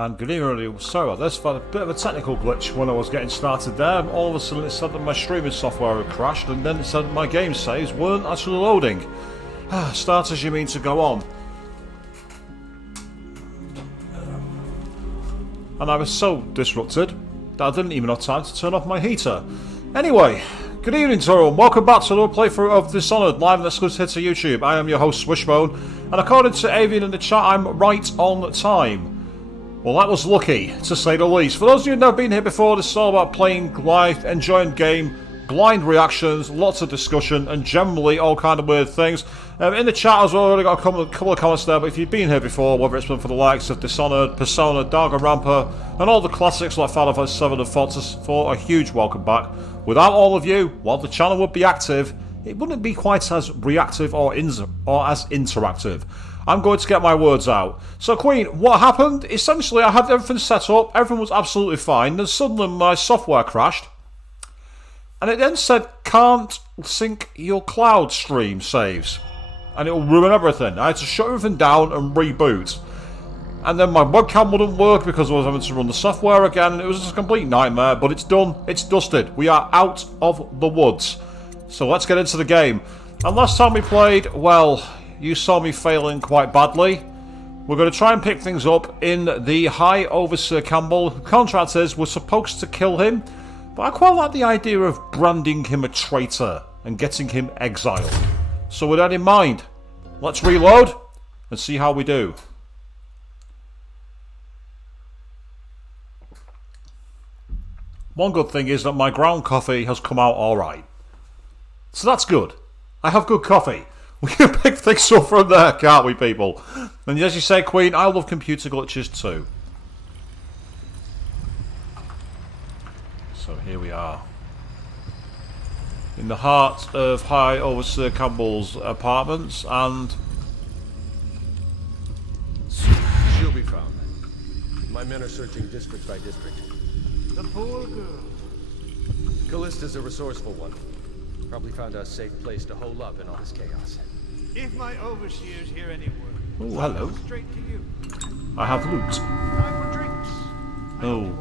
And good evening, everybody. Sorry about this, I've had a bit of a technical glitch when I was getting started there. All of a sudden it said that my streaming software had crashed, and then it said my game saves weren't actually loading. Start as you mean to go on. And I was so disrupted that I didn't even have time to turn off my heater. Anyway, good evening to everyone. Welcome back to another playthrough of Dishonored, live and exclusive to YouTube. I am your host, Swishbone, and according to Avian in the chat, I'm right on time. Well, that was lucky, to say the least. For those of you who've never been here before, this is all about playing live, enjoying game, blind reactions, lots of discussion, and generally all kind of weird things. In the chat as well, I've already got a couple of comments there, but if you've been here before, whether it's been for the likes of Dishonored, Persona, Danganronpa, and all the classics like Final Fantasy 7 and Fortress 4, a huge welcome back. Without all of you, while the channel would be active, it wouldn't be quite as reactive or as interactive. I'm going to get my words out. So, Queen, what happened? Essentially, I had everything set up, everything was absolutely fine, then suddenly my software crashed, and it then said, can't sync your cloud stream saves, and it'll ruin everything. I had to shut everything down and reboot. And then my webcam wouldn't work because I was having to run the software again, and it was just a complete nightmare, but it's done, it's dusted. We are out of the woods. So let's get into the game. And last time we played, well, you saw me failing quite badly. We're going to try and pick things up in the High Overseer Campbell. The contract is we're supposed to kill him, but I quite like the idea of branding him a traitor and getting him exiled. So with that in mind, let's reload and see how we do. One good thing is that my ground coffee has come out alright. So that's good. I have good coffee. We can pick things up from there, can't we, people? And as you say, Queen, I love computer glitches too. So here we are. In the heart of High Overseer Campbell's apartments, and... She'll be found. My men are searching district by district. The poor girl. Callista's a resourceful one. Probably found a safe place to hole up in all this chaos. If my overseers hear any word, oh, hello. I'll go straight to you. I have loot. Time for drinks. Oh.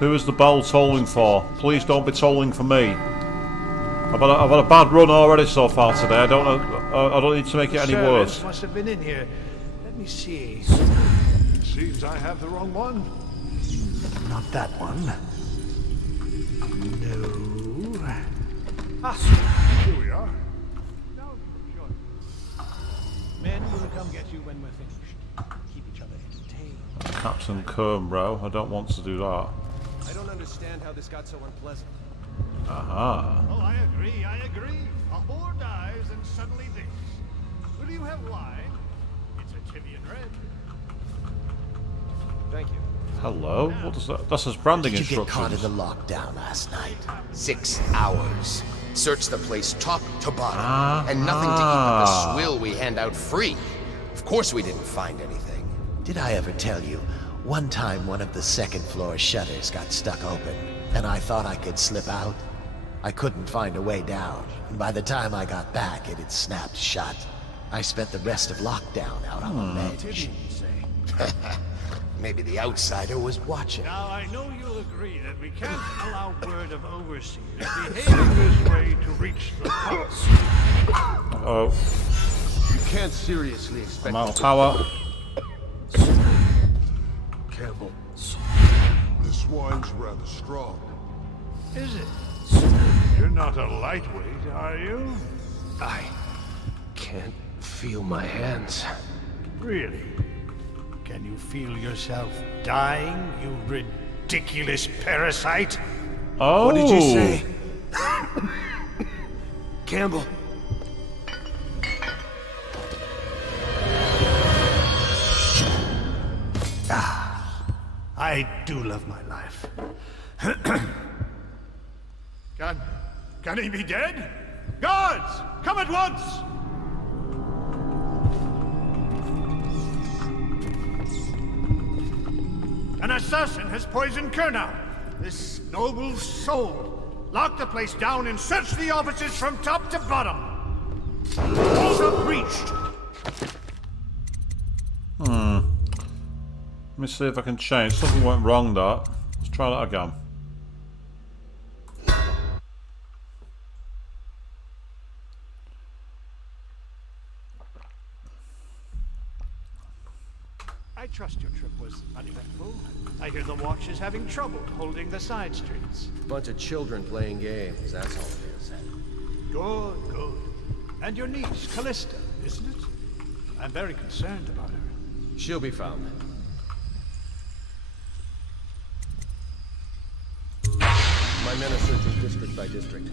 Who is the bell tolling for? Please don't be tolling for me. I've had a bad run already so far today. I don't need to make it any worse. Must have been in here. Let me see. Seems I have the wrong one. Not that one. No. Here we are. No, sure. Men will come get you when we're finished. Keep each other entertained. Captain Kerm, bro. I don't want to do that. I don't understand how this got so unpleasant. Aha. Oh, I agree. A whore dies and suddenly this. Who do you have wine? It's a Tivian red. Thank you. Hello? What is that? That's his branding Did you get caught in instructions. the lockdown last night? 6 hours. Searched the place top to bottom. And nothing to keep up the swill we hand out free. Of course we didn't find anything. Did I ever tell you, one time one of the second floor shutters got stuck open, and I thought I could slip out? I couldn't find a way down, and by the time I got back, it had snapped shut. I spent the rest of lockdown out on the ledge. Maybe the outsider was watching. Now, I know you'll agree that we can't allow word of overseers behaving this way to reach the top. Oh, You can't seriously expect I'm out of power. Campbell. This wine's rather strong. Is it? You're not a lightweight, are you? I can't feel my hands. Really? Can you feel yourself dying, you ridiculous parasite? Oh. What did you say? Campbell. I do love my life. Can he be dead? Guards, come at once! An assassin has poisoned Kurnow, this noble soul. Lock the place down and search the offices from top to bottom. Walls are breached. me see if I can change. Something went wrong there. Let's try that again. I trust your trip was uneventful. I hear the watch is having trouble holding the side streets. Bunch of children playing games, that's all it is. Good, good. And your niece, Callista, isn't it? I'm very concerned about her. She'll be found. My men are searching district by district.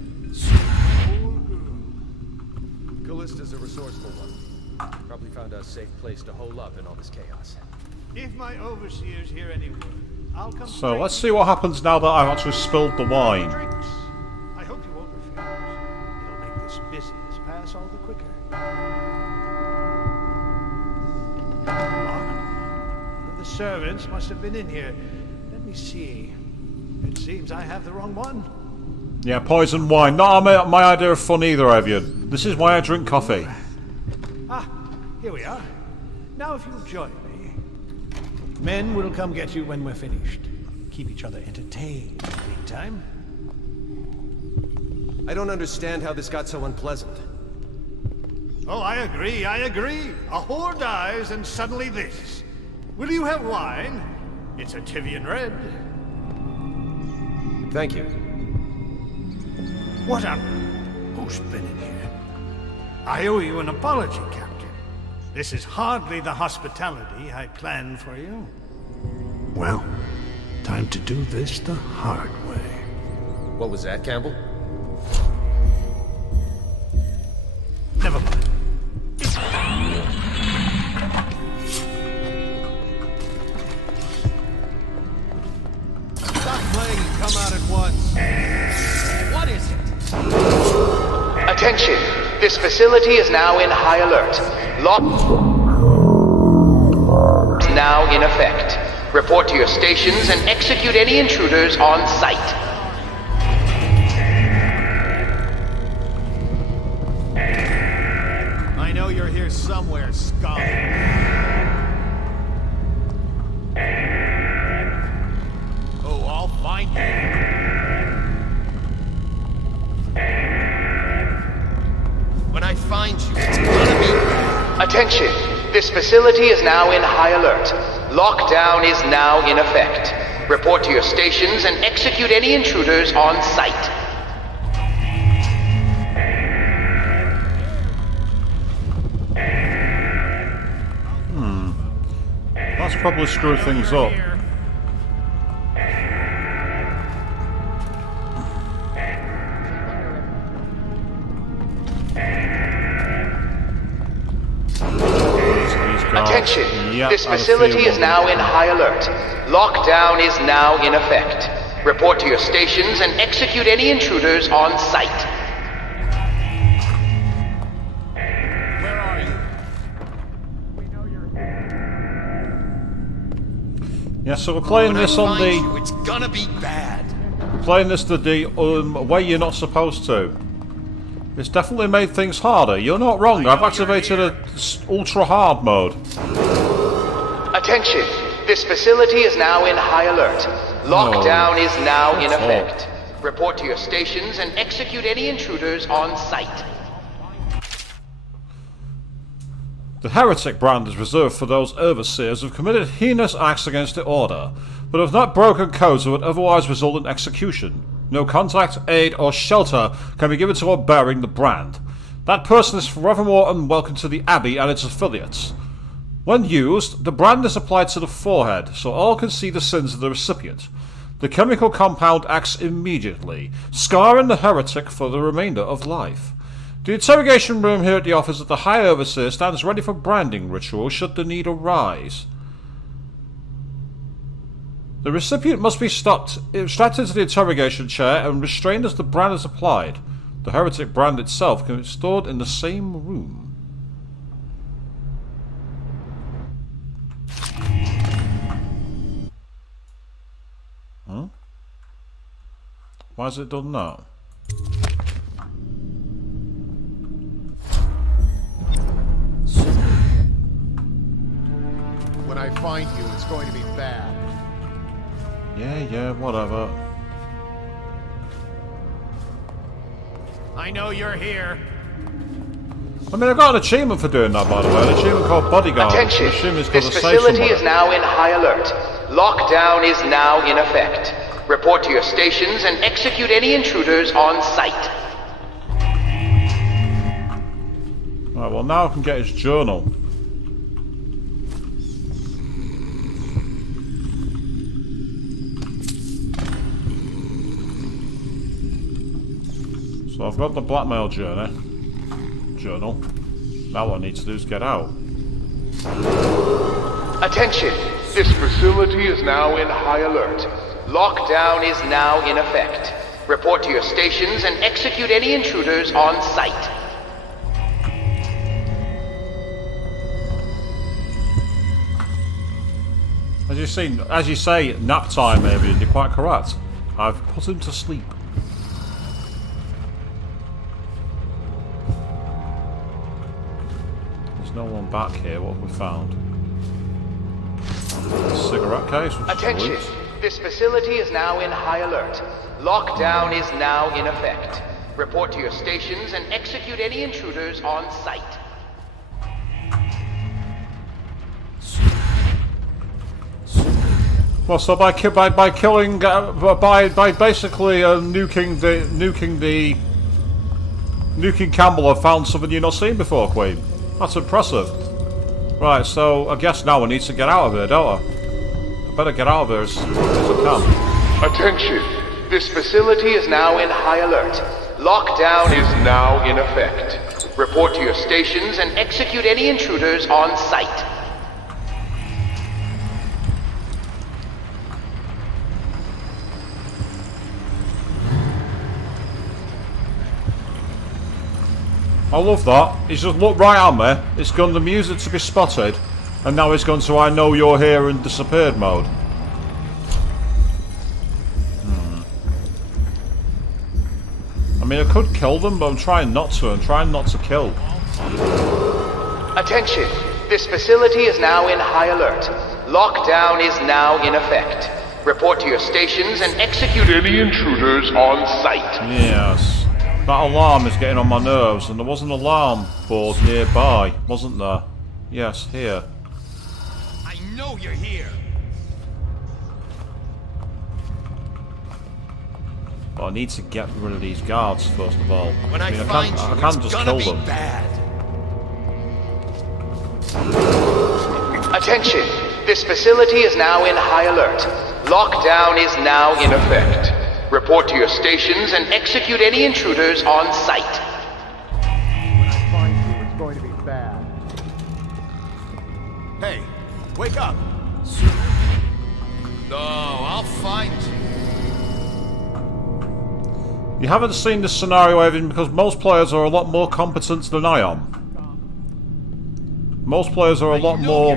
Callista's a resourceful one. Probably found a safe place to hole up in all this chaos. If my overseers hear any word, I'll come. So let's see what happens now that I've actually spilled the wine. Drinks. I hope you won't refuse. It'll make this business pass all the quicker. One of the servants must have been in here. Let me see. It seems I have the wrong one. Yeah, poison wine. Not my idea of fun either, Evian. This is why I drink coffee. Ah, here we are. Now if you'll join me. Men will come get you when we're finished. Keep each other entertained in the meantime. I don't understand how this got so unpleasant. Oh, I agree, I agree. A whore dies and suddenly this. Will you have wine? It's a Tivian red. Thank you. What up? Who's been in here? I owe you an apology, Captain. This is hardly the hospitality I planned for you. Well, time to do this the hard way. What was that, Campbell? Never mind. Stop playing and come out at once. What is it? Attention! This facility is now in high alert. Lock is now in effect. Report to your stations and execute any intruders on site. I know you're here somewhere, scum. Oh, I'll find you. When I find you, it's gonna be... Attention! This facility is now in high alert. Lockdown is now in effect. Report to your stations and execute any intruders on site. That's probably screwed things up. Attention! Yep, This I have a facility feeling. is now in high alert. Lockdown is now in effect. Report to your stations and execute any intruders on site. Where are you? Yeah, so we're playing When this I on find the... you, it's gonna be bad. Playing this the way you're not supposed to. It's definitely made things harder. You're not wrong. I've activated a ultra hard mode. Attention! This facility is now in high alert. Lockdown is now in effect. Report to your stations and execute any intruders on site. The heretic brand is reserved for those overseers who have committed heinous acts against the order, but have not broken codes that would otherwise result in execution. No contact, aid, or shelter can be given to one bearing the brand. That person is forevermore unwelcome to the Abbey and its affiliates. When used, the brand is applied to the forehead, so all can see the sins of the recipient. The chemical compound acts immediately, scarring the heretic for the remainder of life. The interrogation room here at the office of the High Overseer stands ready for branding ritual should the need arise. The recipient must be extracted to the interrogation chair and restrained as the brand is applied. The heretic brand itself can be stored in the same room. Huh? Why has it done that? When I find you, it's going to be bad. Yeah, whatever. I know you're here. I mean, I got an achievement for doing that, by the way. An achievement called Bodyguard. Attention, I'm assuming it's this got a facility station is now in high alert. Lockdown is now in effect. Report to your stations and execute any intruders on site. Right, well now I can get his journal. So I've got the blackmail journal. Now what I need to do is get out. Attention, this facility is now in high alert. Lockdown is now in effect. Report to your stations and execute any intruders on site. As you say, nap time maybe, and you're quite correct. I've put him to sleep. There's no one back here. What have we found? A cigarette case. Attention, this facility is now in high alert. Lockdown is now in effect. Report to your stations and execute any intruders on site. Well, so by killing, by basically nuking Campbell, I've found something you've not seen before, Queen. That's impressive. Right, so I guess now I need to get out of here, don't I? I better get out of here as I can. Attention, this facility is now in high alert. Lockdown is now in effect. Report to your stations and execute any intruders on site. I love that. He's just looked right at me. It's gone the music to be spotted, and now it's gone to I know you're here and disappeared mode. I mean, I could kill them, but I'm trying not to. I'm trying not to kill. Attention, this facility is now in high alert. Lockdown is now in effect. Report to your stations and execute any intruders on site. Yes. That alarm is getting on my nerves, and there was an alarm board nearby, wasn't there? Yes, here. I know you're here. But I need to get rid of these guards first of all. When I mean, I can't just kill them. Bad. Attention, this facility is now in high alert. Lockdown is now in effect. Report to your stations and execute any intruders on site. When I find you, it's going to be bad. Hey, wake up! No, I'll find you. You haven't seen this scenario, Evan, because most players are a lot more competent than I am. Most players are a lot more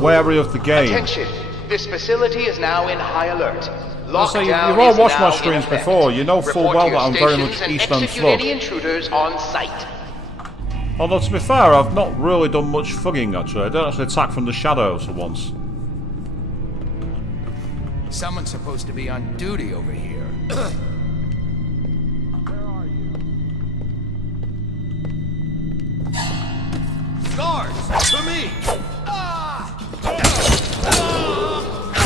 wary of the game. Attention, this facility is now in high alert. So you've all watched my streams before. You know full well that I'm very much East End thug. Any intruders on site. Although to be fair, I've not really done much thugging actually. I don't actually attack from the shadows for once. Someone's supposed to be on duty over here. Where are you? Guards, to me!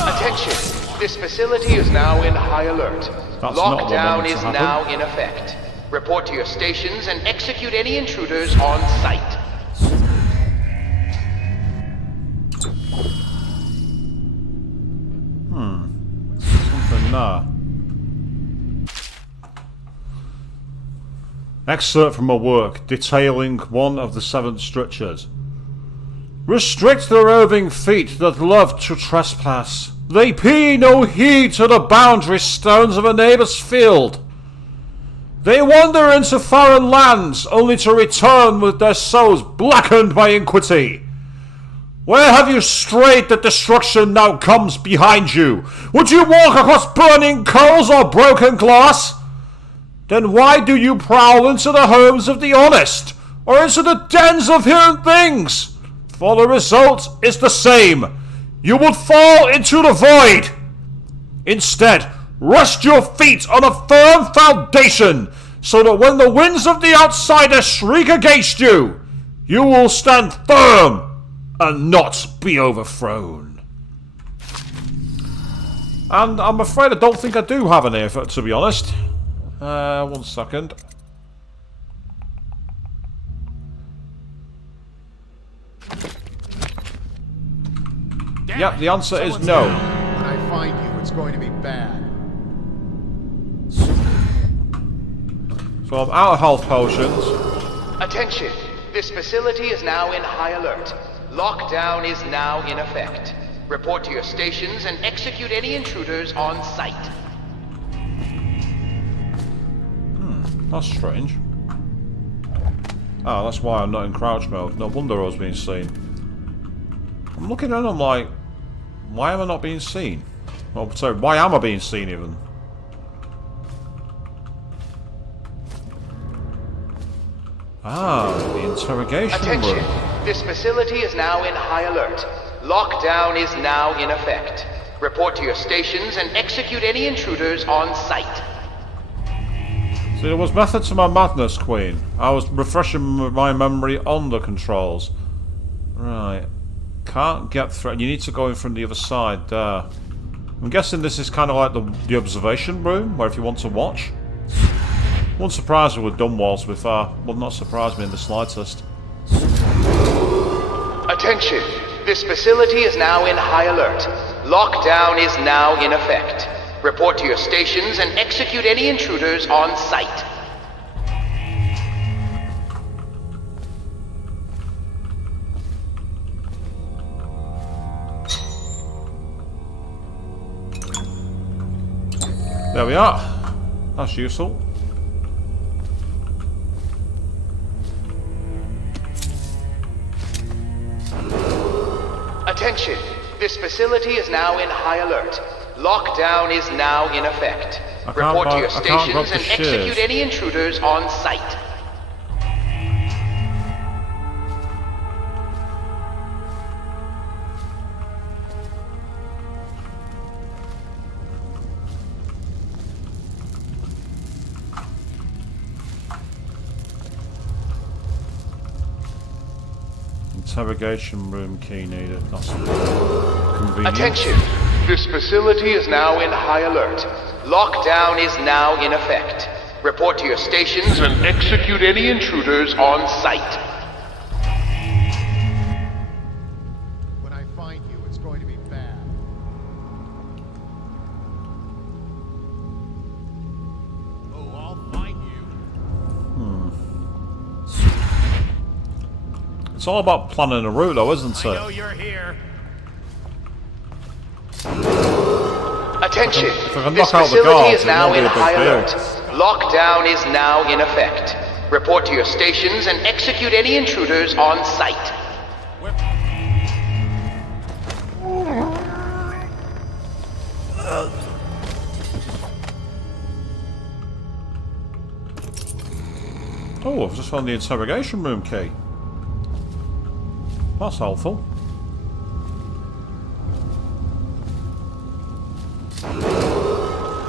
Attention, this facility is now in high alert. That's not what I Lockdown wanted to is happen. now in effect. Report to your stations and execute any intruders on site. Something there. Excerpt from a work detailing one of the 7 strictures. Restrict the roving feet that love to trespass. They pay no heed to the boundary stones of a neighbour's field. They wander into foreign lands only to return with their souls blackened by iniquity. Where have you strayed that destruction now comes behind you? Would you walk across burning coals or broken glass? Then why do you prowl into the homes of the honest, or into the dens of hidden things? for the result is the same. You would fall into the void. Instead, rest your feet on a firm foundation, so that when the winds of the outsider shriek against you, you will stand firm and not be overthrown. And I'm afraid I don't think I do have an ear for it, to be honest. 1 second. Yep, the answer is no. When I find you, it's going to be bad. So I'm out of health potions. Attention! This facility is now in high alert. Lockdown is now in effect. Report to your stations and execute any intruders on site. That's strange. Oh, that's why I'm not in crouch mode. No wonder I was being seen. I'm looking at it, I'm like, why am I not being seen? Oh, sorry, why am I being seen even? Ah, the interrogation Attention! room. This facility is now in high alert. Lockdown is now in effect. Report to your stations and execute any intruders on site. See, there was method to my madness, Queen. I was refreshing my memory on the controls. Right. Can't get through. You need to go in from the other side there. I'm guessing this is kind of like the observation room, where if you want to watch. Wouldn't surprise me with dumb walls, to be fair. Would not surprise me in the slightest. Attention! This facility is now in high alert. Lockdown is now in effect. Report to your stations and execute any intruders on site. There we are. That's useful. Attention! This facility is now in high alert. Lockdown is now in effect. Report to your stations and execute any intruders on site. Interrogation room key needed. That's convenient. Attention! This facility is now in high alert. Lockdown is now in effect. Report to your stations and execute any intruders on site. When I find you, it's going to be bad. Oh, I'll find you. It's all about planning a route, though, isn't I know it? you're here. Attention! If I can This knock out the facility guards, is now it in won't be a high big alert. deal. Lockdown is now in effect. Report to your stations and execute any intruders on site. Oh, I've just found the interrogation room key. That's helpful.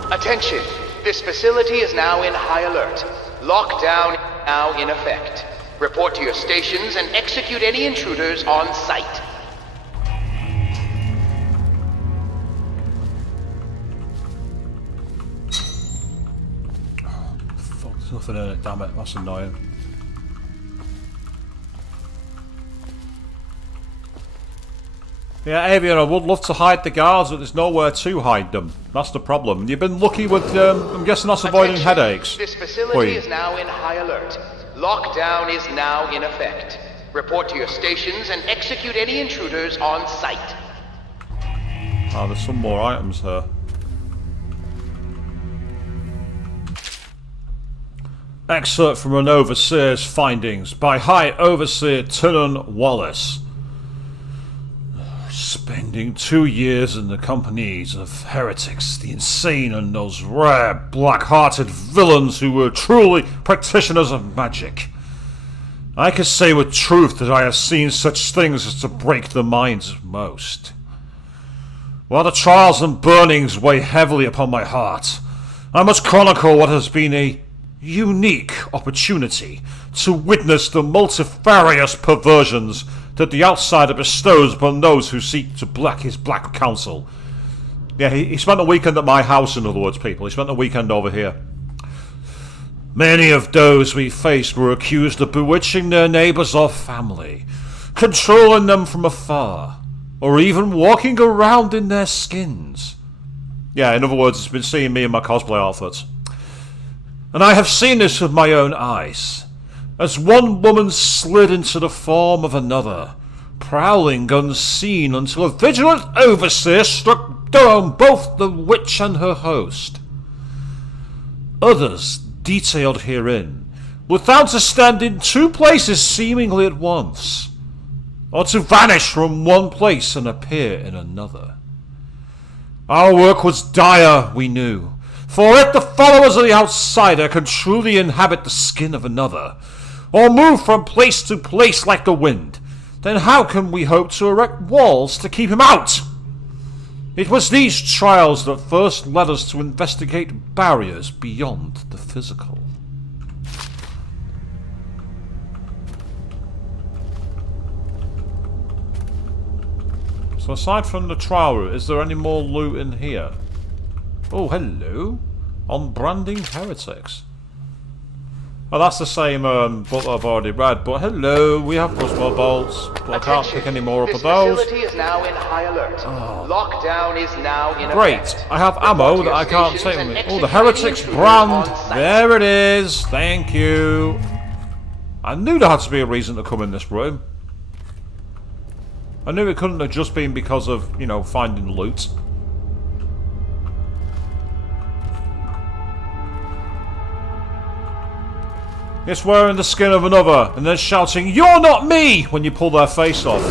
Attention! This facility is now in high alert. Lockdown now in effect. Report to your stations and execute any intruders on site. Fuck, there's nothing in it, damn it. That's annoying. Yeah, Avian, I would love to hide the guards, but there's nowhere to hide them. That's the problem. You've been lucky with, I'm guessing that's avoiding Attention. headaches. This facility is now in high alert. Lockdown is now in effect. Report to your stations and execute any intruders on site. Ah, there's some more items here. Excerpt from an Overseer's findings by High Overseer Tynan Wallace. Spending 2 years in the companies of heretics, the insane, and those rare, black-hearted villains who were truly practitioners of magic, I can say with truth that I have seen such things as to break the minds of most. While the trials and burnings weigh heavily upon my heart, I must chronicle what has been a unique opportunity to witness the multifarious perversions that the outsider bestows upon those who seek to black his black counsel. Yeah, he spent a weekend at my house, in other words, people. He spent a weekend over here. Many of those we faced were accused of bewitching their neighbours or family, controlling them from afar, or even walking around in their skins. Yeah, in other words, it's been seeing me in my cosplay outfits. And I have seen this with my own eyes, as one woman slid into the form of another, prowling unseen until a vigilant overseer struck down both the witch and her host. Others, detailed herein, were found to stand in two places seemingly at once, or to vanish from one place and appear in another. Our work was dire, we knew, for if the followers of the outsider can truly inhabit the skin of another, or move from place to place like the wind, then how can we hope to erect walls to keep him out? It was these trials that first led us to investigate barriers beyond the physical. So aside from the trial route, is there any more loot in here? Oh, hello. On branding heretics. Oh, that's the same book I've already read, but hello, we have crossbow bolts, but I can't pick any more up of those. This facility is now in high alert. Lockdown is now in Great, effect. I have ammo that I can't take with me. Oh, the heretics brand. There it is. Thank you. I knew there had to be a reason to come in this room. I knew it couldn't have just been because of, you know, finding loot. It's wearing the skin of another, and then shouting, "You're not me!" when you pull their face off.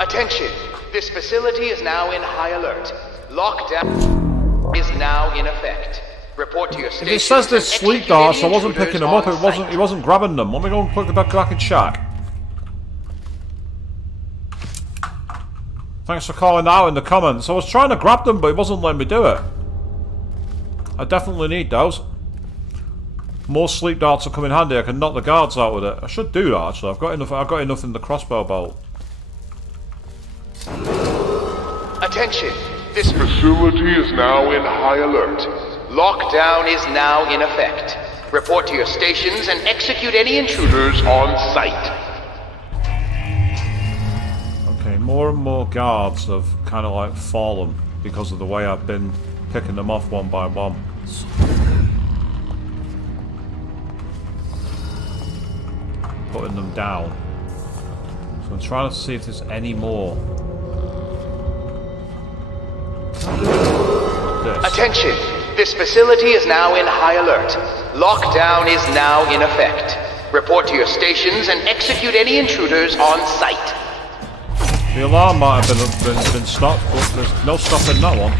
Attention! This facility is now in high alert. Lockdown is now in effect. Report to your station. If it says there's sleep darts, I wasn't picking them up. He wasn't grabbing them. Let me go and put it back and check. Thanks for calling out in the comments. I was trying to grab them, but it wasn't letting me do it. I definitely need those. More sleep darts will come in handy. I can knock the guards out with it. I should do that actually. I've got enough in the crossbow bolt. Attention! This facility is now in high alert. Lockdown is now in effect. Report to your stations and execute any intruders on site. Okay, more and more guards have kind of like fallen because of the way I've been picking them off one by one. Putting them down. So I'm trying to see if there's any more. Attention! This facility is now in high alert. Lockdown is now in effect. Report to your stations and execute any intruders on site. The alarm might have been stopped, but there's no stopping that one.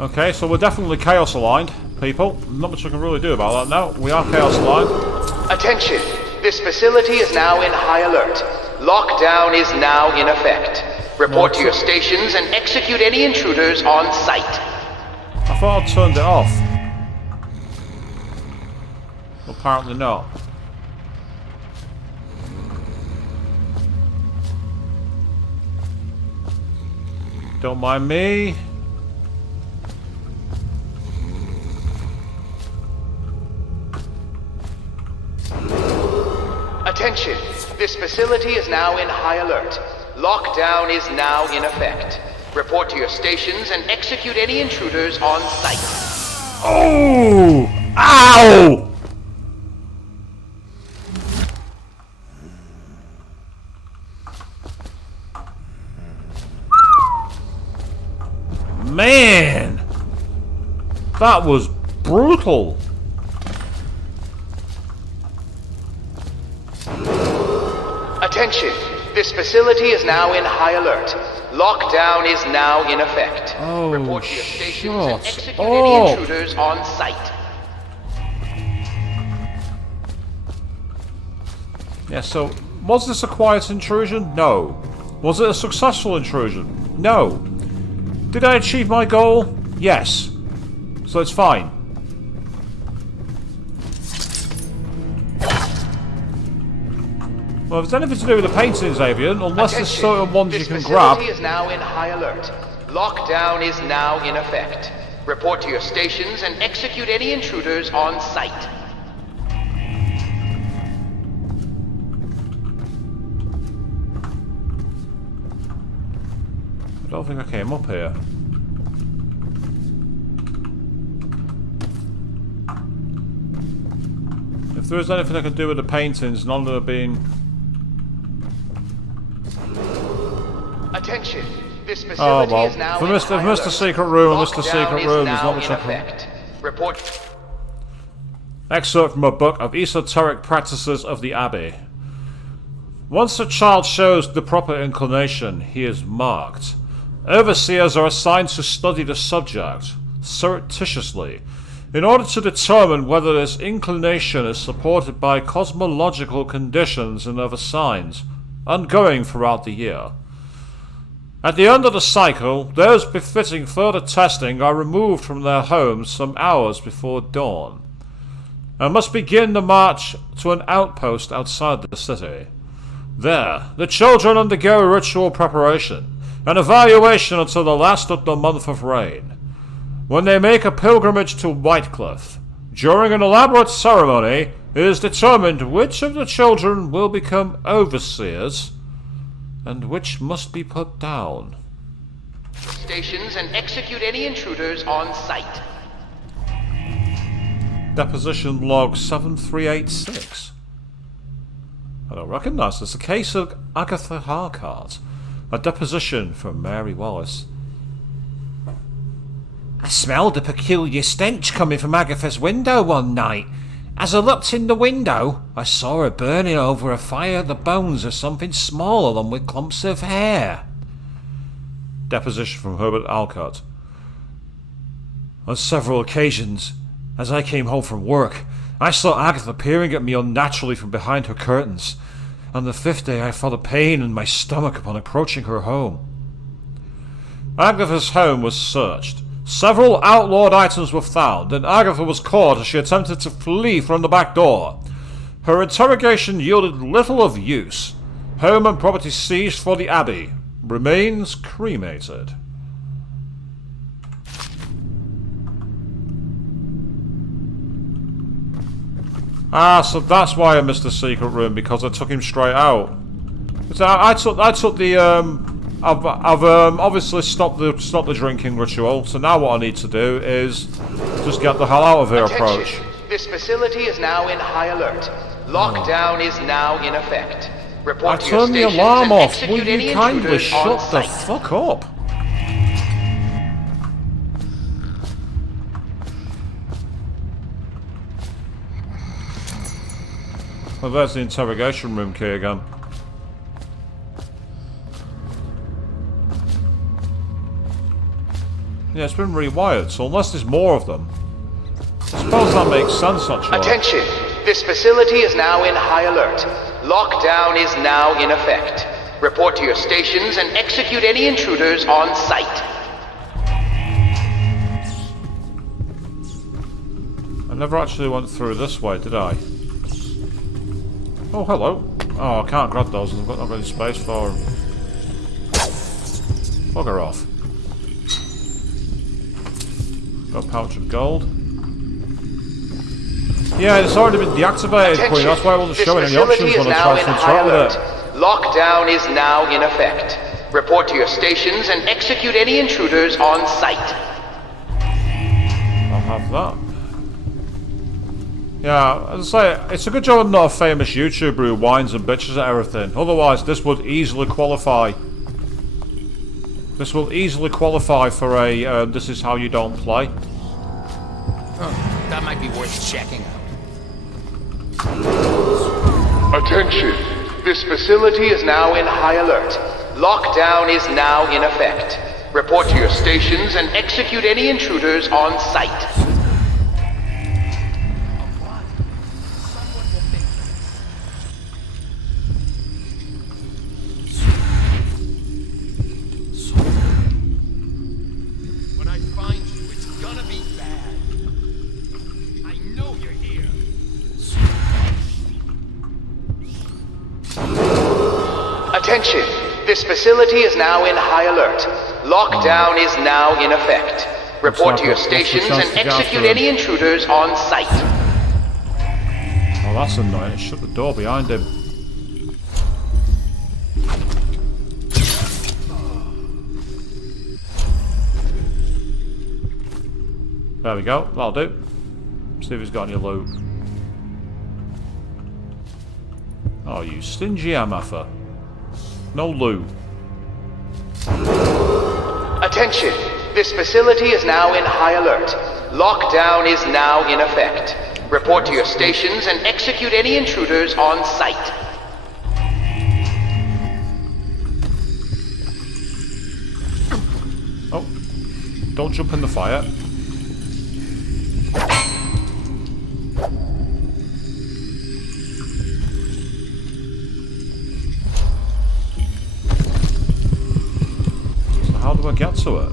Okay, so we're definitely chaos aligned, people. Not much I can really do about that now. We are chaos aligned. Attention! This facility is now in high alert. Lockdown is now in effect. Report to your stations and execute any intruders on site. I thought I'd turned it off. Apparently not. Don't mind me. Attention! This facility is now in high alert. Lockdown is now in effect. Report to your stations and execute any intruders on site. Oh! Ow! Man! That was brutal. Attention! This facility is now in high alert. Lockdown is now in effect. Oh, report to your stations and shut execute any up. intruders on site. Yeah, so, was this a quiet intrusion? No. Was it a successful intrusion? No. Did I achieve my goal? Yes. So it's fine. Well, if it's anything to do with the paintings, Avian, unless there's certain ones you can grab. This facility is now in high alert. Lockdown is now in effect. Report to your stations and execute any intruders on site. I don't think I came up here. If there is anything I can do with the paintings, none of them are being... Attention! This facility is now in high alert. If Mr. Secret Room and Mr. Secret Room, there's not much I can... Report. Excerpt from a book of esoteric practices of the Abbey. Once a child shows the proper inclination, he is marked. Overseers are assigned to study the subject, surreptitiously, in order to determine whether this inclination is supported by cosmological conditions and other signs, ongoing throughout the year. At the end of the cycle, those befitting further testing are removed from their homes some hours before dawn, and must begin the march to an outpost outside the city. There, the children undergo ritual preparation and evaluation until the last of the month of rain, when they make a pilgrimage to Whitecliff. During an elaborate ceremony, it is determined which of the children will become overseers and which must be put down. Stations and execute any intruders on site. Deposition log 7386. I don't recognise this. A case of Agatha Harcourt. A deposition from Mary Wallace. I smelled a peculiar stench coming from Agatha's window one night. As I looked in the window, I saw her burning over a fire the bones of something smaller than with clumps of hair. Deposition from Herbert Alcott. On several occasions, as I came home from work, I saw Agatha peering at me unnaturally from behind her curtains. On the fifth day, I felt a pain in my stomach upon approaching her home. Agatha's home was searched. Several outlawed items were found, and Agatha was caught as she attempted to flee from the back door. Her interrogation yielded little of use. Home and property seized for the Abbey. Remains cremated. Ah, so that's why I missed the secret room, because I took him straight out. So I took the I've obviously stopped the drinking ritual. So now what I need to do is just get the hell out of here. Approach. This facility is now in high alert. Lockdown is now in effect. Report to your turned the stations alarm and off. execute Will any you kindly intruders shut on the site. fuck up? Well, there's the interrogation room key again. Yeah, it's been rewired, so unless there's more of them, I suppose that makes sense, actually. Attention! This facility is now in high alert. Lockdown is now in effect. Report to your stations and execute any intruders on site. I never actually went through this way, did I? Oh, hello. Oh, I can't grab those, I've not got any space for them. Bugger off. Got a pouch of gold. Yeah, it's already been deactivated, Attention. Queen. That's why I wasn't showing any options when I tried to interact with it. Lockdown is now in effect. Report to your stations and execute any intruders on site. I'll have that. Yeah, as I say, it's a good job I'm not a famous YouTuber who whines and bitches at everything. Otherwise, this would easily qualify. This will easily qualify for a this is how you don't play. Oh, that might be worth checking out. Attention! this facility is now in high alert. Lockdown is now in effect. Report to your stations and execute any intruders on site. When I find you, it's gonna be bad. I know you're here. Attention! This facility is now in high alert. Lockdown is now in effect. Report to your stations and execute any intruders on site. Oh, that's annoying. Shut the door behind him. There we go. That'll do. See if he's got any loot. Oh, you stingy MFer. No loot. Attention! This facility is now in high alert. Lockdown is now in effect. Report to your stations and execute any intruders on site. Oh. Don't jump in the fire. So how do I get to it?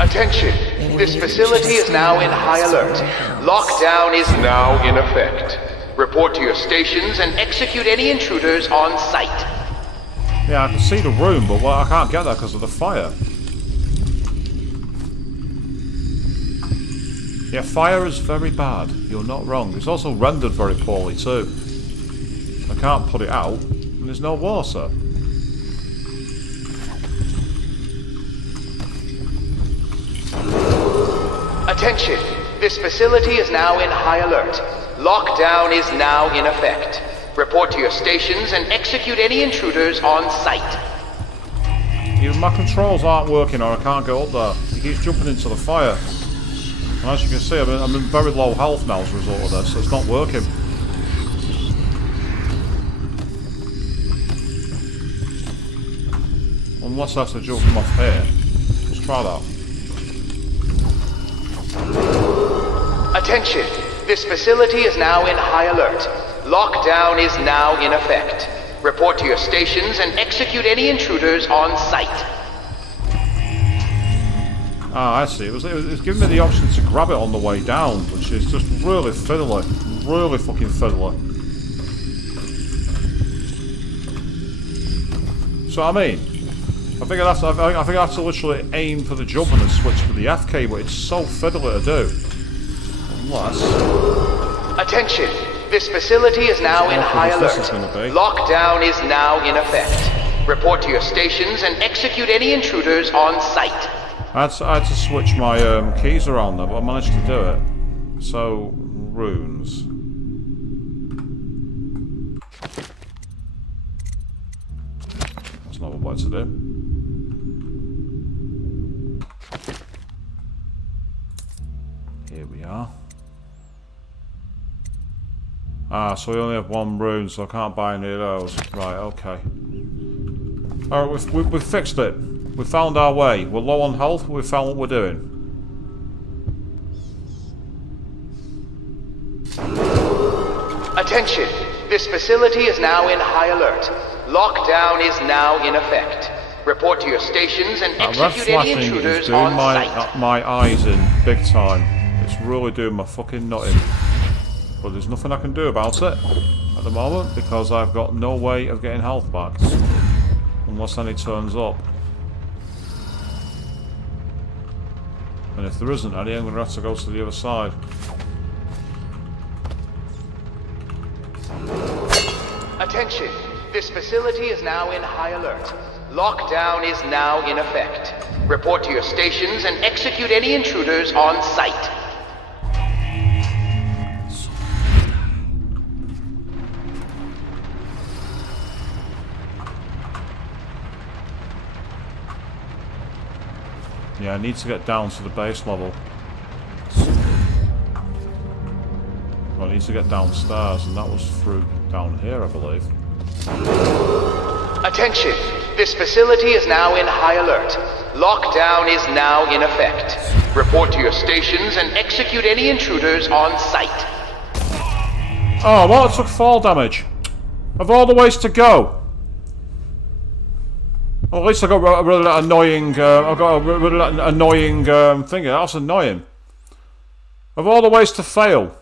Attention! This facility is now in high alert. Lockdown is now in effect. Report to your stations and execute any intruders on site. Yeah, I can see the room, but I can't get there because of the fire. Yeah, fire is very bad. You're not wrong. It's also rendered very poorly too. I can't put it out, and there's no water. Attention! This facility is now in high alert. Lockdown is now in effect. Report to your stations and execute any intruders on site. Even my controls aren't working, or I can't go up there. He keeps jumping into the fire. And as you can see, I'm in very low health now as a result of this, so it's not working. Unless I have to jump from off here. Let's try that. Attention! This facility is now in high alert. Lockdown is now in effect. Report to your stations and execute any intruders on site. Ah, I see. It was giving me the option to grab it on the way down, which is just really fiddly. Really fucking fiddly. So I mean, I think I have to literally aim for the jump and then switch to the F key, but it's so fiddly to do. Unless... Attention! This facility is now in high alert. Lockdown is now in effect. Report to your stations and execute any intruders on site. I had to switch my keys around there, but I managed to do it. So, runes. That's not what to do. Here we are. Ah, so we only have one rune, so I can't buy any of those. Right, okay. Alright, we've fixed it. We found our way. We're low on health, but we found what we're doing. Attention! This facility is now in high alert. Lockdown is now in effect. Report to your stations and execute any intruders on site. My eyes in big time. It's really doing my fucking nutting. But there's nothing I can do about it at the moment because I've got no way of getting health back. Unless any turns up. And if there isn't any, I'm going to have to go to the other side. Attention! This facility is now in high alert. Lockdown is now in effect. Report to your stations and execute any intruders on site. Yeah, I need to get down to the base level. Well, I need to get downstairs, and that was through down here, I believe. Attention! This facility is now in high alert. Lockdown is now in effect. Report to your stations and execute any intruders on site. Oh, well, it took fall damage. Of all the ways to go. Well, at least I got a really annoying. I got a really annoying thing. That's annoying. Of all the ways to fail.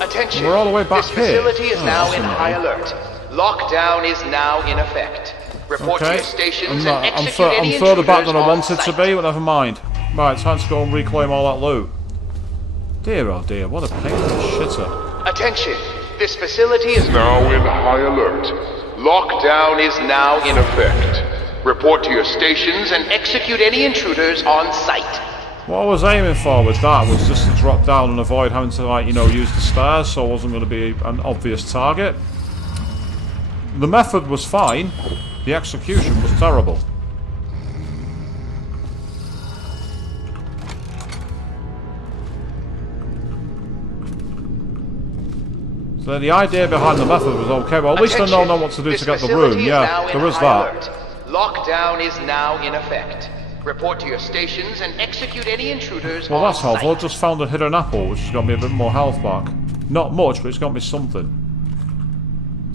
Attention! We're all the way back this here. Facility is now in high alert. Lockdown is now in effect. Report to Okay. your stations and I'm execute any further back intruders than I on wanted to site. be, but never mind. Right, time to go and reclaim all that loot. Dear oh dear, what a pain in the shitter. Attention! This facility is Now in high alert. Lockdown is now in effect. Report to your stations and execute any intruders on site. What I was aiming for with that was just to drop down and avoid having to, like, you know, use the stairs, so I wasn't going to be an obvious target. The method was fine, the execution was terrible. So the idea behind the method was okay, well at least I know what to do to get the room. Yeah, there is that. Lockdown is now in effect. Report to your stations and execute any intruders Well, on that's helpful. I site. just found a hidden apple, which has got me a bit more health back. Not much, but it's got me something.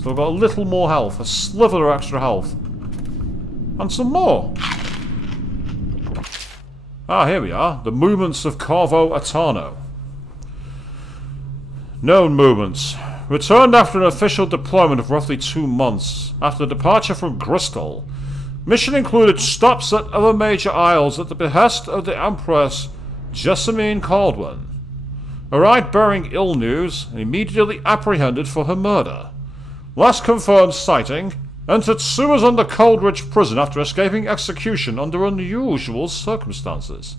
So I've got a little more health, a sliver of extra health. And some more. Ah, here we are. The movements of Corvo Atano. Known movements. Returned after an official deployment of roughly 2 months. After departure from Bristol. Mission included stops at other major isles at the behest of the Empress Jessamine Caldwell. Arrived bearing ill news and immediately apprehended for her murder. Last confirmed sighting, entered sewers under Coldridge Prison after escaping execution under unusual circumstances.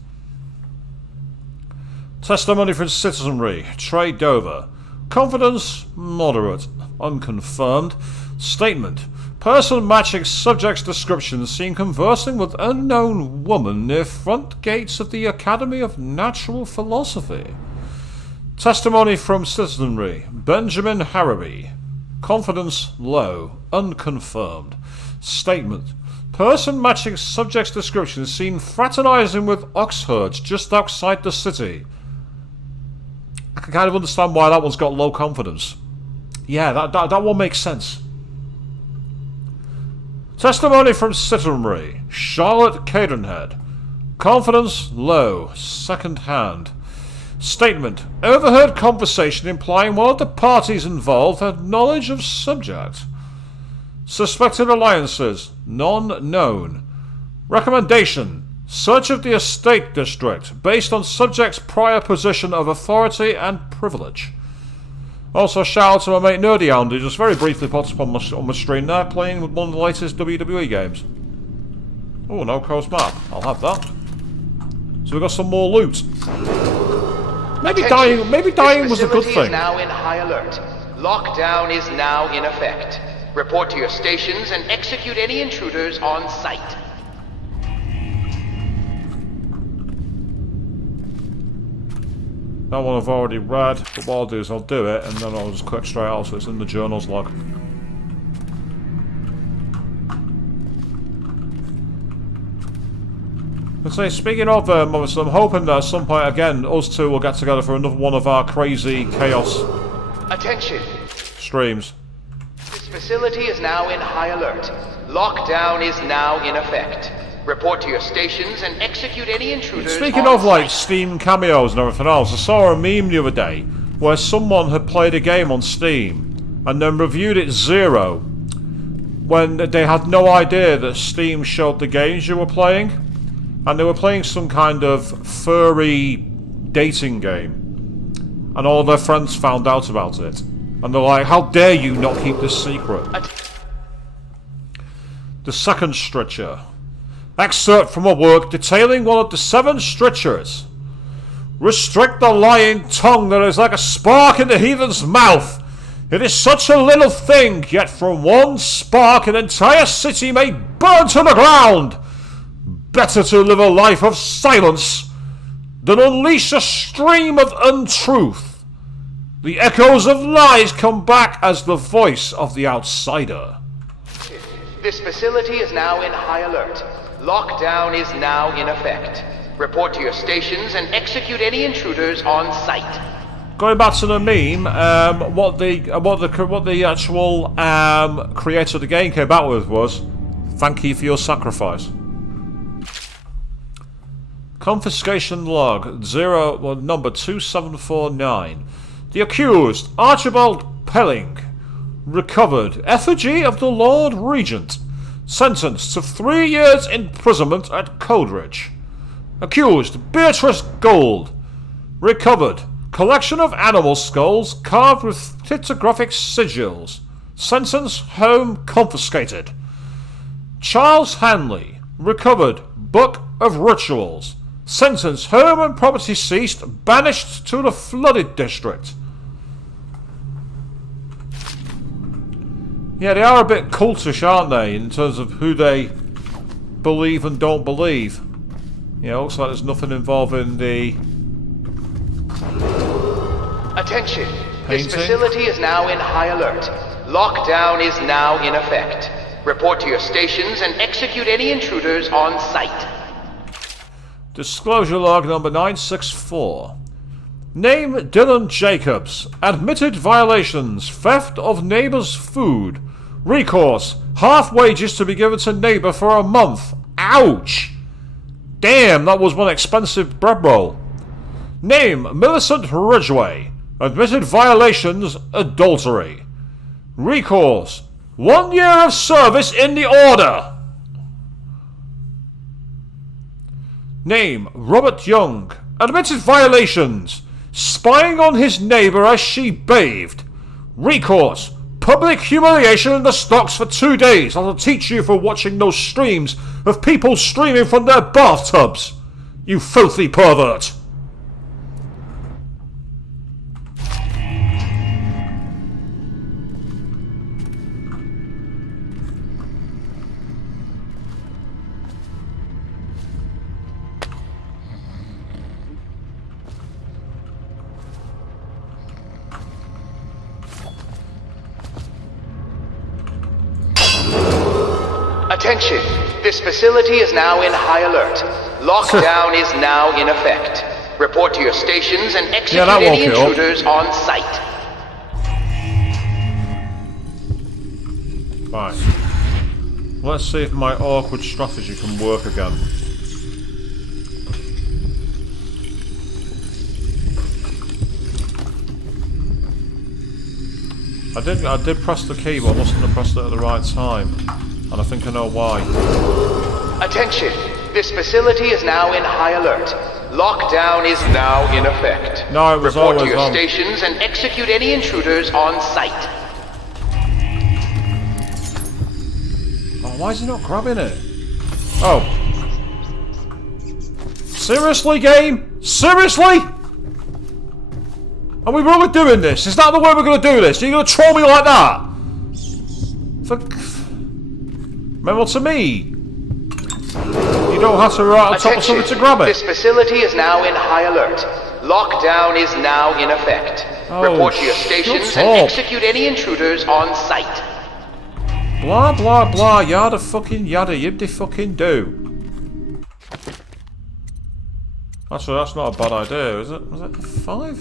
Testimony from citizenry, Trey Dover. Confidence, moderate, unconfirmed. Statement. Person matching subject's description seen conversing with unknown woman near front gates of the Academy of Natural Philosophy. Testimony from citizenry, Benjamin Harrowby. Confidence low, unconfirmed. Statement. Person matching subject's description seen fraternizing with oxherds just outside the city. I can kind of understand why that one's got low confidence. Yeah, that one makes sense. Testimony from citizenry, Charlotte Cadenhead. Confidence low, second hand. Statement. Overheard conversation implying one of the parties involved had knowledge of subject. Suspected alliances. None known. Recommendation. Search of the estate district based on subject's prior position of authority and privilege. Also shout out to my mate Nerdy Hound, who just very briefly popped up on my screen there playing with one of the latest WWE games. Oh, no coast map. I'll have that. So we got some more loot. Maybe dying was a good This facility thing. is now in high alert. Lockdown is now in effect. Report to your stations and execute any intruders on site. That one I've already read, but what I'll do is I'll do it and then I'll just click straight out so it's in the journals log. Let's say, speaking of obviously, I'm hoping that at some point again, us two will get together for another one of our crazy chaos Attention. streams. This facility is now in high alert. Lockdown is now in effect. Report to your stations and execute any intruders Speaking on of like site. Steam cameos and everything else, I saw a meme the other day where someone had played a game on Steam and then reviewed it 0 when they had no idea that Steam showed the games you were playing, and they were playing some kind of furry dating game, and all their friends found out about it, and they're like, how dare you not keep this secret? The second stricture. Excerpt from a work detailing one of the 7 strictures. Restrict the lying tongue that is like a spark in the heathen's mouth. It is such a little thing, yet from one spark an entire city may burn to the ground. Better to live a life of silence then unleash a stream of untruth. The echoes of lies come back as the voice of the outsider. This facility is now in high alert. Lockdown is now in effect. Report to your stations and execute any intruders on site. Going back to the meme, what the actual creator of the game came back with was, "Thank you for your sacrifice." Confiscation log number 2749. The accused, Archibald Pelling, recovered effigy of the Lord Regent, sentenced to 3 years imprisonment at Coleridge. Accused, Beatrice Gold, recovered collection of animal skulls carved with pictographic sigils, sentence home confiscated. Charles Hanley, recovered book of rituals, sentence home and property seized, banished to the flooded district. Yeah, they are a bit cultish, aren't they, in terms of who they believe and don't believe. Yeah, looks like there's nothing involving the... Attention! Painting? This facility is now in high alert. Lockdown is now in effect. Report to your stations and execute any intruders on site. Disclosure log number 964. Name Dylan Jacobs. Admitted violations. Theft of neighbor's food. Recourse. Half wages to be given to neighbor for a month. Ouch! Damn, that was one expensive bread roll. Name Millicent Ridgway. Admitted violations. Adultery. Recourse. 1 year of service in the order. Name Robert Young. Admitted violations. Spying on his neighbour as she bathed. Recourse. Public humiliation in the stocks for 2 days. That'll teach you for watching those streams of people streaming from their bathtubs. You filthy pervert. Attention! This facility is now in high alert. Lockdown is now in effect. Report to your stations and execute any intruders on site. Right. Let's see if my awkward strategy can work again. I did press the key, but I mustn't have pressed it at the right time. And I think I know why. Attention! This facility is now in high alert. Lockdown is now in effect. No, it was Report to always your on. stations and execute any intruders on site. Oh, why is he not grabbing it? Oh. Seriously, game? Seriously? Are we really doing this? Is that the way we're going to do this? Are you going to troll me like that? Remember to me. You don't have to ride on top of something to grab it. This facility is now in high alert. Lockdown is now in effect. Report to your stations and execute any intruders on site. Blah blah blah, yada fucking yada, yibdy fucking do. Actually, that's not a bad idea, is it? Was it F5?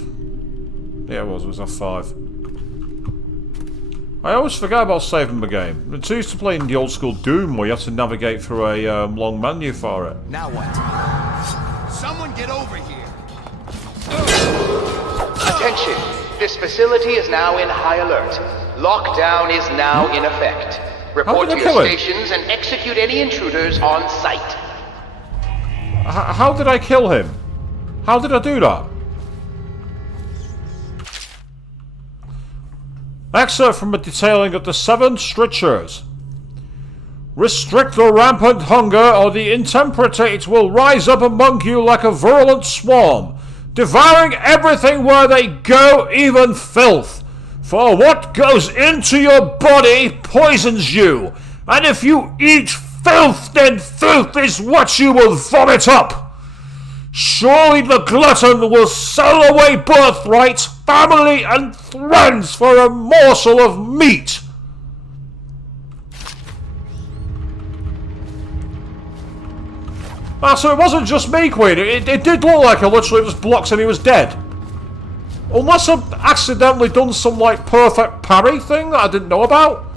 Yeah, it was F5. I always forget about saving the game. It's used to playing the old school Doom where you have to navigate through a long menu for it. Now what? Someone get over here! Attention! This facility is now in high alert. Lockdown is now in effect. Report to your stations and execute any intruders on site. How did I kill him? How did I do that? Excerpt from a detailing of the 7 strictures. Restrict the rampant hunger, or the intemperate will rise up among you like a virulent swarm, devouring everything where they go, even filth. For what goes into your body poisons you, and if you eat filth, then filth is what you will vomit up. Surely the glutton will sell away birthright, family, and friends for a morsel of meat. Ah, so it wasn't just me, Queen. It did look like it literally was blocks and he was dead. Unless I've accidentally done some, like, perfect parry thing that I didn't know about.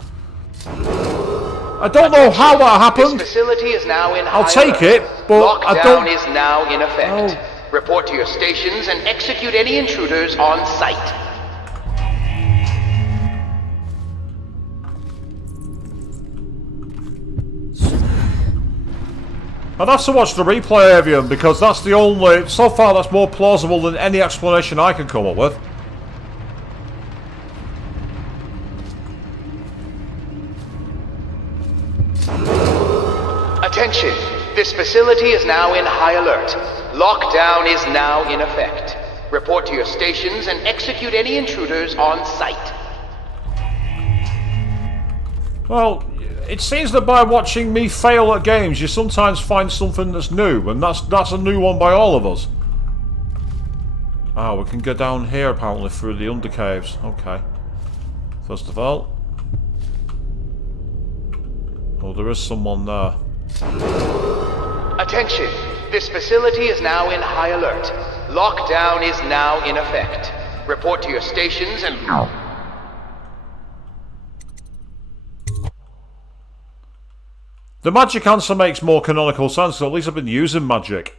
I don't know how that happened. This facility is now in I'll take it, but I don't... Lockdown is now in effect. Report to your stations and execute any intruders on site. I'd have to watch the replay, Avian, because that's the only... So far, that's more plausible than any explanation I can come up with. Attention! This facility is now in high alert. Lockdown is now in effect. Report to your stations and execute any intruders on site. Well, it seems that by watching me fail at games, you sometimes find something that's new, and that's a new one by all of us. Ah, we can go down here apparently through the undercaves. Okay. First of all. Oh, there is someone there. Attention! This facility is now in high alert. Lockdown is now in effect. Report to your stations and... The magic answer makes more canonical sense, so at least I've been using magic.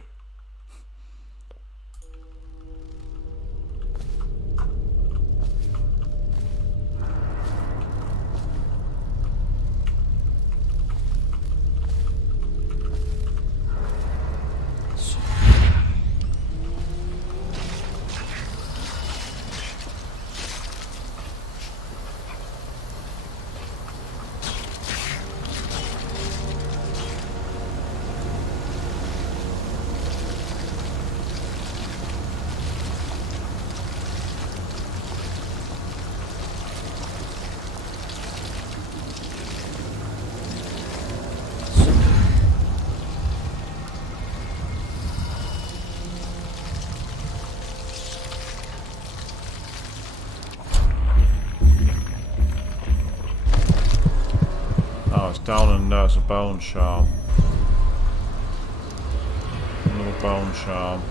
Down in there's a bone charm. Another bone charm.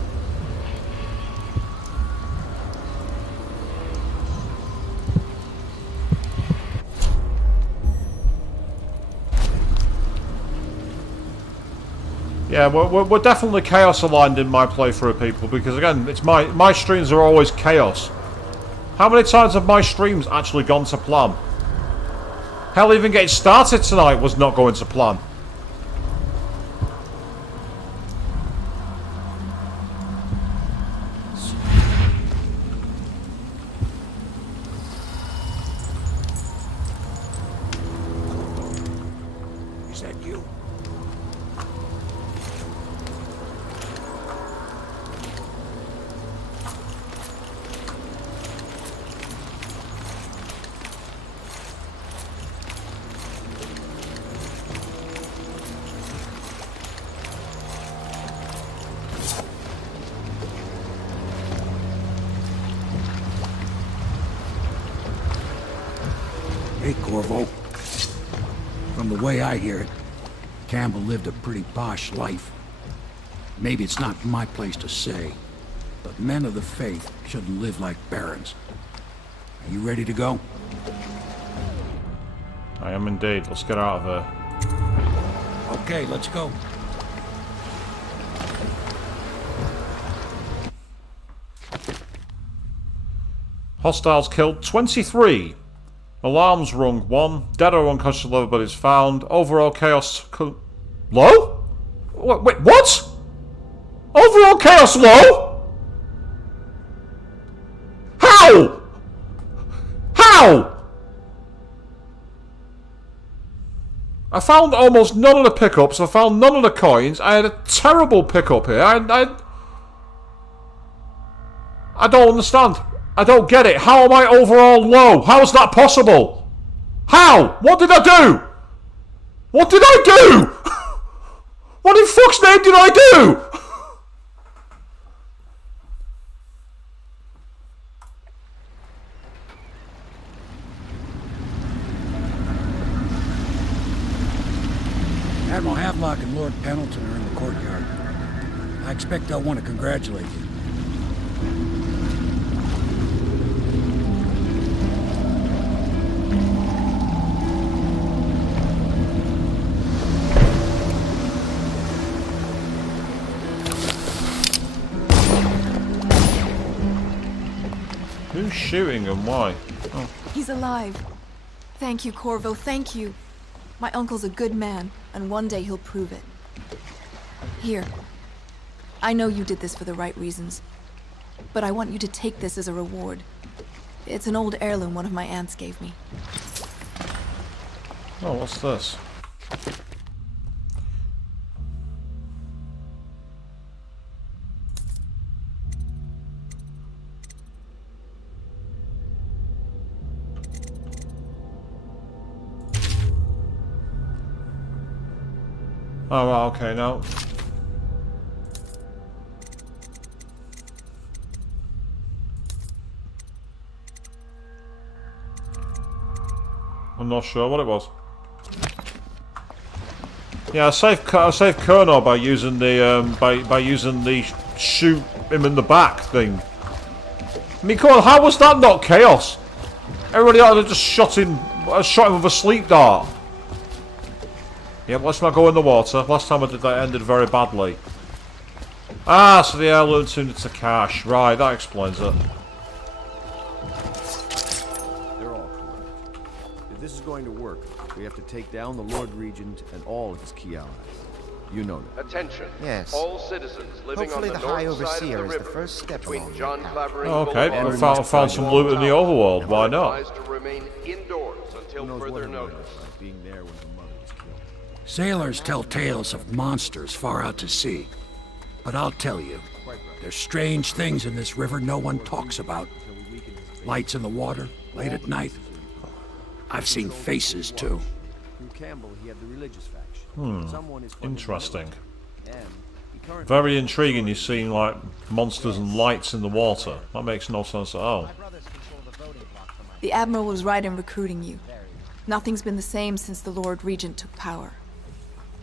Yeah, we're definitely chaos aligned in my playthrough, people, because again, it's my streams are always chaos. How many times have my streams actually gone to plan? Hell, even getting started tonight was not going to plan. Is that you? Hey, Corvo. From the way I hear it, Campbell lived a pretty posh life. Maybe it's not my place to say, but men of the faith shouldn't live like barons. Are you ready to go? I am indeed. Let's get out of here. Okay, let's go. Hostiles killed 23. Alarms rung 1. Dead or unconscious everybody's found. Overall chaos... Low? Wait, what? Overall chaos low? How? How? I found almost none of the pickups. I found none of the coins. I had a terrible pickup here. I don't understand. I don't get it. How am I overall low? How is that possible? How? What did I do? What did I do? What in fuck's name did I do? Admiral Havelock and Lord Pendleton are in the courtyard. I expect they'll want to congratulate you. Who's shooting and why? Oh. He's alive. Thank you, Corvo, thank you. My uncle's a good man, and one day he'll prove it. Here. I know you did this for the right reasons, but I want you to take this as a reward. It's an old heirloom one of my aunts gave me. Oh, what's this? Oh, right, okay, now. I'm not sure what it was. Yeah, I saved Kerno by using the by using the shoot him in the back thing. I mean, come on, how was that not chaos? Everybody ought to have just shot him with a sleep dart. Yep, let's not go in the water. Last time I did that, it ended very badly. Ah, so the heirloom turned into cash. Right, that explains it. They're all correct. If this is going to work, we have to take down the Lord Regent and all of his key allies. You know that. Attention. Yes. All citizens living Hopefully on the, the High north side Overseer of is the the river first step between along John that path. Clavering Okay, Boulevard we found some loot in the overworld. Why not? advised to remain indoors until further notice. Being there when her mother was killed. Sailors tell tales of monsters far out to sea. But I'll tell you, there's strange things in this river no one talks about. Lights in the water, late at night. I've seen faces, too. Through Campbell, he had the religious faction. Someone is Interesting. and he currently Very intriguing, you're seeing, like, monsters and lights in the water. That makes no sense at all. The Admiral was right in recruiting you. Nothing's been the same since the Lord Regent took power.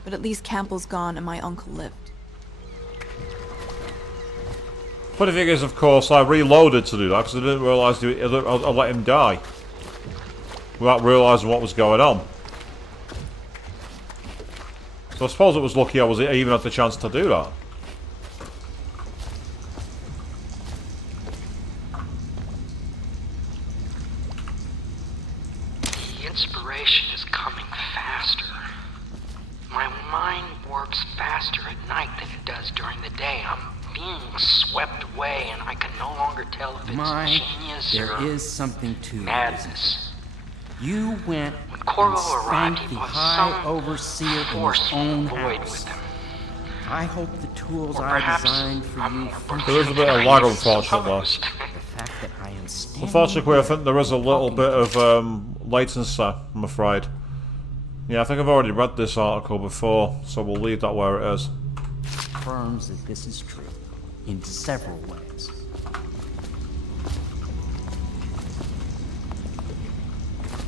But at least Campbell's gone and my uncle lived. Funny thing is, of course, I reloaded to do that because I didn't realise I let him die without realising what was going on. So I suppose it was lucky I even had the chance to do that. The inspiration is coming faster. My mind works faster at night than it does during the day. I'm being swept away, and I can no longer tell if it's genius there or is something to madness. You went When Corvo and arrived, spanked he the was High some Overseer in his force own void house. with him. I hope the tools Or I perhaps designed for I'm you more function. There is a bit of lag, unfortunately. The fact that I am standing Unfortunately, I think there is a little talking bit to of latency, I'm afraid. Yeah, I think I've already read this article before, so we'll leave that where it is. confirms that this is true in several ways.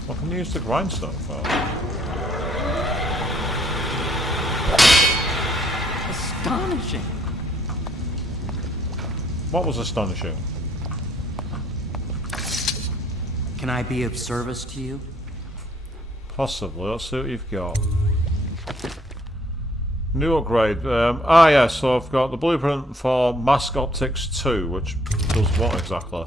What can you use the grindstone for? Astonishing. What was astonishing? Can I be of service to you? Possibly. Let's see what you've got. New upgrade. Yeah, so I've got the blueprint for Mask Optics 2, which does what exactly?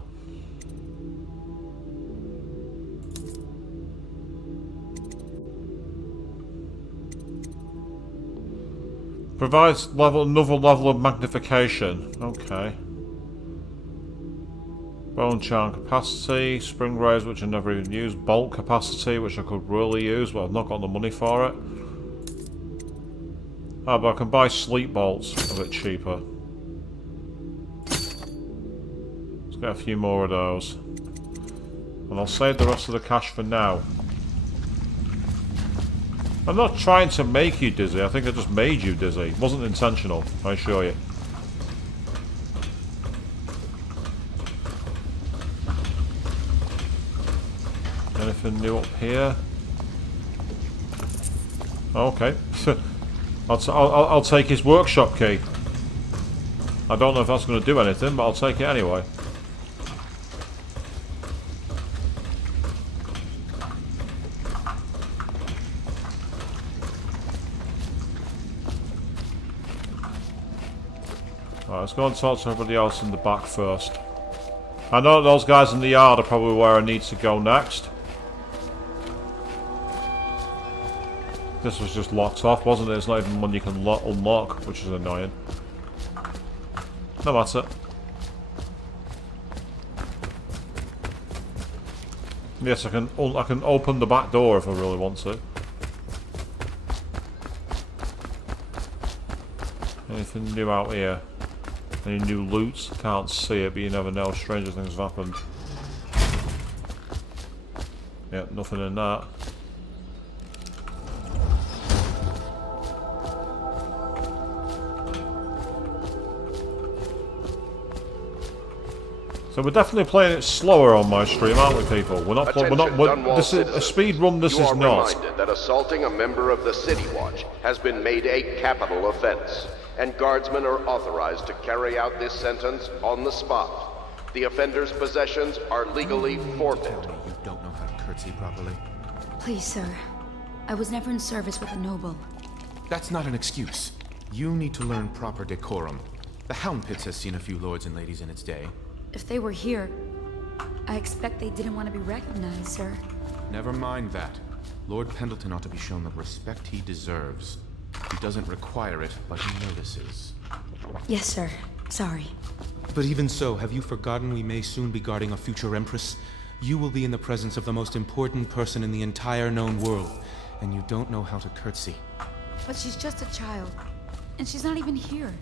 Provides another level of magnification. Okay. Bone charm capacity, spring rays which I never even used, bolt capacity which I could really use, but I've not got the money for it. Ah, but I can buy sleep bolts a bit cheaper. Let's get a few more of those. And I'll save the rest of the cash for now. I'm not trying to make you dizzy, I think I just made you dizzy. It wasn't intentional, I assure you. Anything new up here? Okay. I'll take his workshop key. I don't know if that's going to do anything, but I'll take it anyway. Alright, let's go and talk to everybody else in the back first. I know those guys in the yard are probably where I need to go next. This was just locked off, wasn't it? It's not even one you can unlock, which is annoying. No matter. Yes, I can open the back door if I really want to. Anything new out here? Any new loot? Can't see it, but you never know. Stranger things have happened. Yeah, nothing in that. So we're definitely playing it slower on my stream, aren't we, people? We're not. This is a speed run. This is not. Reminded that assaulting a member of the City Watch has been made a capital offense, and guardsmen are authorized to carry out this sentence on the spot. The offender's possessions are legally forfeit. You don't know how to curtsy properly. Please, sir. I was never in service with a noble. That's not an excuse. You need to learn proper decorum. The Hound Pits has seen a few lords and ladies in its day. If they were here, I expect they didn't want to be recognized, sir. Never mind that. Lord Pendleton ought to be shown the respect he deserves. He doesn't require it, but he notices. Yes, sir. Sorry. But even so, have you forgotten we may soon be guarding a future Empress? You will be in the presence of the most important person in the entire known world, and you don't know how to curtsy. But she's just a child, and she's not even here.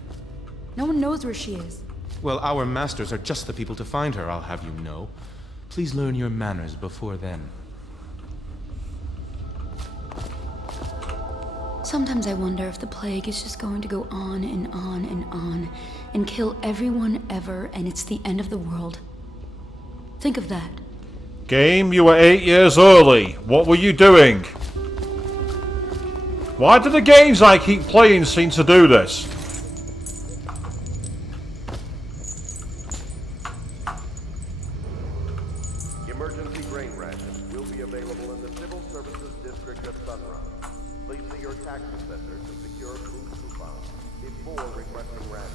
No one knows where she is. Well, our masters are just the people to find her, I'll have you know. Please learn your manners before then. Sometimes I wonder if the plague is just going to go on and on and on, and kill everyone ever, and it's the end of the world. Think of that. Game, you were 8 years early. What were you doing? Why do the games I keep playing seem to do this? Emergency grain rations will be available in the Civil Services District of Sunrise. Please see your tax assessor to secure food coupons before requesting rations.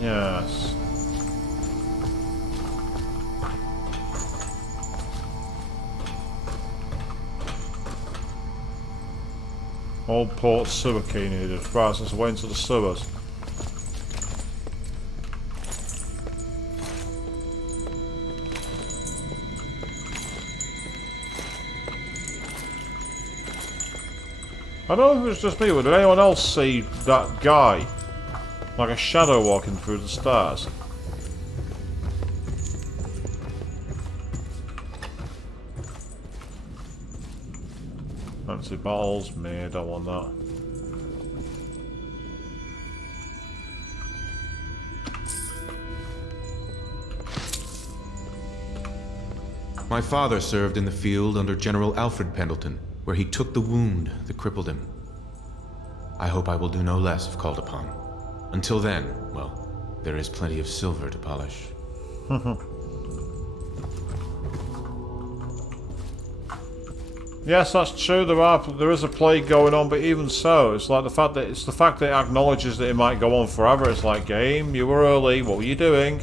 Yes. Old Port sewer key needed. Right, so it's way into the sewers. I don't know if it was just me, but did anyone else see that guy? Like a shadow walking through the stars? Fancy bottles? Me, I don't want that. My father served in the field under General Alfred Pendleton, where he took the wound that crippled him. I hope I will do no less if called upon. Until then, well, there is plenty of silver to polish. Yes, that's true. There is a plague going on, but even so, it's like the fact that it acknowledges that it might go on forever. It's like, game, you were early. What were you doing?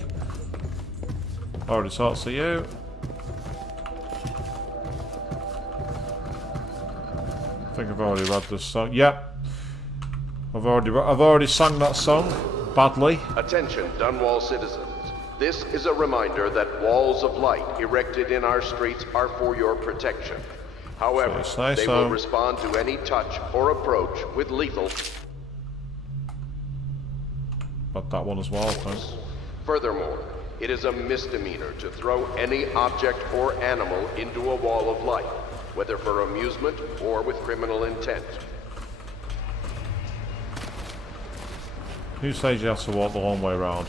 Already talked to you. I think I've already read this song. Yep. I've already sung that song badly. Attention, Dunwall citizens. This is a reminder that walls of light erected in our streets are for your protection. However, they will respond to any touch or approach with lethal. But that one as well, I think. Furthermore, it is a misdemeanor to throw any object or animal into a wall of light, whether for amusement or with criminal intent. Who says you have to walk the long way round?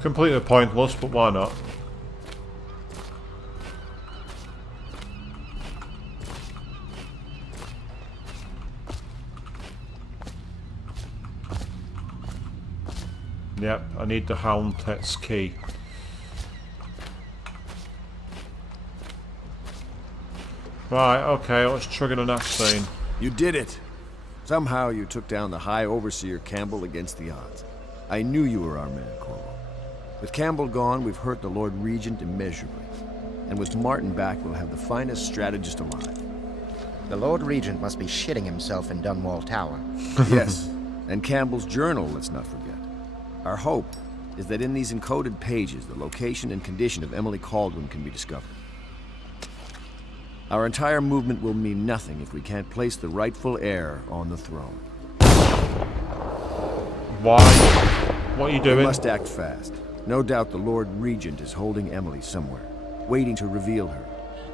Completely pointless, but why not? Yep, I need the Hound Pet's key. Right, okay, let's trigger the next scene. You did it! Somehow you took down the High Overseer Campbell against the odds. I knew you were our man, Corvo. With Campbell gone, we've hurt the Lord Regent immeasurably. And with Martin back, we'll have the finest strategist alive. The Lord Regent must be shitting himself in Dunwall Tower. Yes, and Campbell's journal, let's not forget. Our hope is that in these encoded pages, the location and condition of Emily Kaldwin can be discovered. Our entire movement will mean nothing if we can't place the rightful heir on the throne. Why? What are you doing? We must act fast. No doubt the Lord Regent is holding Emily somewhere, waiting to reveal her,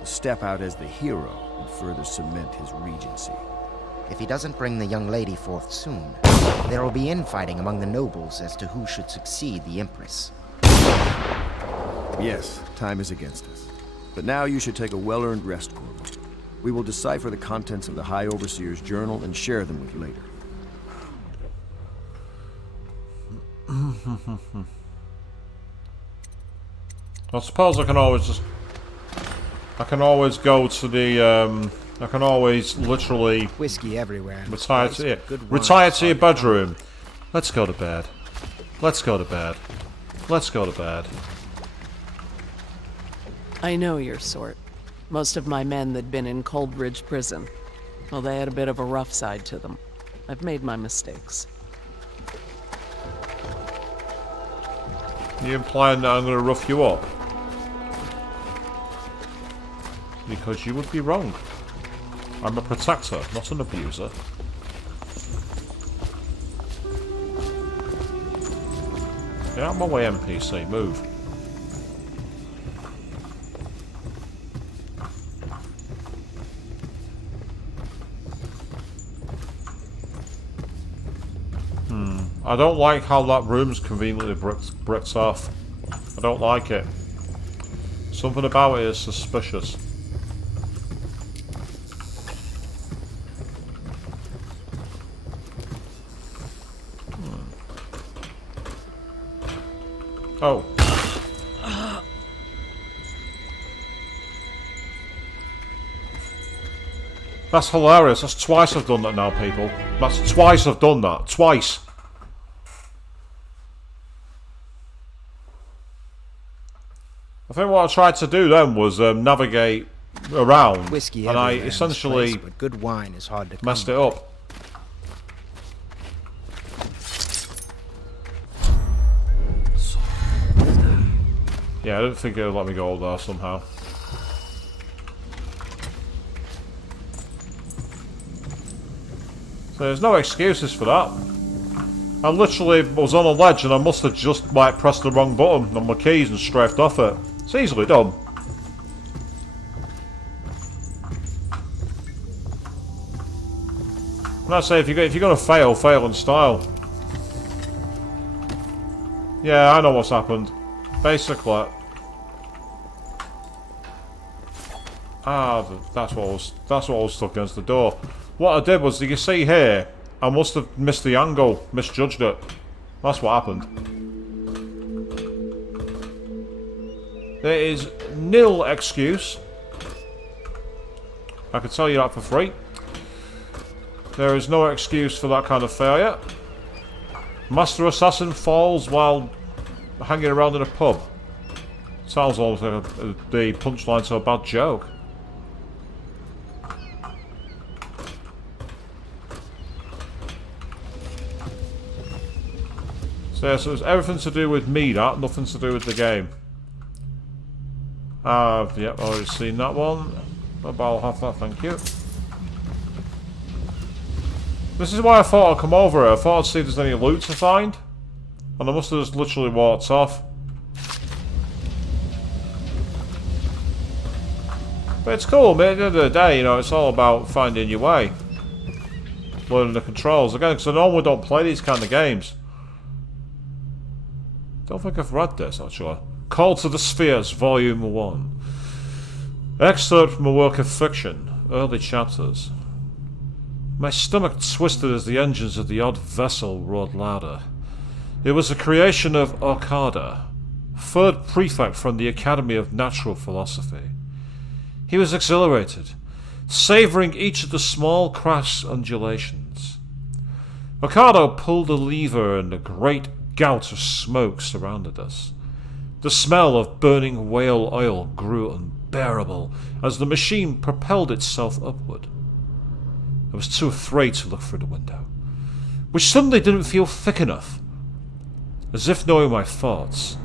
to step out as the hero and further cement his regency. If he doesn't bring the young lady forth soon, there will be infighting among the nobles as to who should succeed the Empress. Yes, time is against us. But now you should take a well-earned rest, Corvo. We will decipher the contents of the High Overseer's journal and share them with you later. I suppose I can always just... I can always go to the, I can always literally... Whiskey everywhere. Retire to your bedroom. Let's go to bed. Let's go to bed. Let's go to bed. I know your sort. Most of my men that'd been in Coldridge Prison. Well, they had a bit of a rough side to them. I've made my mistakes. You implying that I'm going to rough you up? Because you would be wrong. I'm a protector, not an abuser. Get out of my way, NPC. Move. I don't like how that room's conveniently bricked off. I don't like it. Something about it is suspicious. Oh. That's hilarious. That's twice I've done that now, people. That's twice I've done that. Twice. I think what I tried to do then was navigate around, Whiskey and I everywhere in this essentially place, but good wine is hard to come messed it by. up. Yeah, I didn't think it would let me go there somehow. So there's no excuses for that. I literally was on a ledge and I must have just like pressed the wrong button on my keys and strafed off it. It's easily done. And I say if you're gonna fail, fail in style. Yeah, I know what's happened. Basically, that's what I was stuck against the door. What I did was, you can see here, I must have missed the angle, misjudged it. That's what happened. There is nil excuse. I can tell you that for free. There is no excuse for that kind of failure. Master Assassin falls while hanging around in a pub. Sounds almost like the punchline to a bad joke. So it's everything to do with me, that, nothing to do with the game. Yep, already seen that one. I'll have that, thank you. This is why I thought I'd come over here. I thought I'd see if there's any loot to find. And I must have just literally walked off. But it's cool, mate. At the end of the day, you know, it's all about finding your way. Learning the controls. Again, because I normally don't play these kind of games. Don't think I've read this, actually. Call to the Spheres, Volume 1. Excerpt from a work of fiction. Early chapters. My stomach twisted as the engines of the odd vessel roared louder. It was a creation of Okada, third prefect from the Academy of Natural Philosophy. He was exhilarated, savouring each of the small craft's undulations. Okada pulled a lever and a great gout of smoke surrounded us. The smell of burning whale oil grew unbearable as the machine propelled itself upward. I was too afraid to look through the window, which suddenly didn't feel thick enough. As if knowing my thoughts,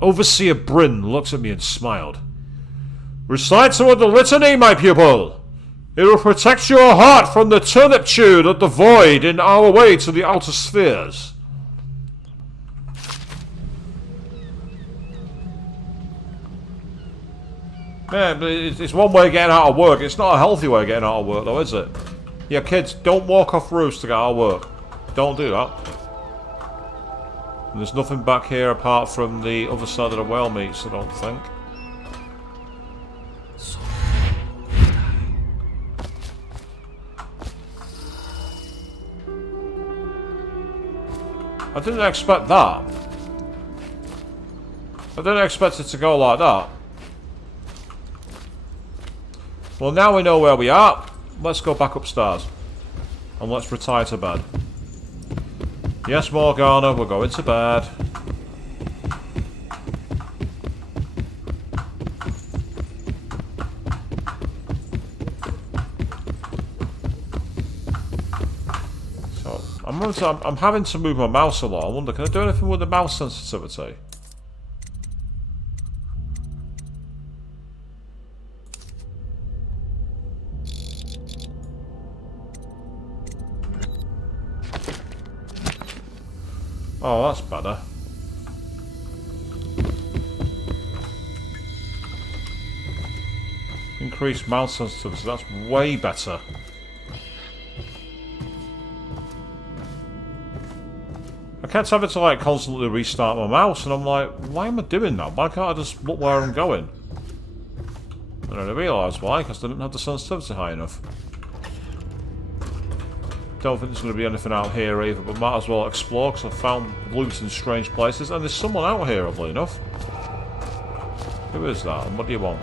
Overseer Bryn looked at me and smiled. Recite some of the litany, my pupil. It will protect your heart from the turniptude of the void in our way to the outer spheres. Man, it's one way of getting out of work. It's not a healthy way of getting out of work, though, is it? Yeah, kids, don't walk off roofs to get out of work. Don't do that. And there's nothing back here apart from the other side of the whale meats, I don't think. I didn't expect that. I didn't expect it to go like that. Well, now we know where we are. Let's go back upstairs. And let's retire to bed. Yes, Morgana, we're going to bed. So, I'm having to move my mouse a lot. I wonder, can I do anything with the mouse sensitivity? Oh, that's better. Increased mouse sensitivity, that's way better. I kept having to like constantly restart my mouse and I'm like, why am I doing that? Why can't I just look where I'm going? And then I realised why, because I didn't have the sensitivity high enough. Don't think there's going to be anything out here either, but might as well explore because I've found loot in strange places and there's someone out here, oddly enough. Who is that and what do you want?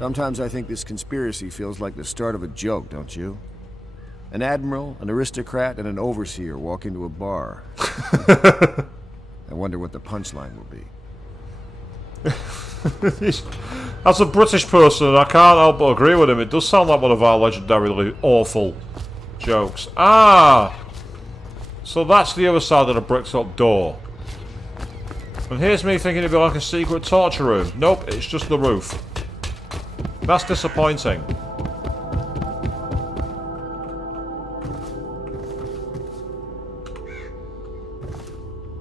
Sometimes I think this conspiracy feels like the start of a joke, don't you? An admiral, an aristocrat, and an overseer walk into a bar. I wonder what the punchline will be. As a British person, I can't help but agree with him. It does sound like one of our legendarily awful jokes. Ah! So that's the other side of the bricked up door. And here's me thinking it'd be like a secret torture room. Nope, it's just the roof. That's disappointing.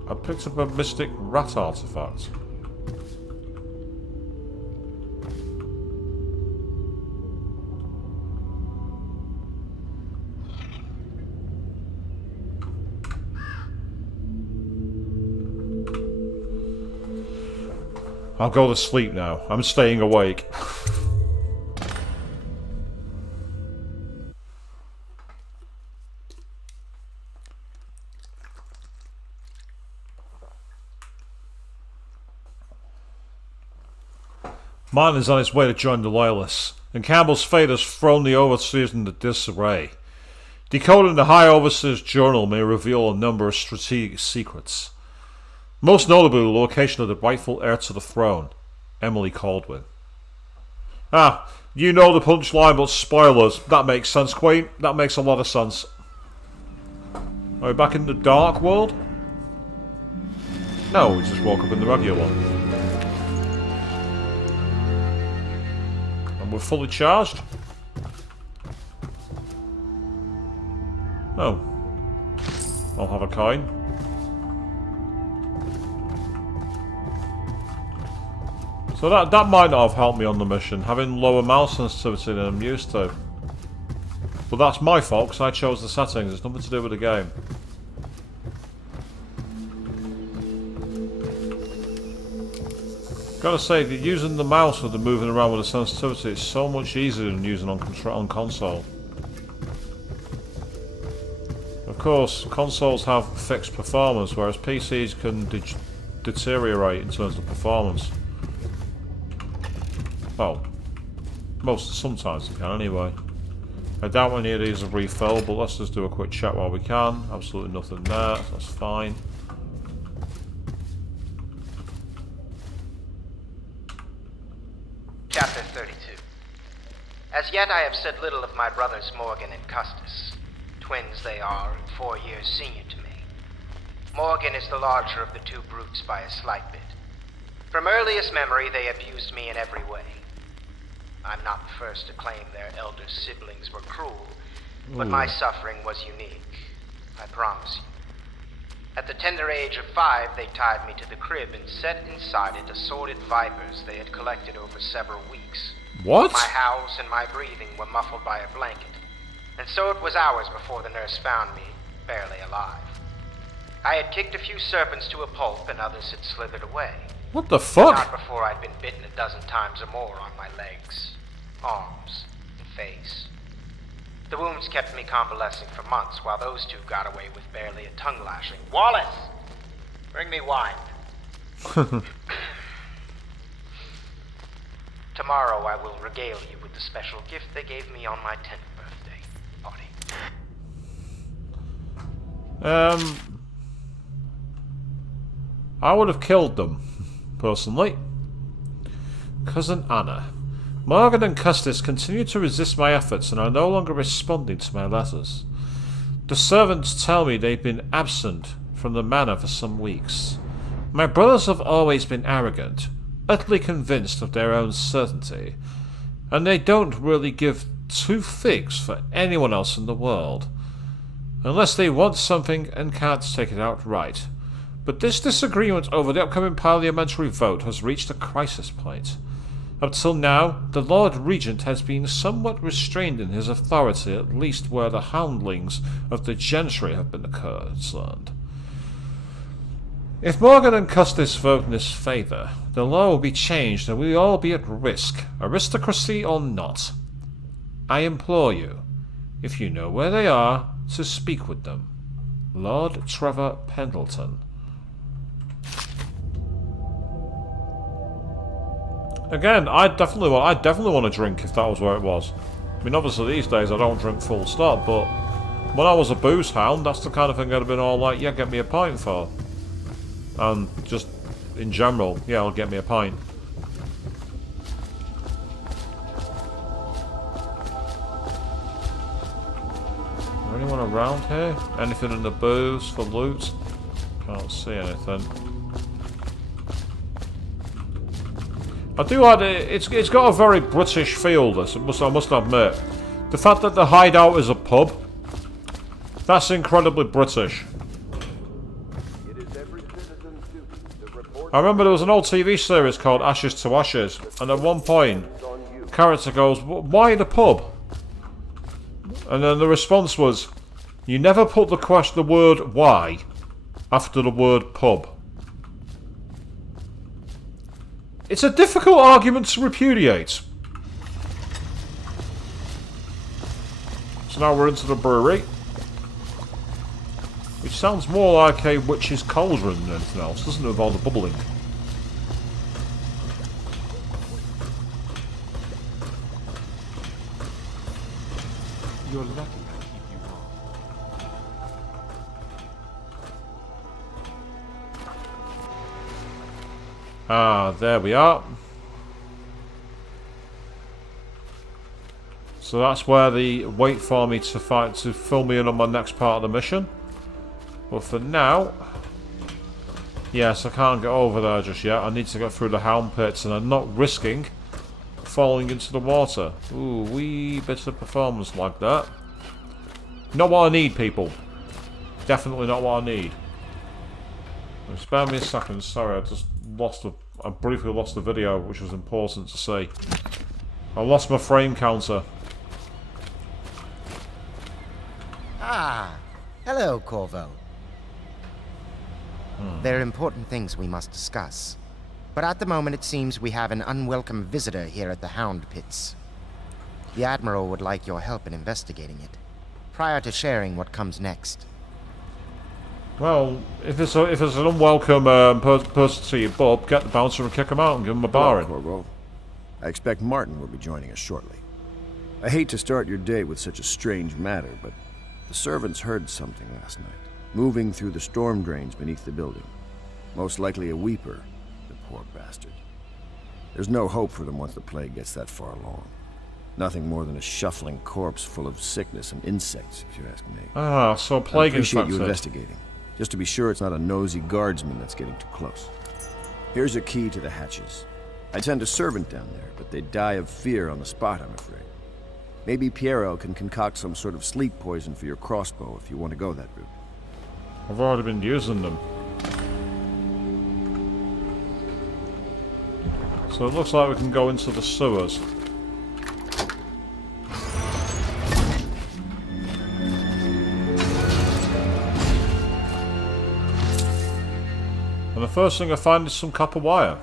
I picked up a mystic rat artifact. I'll go to sleep now. I'm staying awake. Martin is on his way to join the Loyalists, and Campbell's fate has thrown the Overseers into disarray. Decoding the High Overseer's journal may reveal a number of strategic secrets. Most notably, the location of the rightful heir to the throne, Emily Caldwin. Ah, you know the punchline, but spoilers. That makes sense, Queen. That makes a lot of sense. Are we back in the dark world? No, we just woke up in the regular one. And we're fully charged? Oh. I'll have a coin. So that might not have helped me on the mission, having lower mouse sensitivity than I'm used to. But that's my fault, because I chose the settings, it's nothing to do with the game. Gotta say, that using the mouse with the moving around with the sensitivity is so much easier than using on console. Of course, consoles have fixed performance, whereas PCs can deteriorate in terms of performance. Well, sometimes they can anyway. I doubt any of these are refill, but let's just do a quick check while we can. Absolutely nothing there, so that's fine. Chapter 32. As yet I have said little of my brothers Morgan and Custis. Twins they are, and 4 years senior to me. Morgan is the larger of the two brutes by a slight bit. From earliest memory they abused me in every way. I'm not the first to claim their elder siblings were cruel, but my suffering was unique, I promise you. At the tender age of 5, they tied me to the crib and set inside it assorted vipers they had collected over several weeks. What? My howls and my breathing were muffled by a blanket, and so it was hours before the nurse found me, barely alive. I had kicked a few serpents to a pulp and others had slithered away. What the fuck? Not before I'd been bitten a dozen times or more on my legs, arms, and face. The wounds kept me convalescing for months, while those two got away with barely a tongue lashing. Wallace! Bring me wine. Tomorrow I will regale you with the special gift they gave me on my 10th birthday party. I would have killed them, personally. Cousin Anna. Morgan and Custis continue to resist my efforts and are no longer responding to my letters. The servants tell me they've been absent from the manor for some weeks. My brothers have always been arrogant, utterly convinced of their own certainty, and they don't really give two figs for anyone else in the world, unless they want something and can't take it outright. But this disagreement over the upcoming parliamentary vote has reached a crisis point. Up till now, the Lord Regent has been somewhat restrained in his authority, at least where the handlings of the gentry have been concerned. If Morgan and Custis vote in his favour, the law will be changed and we will all be at risk, aristocracy or not. I implore you, if you know where they are, to speak with them. Lord Trevor Pendleton. Again, I definitely want a drink if that was where it was. I mean, obviously these days I don't drink full stop, but when I was a booze hound, that's the kind of thing I'd have been all like, yeah, get me a pint for. And just in general, yeah, I'll get me a pint. Is there anyone around here? Anything in the booze for loot? Can't see anything. I do like it. It's got a very British feel, this, I must admit. The fact that the hideout is a pub, that's incredibly British. I remember there was an old TV series called Ashes to Ashes, and at one point, the character goes, "Why the pub?" And then the response was, "You never put the word why after the word pub." It's a difficult argument to repudiate. So now we're into the brewery, which sounds more like a witch's cauldron than anything else, doesn't it, with all the bubbling? You're lucky I keep you warm. Ah, there we are. So that's where they wait for me to fill me in on my next part of the mission. But for now, yes, I can't get over there just yet. I need to get through the hound pits, and I'm not risking falling into the water. Ooh, wee bit of performance like that. Not what I need, people. Definitely not what I need. Spare me a second. Sorry, I briefly lost the video, which was important to see. I lost my frame counter. Ah, hello, Corvo. There are important things we must discuss. But at the moment it seems we have an unwelcome visitor here at the Hound Pits. The Admiral would like your help in investigating it, prior to sharing what comes next. Well, if it's an unwelcome person to your bub, get the bouncer and kick him out and give him a barring. Corvo. I expect Martin will be joining us shortly. I hate to start your day with such a strange matter, but the servants heard something last night, moving through the storm drains beneath the building. Most likely a weeper, the poor bastard. There's no hope for them once the plague gets that far along. Nothing more than a shuffling corpse full of sickness and insects, if you ask me. Ah, so plague I appreciate infected. you investigating, just to be sure it's not a nosy guardsman that's getting too close. Here's a key to the hatches. I'd send a servant down there, but they'd die of fear on the spot, I'm afraid. Maybe Piero can concoct some sort of sleep poison for your crossbow if you want to go that route. I've already been using them. So it looks like we can go into the sewers. And the first thing I find is some copper wire.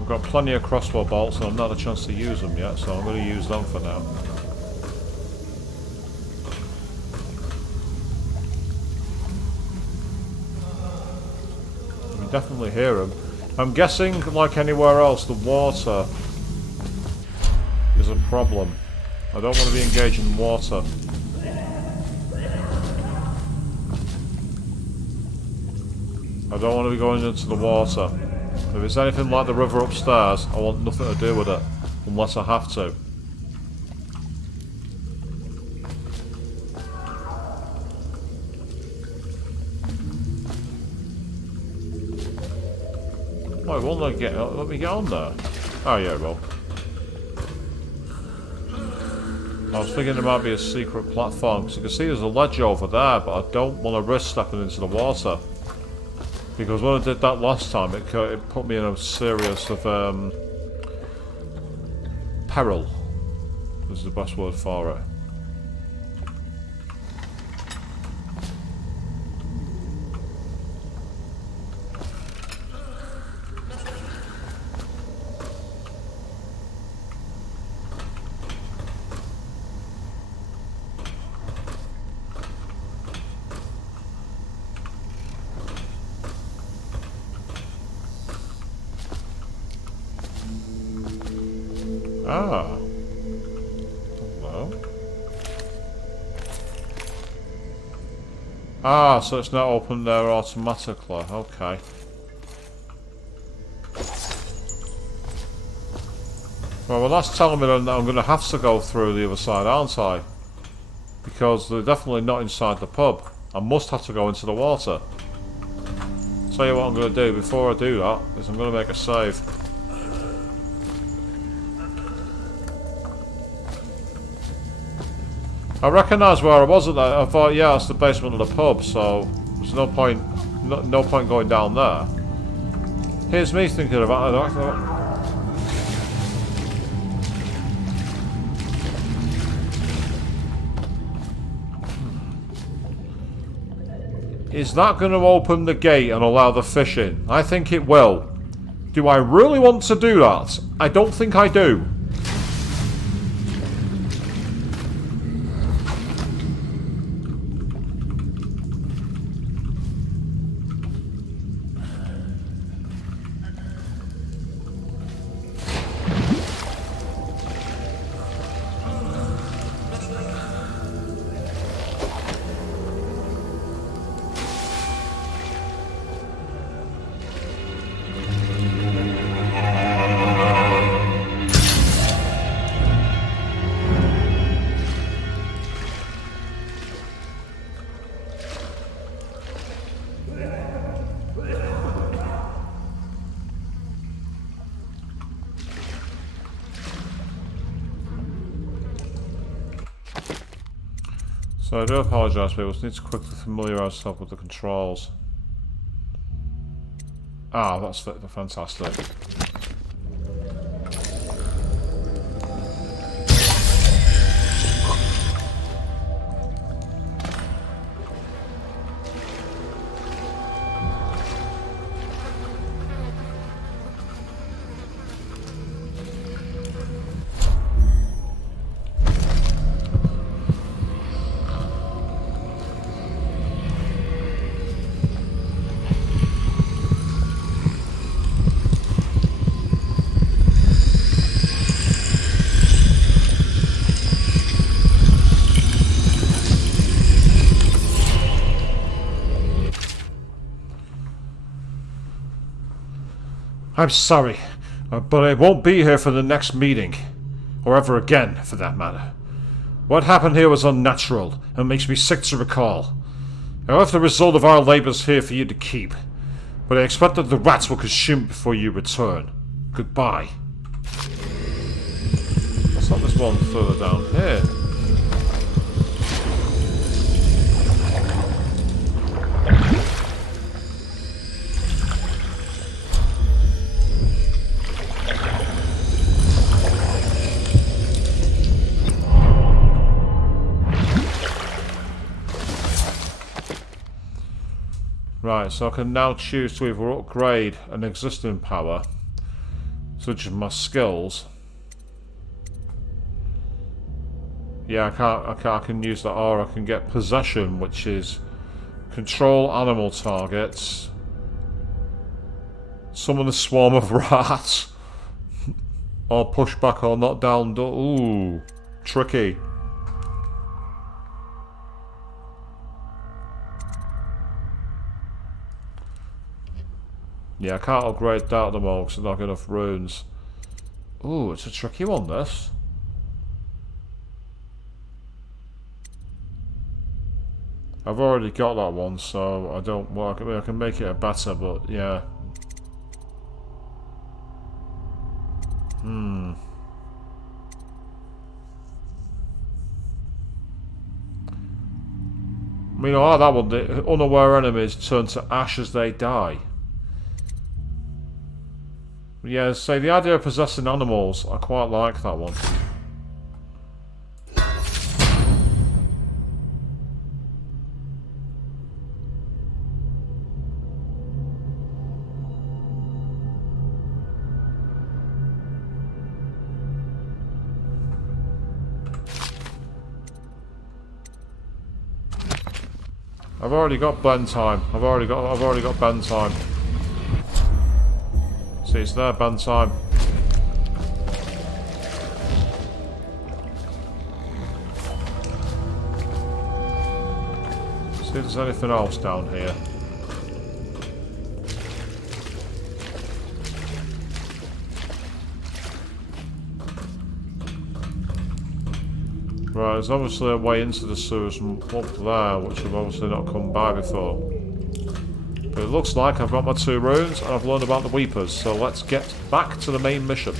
I've got plenty of crossbow bolts and I've not had a chance to use them yet, so I'm going to use them for now. You can definitely hear them. I'm guessing, like anywhere else, the water is a problem. I don't want to be engaged in water. I don't want to be going into the water. If it's anything like the river upstairs, I want nothing to do with it, unless I have to. Oh, it won't let me get on there. Oh yeah, it will. I was thinking there might be a secret platform, because you can see there's a ledge over there, but I don't want to risk stepping into the water. Because when I did that last time, it put me in a serious of peril, is the best word for it. Ah. Well. Ah, so it's not open there automatically. Okay. Well, that's telling me that I'm going to have to go through the other side, aren't I? Because they're definitely not inside the pub. I must have to go into the water. Tell you what I'm going to do before I do that is I'm going to make a save. I recognise where I was at that. I thought, yeah, it's the basement of the pub, so there's no point going down there. Here's me thinking about it. Is that going to open the gate and allow the fish in? I think it will. Do I really want to do that? I don't think I do. So I do apologise, people. I need to quickly familiarise myself with the controls. Ah, that's fantastic. I'm sorry, but I won't be here for the next meeting. Or ever again, for that matter. What happened here was unnatural, and makes me sick to recall. I left the result of our labours here for you to keep, but I expect that the rats will consume it before you return. Goodbye. What's that? This one further down here. Right, so I can now choose to either upgrade an existing power, such as my skills. Yeah, I can use that, or I can get possession, which is control animal targets, summon a swarm of rats, or push back or knock down. Ooh, tricky. Yeah, I can't upgrade that at the moment because I don't have enough runes. Ooh, it's a tricky one, this. I've already got that one, so I don't... Well, I can make it a better, but yeah. I mean, I like that one. The unaware enemies turn to ash as they die. Yeah, so the idea of possessing animals, I quite like that one. I've already got bend time. I've already got bend time. See, it's there, bend time. See if there's anything else down here. Right, there's obviously a way into the sewers from up there, which I've obviously not come by before. But it looks like I've got my 2 runes and I've learned about the Weepers, so let's get back to the main mission.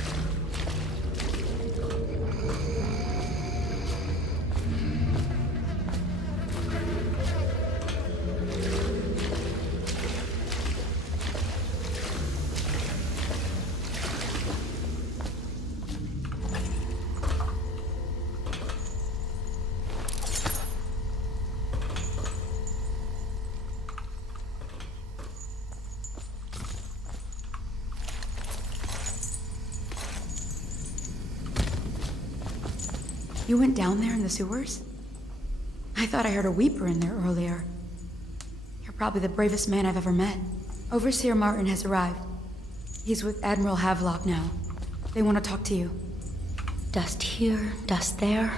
You went down there in the sewers? I thought I heard a Weeper in there earlier. You're probably the bravest man I've ever met. Overseer Martin has arrived. He's with Admiral Havelock now. They want to talk to you. Dust here, dust there.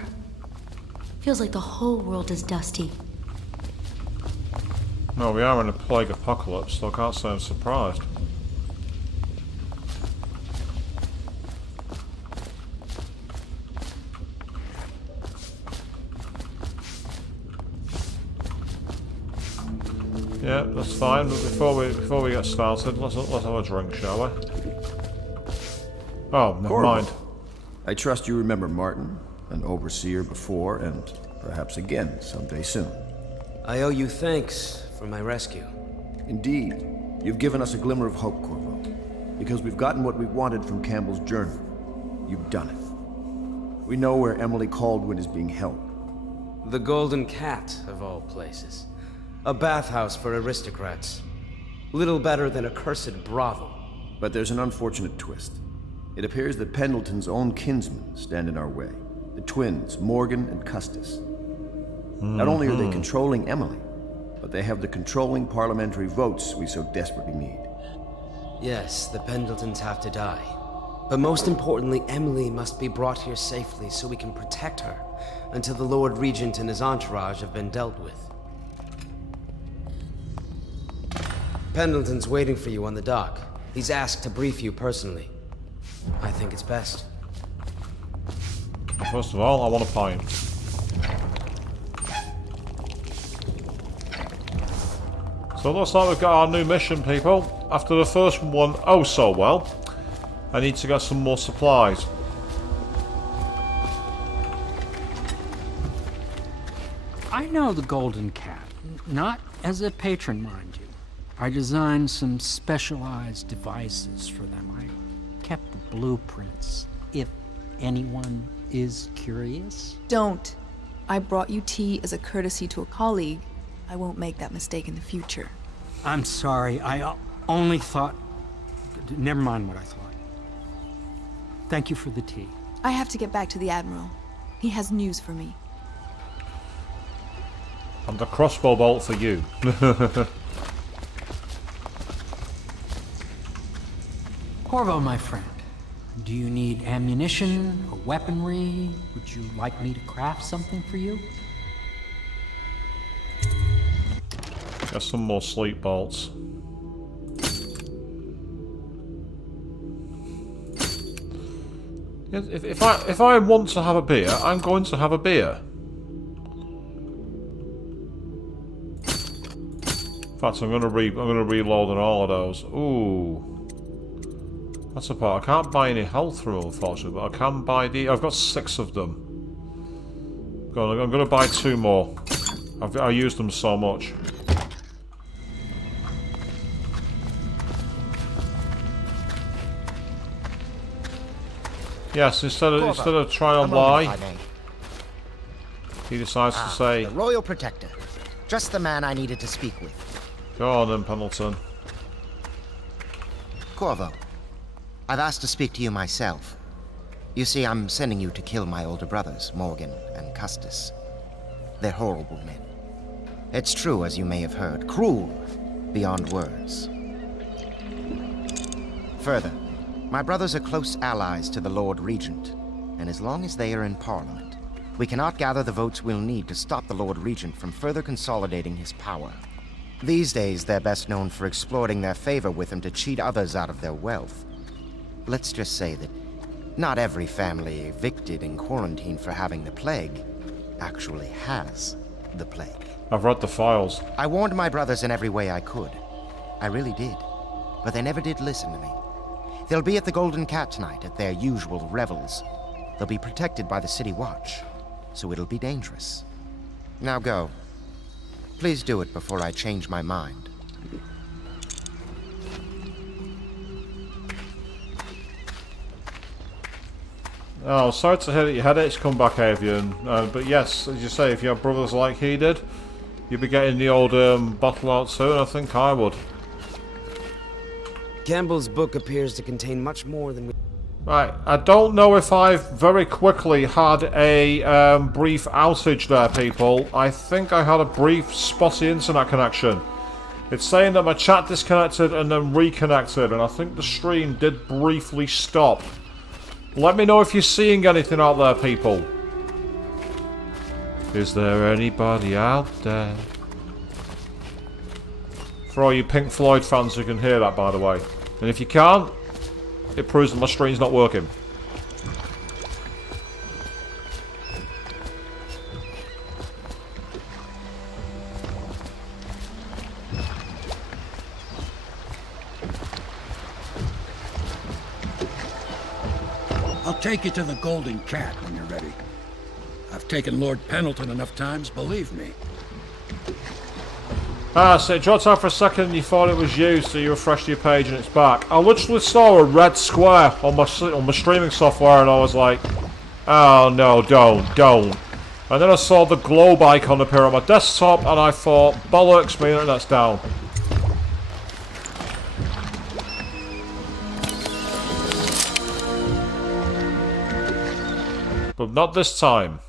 Feels like the whole world is dusty. No, we are in a plague apocalypse, so I can't say I'm surprised. Yeah, that's fine, but before we get started, let's have a drink, shall we? Oh, never mind. I trust you remember Martin, an overseer before, and perhaps again someday soon. I owe you thanks for my rescue. Indeed. You've given us a glimmer of hope, Corvo. Because we've gotten what we wanted from Campbell's journal. You've done it. We know where Emily Caldwin is being held. The Golden Cat, of all places. A bathhouse for aristocrats. Little better than a cursed brothel. But there's an unfortunate twist. It appears that Pendleton's own kinsmen stand in our way. The twins, Morgan and Custis. Not only are they controlling Emily, but they have the controlling parliamentary votes we so desperately need. Yes, the Pendletons have to die. But most importantly, Emily must be brought here safely so we can protect her until the Lord Regent and his entourage have been dealt with. Pendleton's waiting for you on the dock. He's asked to brief you personally. I think it's best. First of all, I want a pint. So it looks like we've got our new mission, people. After the first one, oh so well, I need to get some more supplies. I know the Golden Cat, not as a patron, mind you. I designed some specialized devices for them. I kept the blueprints, if anyone is curious. Don't. I brought you tea as a courtesy to a colleague. I won't make that mistake in the future. I'm sorry, I only thought... Never mind what I thought. Thank you for the tea. I have to get back to the Admiral. He has news for me. And the crossbow bolt for you. Corvo, my friend, do you need ammunition or weaponry? Would you like me to craft something for you? Get some more sleep bolts. If I want to have a beer, I'm going to have a beer. In fact, I'm gonna reload on all of those. Ooh. That's a part. I can't buy any health through, unfortunately, but I can buy the... I've got 6 of them. Go on, I'm gonna buy 2 more. I used them so much. Yes, instead of trying to lie, he decides to say... The Royal Protector. Just the man I needed to speak with. Go on then, Pendleton. Corvo, I've asked to speak to you myself. You see, I'm sending you to kill my older brothers, Morgan and Custis. They're horrible men. It's true, as you may have heard, cruel beyond words. Further, my brothers are close allies to the Lord Regent, and as long as they are in Parliament, we cannot gather the votes we'll need to stop the Lord Regent from further consolidating his power. These days, they're best known for exploiting their favor with him to cheat others out of their wealth. Let's just say that not every family evicted in quarantine for having the plague actually has the plague. I've read the files. I warned my brothers in every way I could. I really did. But they never did listen to me. They'll be at the Golden Cat tonight at their usual revels. They'll be protected by the City Watch, so it'll be dangerous. Now go. Please do it before I change my mind. Oh, sorry to hear that your headaches come back, Avian. But yes, as you say, if you have brothers like he did, you'd be getting the old bottle out soon. I think I would. Campbell's book appears to contain much more than we... Right, I don't know if I've very quickly had a brief outage there, people. I think I had a brief spotty internet connection. It's saying that my chat disconnected and then reconnected, and I think the stream did briefly stop. Let me know if you're seeing anything out there, people. Is there anybody out there? For all you Pink Floyd fans who can hear that, by the way. And if you can't, it proves that my stream's not working. I'll take you to the Golden Cat when you're ready. I've taken Lord Pendleton enough times, believe me. Ah, so it dropped out for a second and you thought it was you, so you refreshed your page and it's back. I literally saw a red square on my streaming software and I was like, oh no, don't. And then I saw the globe icon appear on my desktop and I thought, bollocks, my internet's down. But not this time.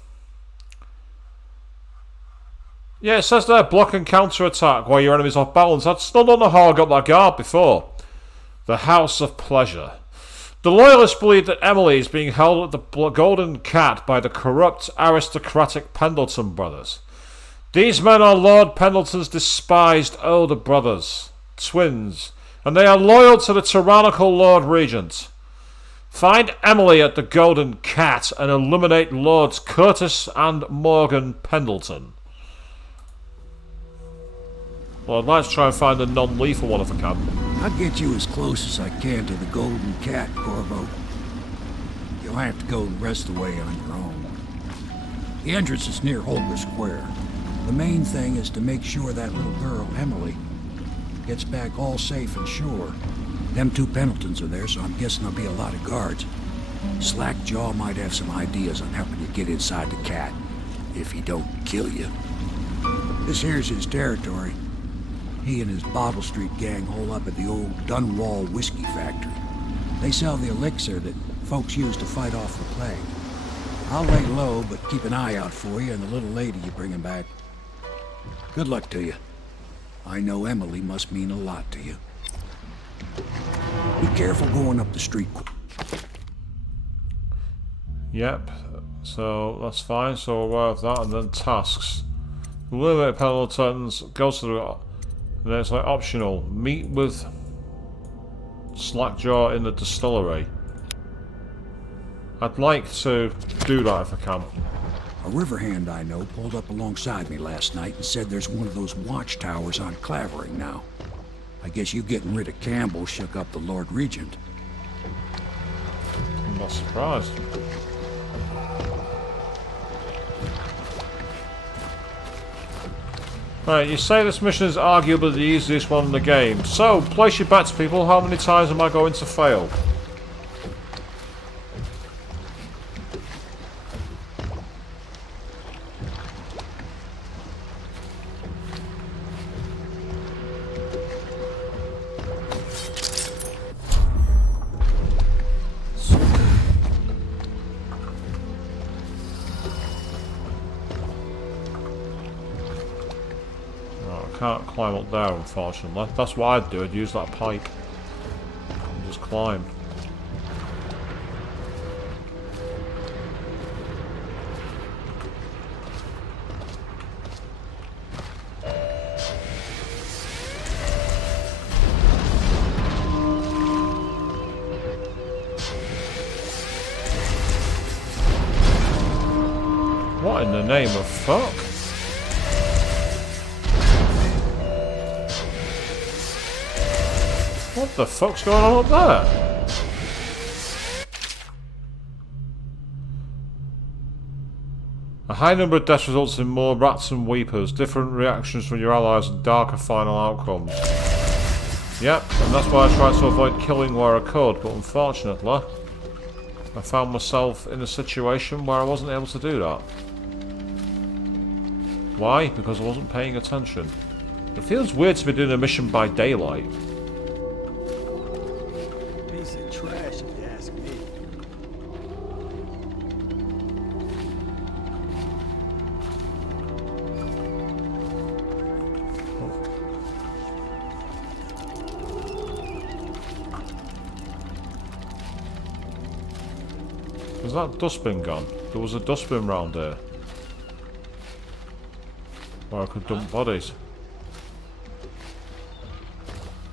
Yeah, it says there, block and counter-attack while your enemy's off balance. I still don't know how I got that guard before. The House of Pleasure. The Loyalists believe that Emily is being held at the Golden Cat by the corrupt, aristocratic Pendleton brothers. These men are Lord Pendleton's despised older brothers, twins, and they are loyal to the tyrannical Lord Regent. Find Emily at the Golden Cat and eliminate Lords Curtis and Morgan Pendleton. Well, I'd like to try and find a non-lethal one if I can. I'll get you as close as I can to the Golden Cat, Corvo. You'll have to go the rest of the way on your own. The entrance is near Holger Square. The main thing is to make sure that little girl, Emily, gets back all safe and sure. Them two Pendletons are there, so I'm guessing there'll be a lot of guards. Slackjaw might have some ideas on helping you get inside the cat, if he don't kill you. This here's his territory. He and his Bottle Street gang hole up at the old Dunwall whiskey factory. They sell the elixir that folks use to fight off the plague. I'll lay low, but keep an eye out for you and the little lady you bring him back. Good luck to you. I know Emily must mean a lot to you. Be careful going up the street. Yep, so that's fine, so aware of that, and then tasks. Eliminate Pendletons, go to the... And then it's like optional. Meet with Slackjaw in the distillery. I'd like to do that if I can. A river hand I know pulled up alongside me last night and said there's one of those watchtowers on Clavering now. I guess you getting rid of Campbell shook up the Lord Regent. I'm not surprised. Right, you say this mission is arguably the easiest one in the game. So, place your bets, people. How many times am I going to fail? Can't climb up there, unfortunately. That's what I'd do. I'd use that pike and just climb. What in the name of fuck? What the fuck's going on up there? A high number of deaths results in more rats and weepers, different reactions from your allies and darker final outcomes. Yep, and that's why I tried to avoid killing where I could, but unfortunately I found myself in a situation where I wasn't able to do that. Why? Because I wasn't paying attention. It feels weird to be doing a mission by daylight. Piece of trash, if you ask me. Has that dustbin gone? There was a dustbin round here where I could dump bodies.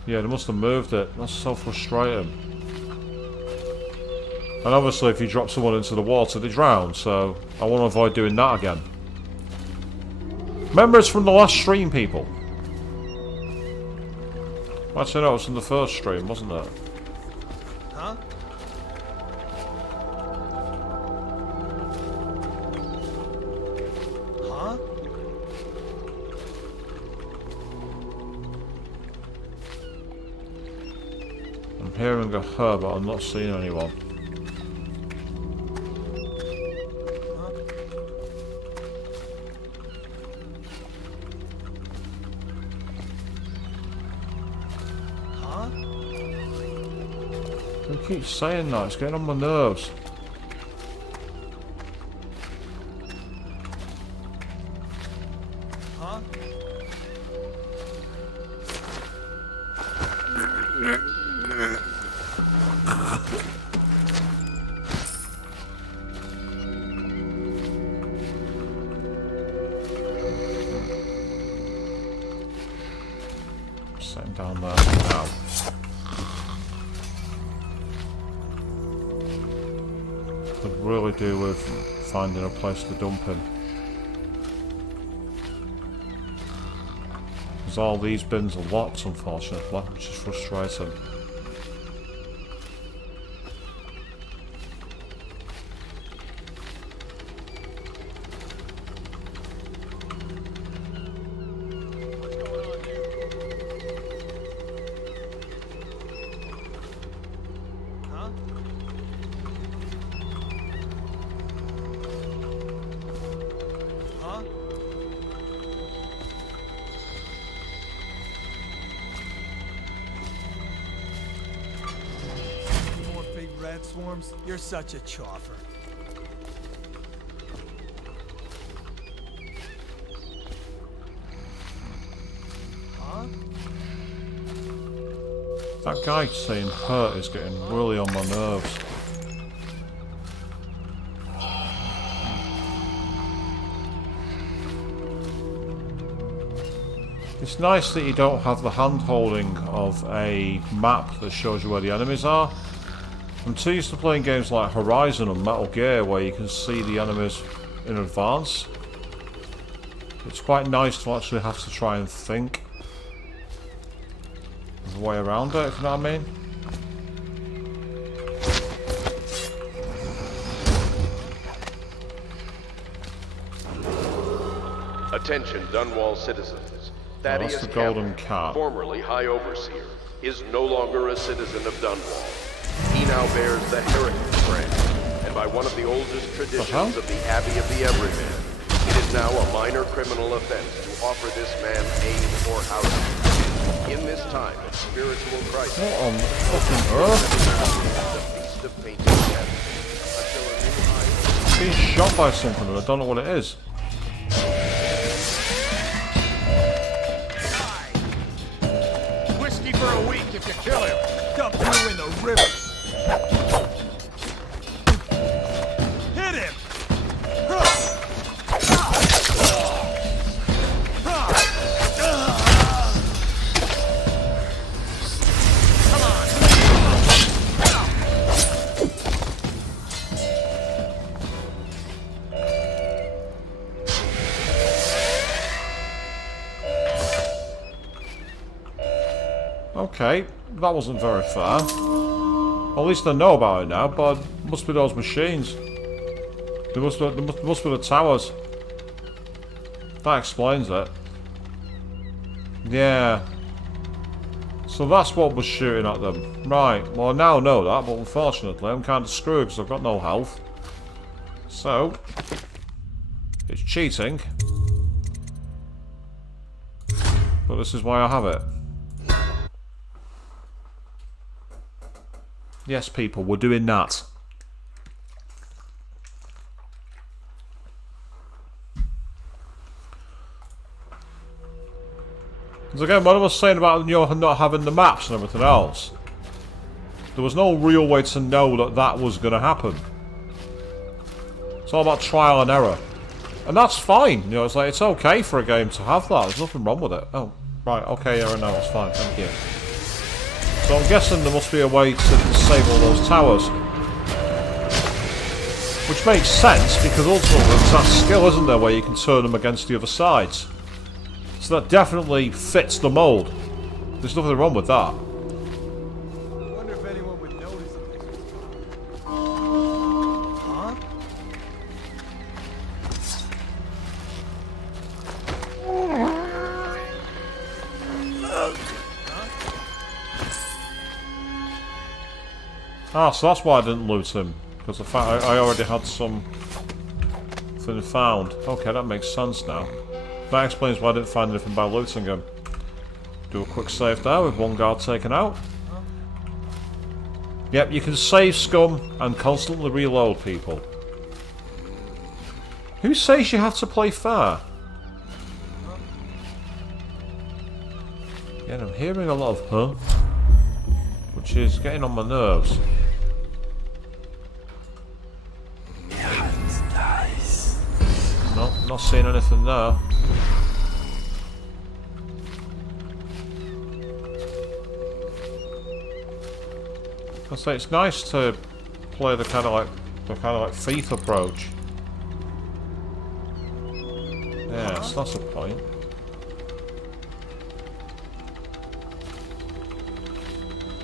Yeah, they must have moved it. That's so frustrating. And obviously if you drop someone into the water, they drown, so I want to avoid doing that again. Remember, it's from the last stream, people. Actually, no, it was from the first stream, wasn't it? Huh? Huh? I'm hearing a her, but I'm not seeing anyone. I keep saying that, it's getting on my nerves. Huh? Sitting down there now. really do with finding a place to dump him. Because all these bins are locked, unfortunately, which is frustrating. Rat swarms? You're such a choffer. Huh? That guy saying hurt is getting really on my nerves. It's nice that you don't have the hand holding of a map that shows you where the enemies are. I'm too used to playing games like Horizon and Metal Gear where you can see the enemies in advance. It's quite nice to actually have to try and think of a way around it, if you know what I mean. Attention, Dunwall citizens. Thaddeus that's the Golden Cameron, Cat. formerly High Overseer, is no longer a citizen of Dunwall. He now bears the Heritage brand, and by one of the oldest traditions of the Abbey of the Everyman, it is now a minor criminal offense to offer this man aid or housing. In this time of spiritual crisis, what on fucking earth? The Feast of Painted Candles, until a new high... Being shot by something and I don't know what it is. Whiskey for a week if you kill him. Dump you in the river. Hit him! Come on! Okay, that wasn't very fair. At least I know about it now, but it must be those machines. There must be the towers. That explains it. Yeah. So that's what was shooting at them. Right, well I now know that, but unfortunately I'm kind of screwed because I've got no health. So, it's cheating. But this is why I have it. Yes, people, we're doing that. Because again, what I was saying about not having the maps and everything else, there was no real way to know that that was going to happen. It's all about trial and error. And that's fine, you know, it's like, it's okay for a game to have that, there's nothing wrong with it. Oh, right, okay, error now, it's fine, thank you. So I'm guessing there must be a way to disable those towers. Which makes sense, because ultimately there's that skill, isn't there, where you can turn them against the other sides. So that definitely fits the mold. There's nothing wrong with that. I wonder if anyone would notice if this was... Huh? Ah, so that's why I didn't loot him. Because the fact I already had something found. Okay, that makes sense now. That explains why I didn't find anything by looting him. Do a quick save there with one guard taken out. Yep, you can save scum and constantly reload people. Who says you have to play fair? Again, I'm hearing a lot of huh, which is getting on my nerves. No, not seeing anything there. I say it's nice to play the kind of like The kind of like thief approach. Yes, that's a point.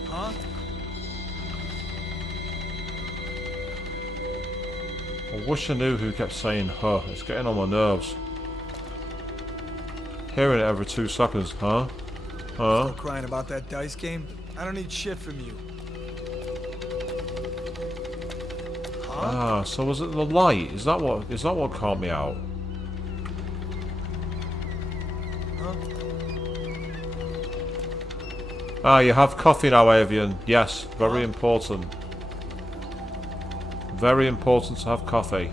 Huh? I wish I knew who kept saying huh. It's getting on my nerves. Hearing it every 2 seconds, huh? Huh? Still crying about that dice game? I don't need shit from you. Ah, so was it the light? Is that what caught me out? Huh? Ah, you have coffee now, Avian. Yes, very important. Very important to have coffee.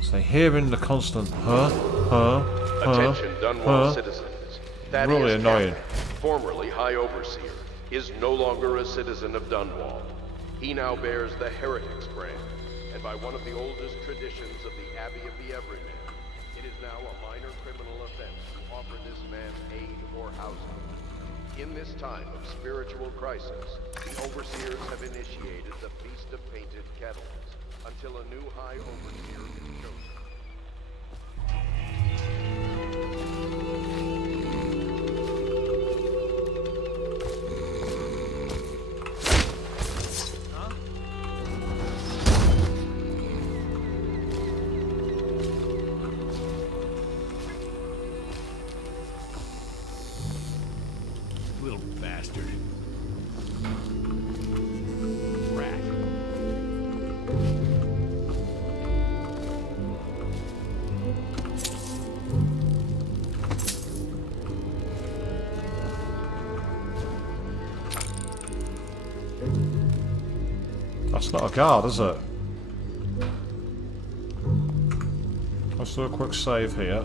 So hearing the constant huh? Attention, Dunwall citizens. Thaddeus Really annoying. Campbell, formerly High Overseer, is no longer a citizen of Dunwall. He now bears the Heretics brand, and by one of the oldest traditions of the Abbey of the Everyman, it is now a minor criminal offense to offer this man aid or housing. In this time of spiritual crisis, the Overseers have initiated the Feast of Painted Kettles, until a new High Overseer is chosen. Little bastard. Rat. That's not a guard, is it? Let's do a quick save here.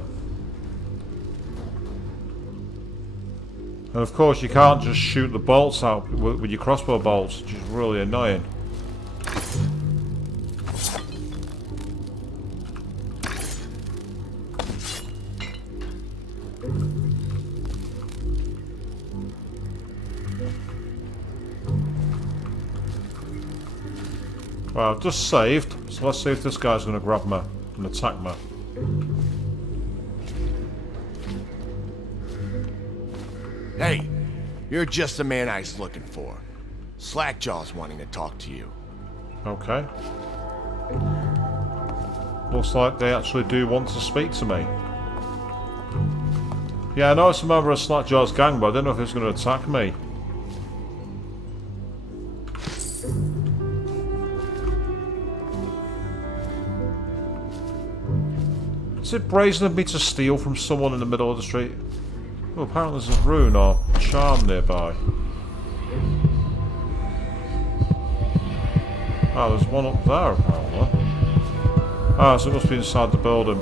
And of course you can't just shoot the bolts out with your crossbow bolts, which is really annoying. Well, I've just saved, so let's see if this guy's going to grab me and attack me. Hey, you're just the man I was looking for. Slackjaw's wanting to talk to you. Okay. Looks like they actually do want to speak to me. Yeah, I know it's a member of Slackjaw's gang, but I don't know if he's going to attack me. Is it brazen of me to steal from someone in the middle of the street? Oh, apparently there's a rune or charm nearby. Oh, there's one up there apparently. Ah, so it must be inside the building.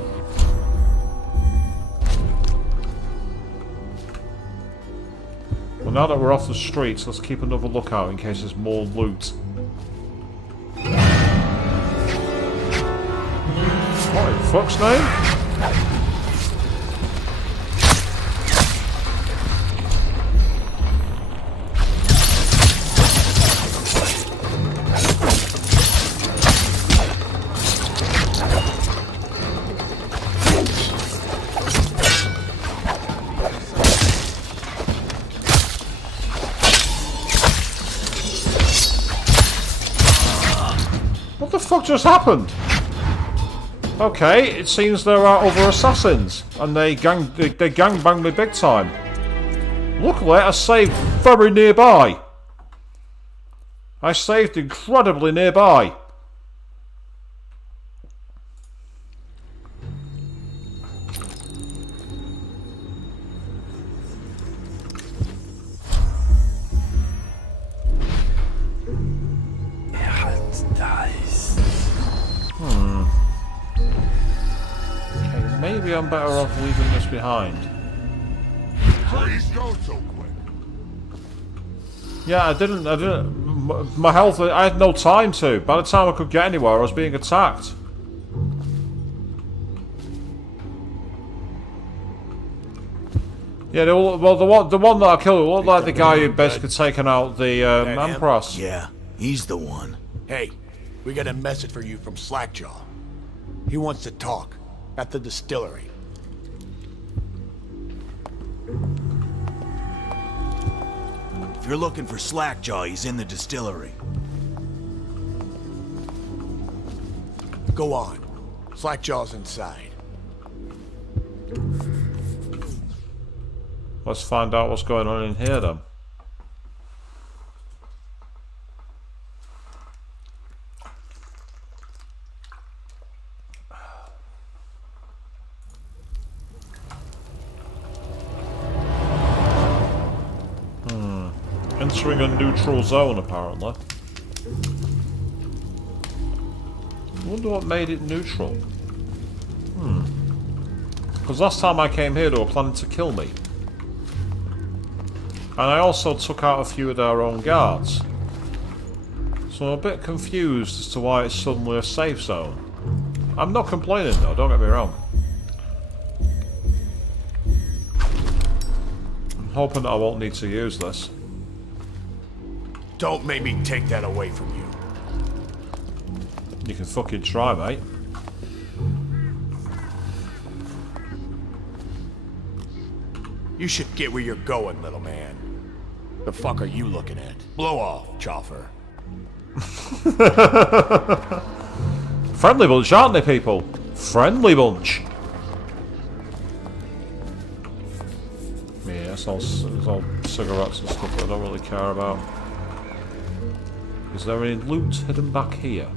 Well, now that we're off the streets, let's keep another lookout in case there's more loot. What in fuck's name? What the fuck just happened? Okay, it seems there are other assassins, and they gangbang me big time. Luckily, I saved very nearby. I saved incredibly nearby. Maybe I'm better off leaving this behind. Please go so quick. Yeah, I didn't, my health, I had no time to. By the time I could get anywhere, I was being attacked. Yeah, well, the one that I killed looked like the guy who basically taken out the Empress. Yeah, he's the one. Hey, we got a message for you from Slackjaw. He wants to talk at the distillery. If you're looking for Slackjaw, he's in the distillery. Go on. Slackjaw's inside. Let's find out what's going on in here then. Entering a neutral zone, apparently. I wonder what made it neutral. Because last time I came here, they were planning to kill me. And I also took out a few of their own guards. So I'm a bit confused as to why it's suddenly a safe zone. I'm not complaining though, don't get me wrong. I'm hoping that I won't need to use this. Don't make me take that away from you. You can fucking try, mate. You should get where you're going, little man. The fuck are you looking at? Blow off, Choffer. Friendly bunch, aren't they, people? Friendly bunch. Yeah, it's all cigarettes and stuff that I don't really care about. Is there any loot hidden back here?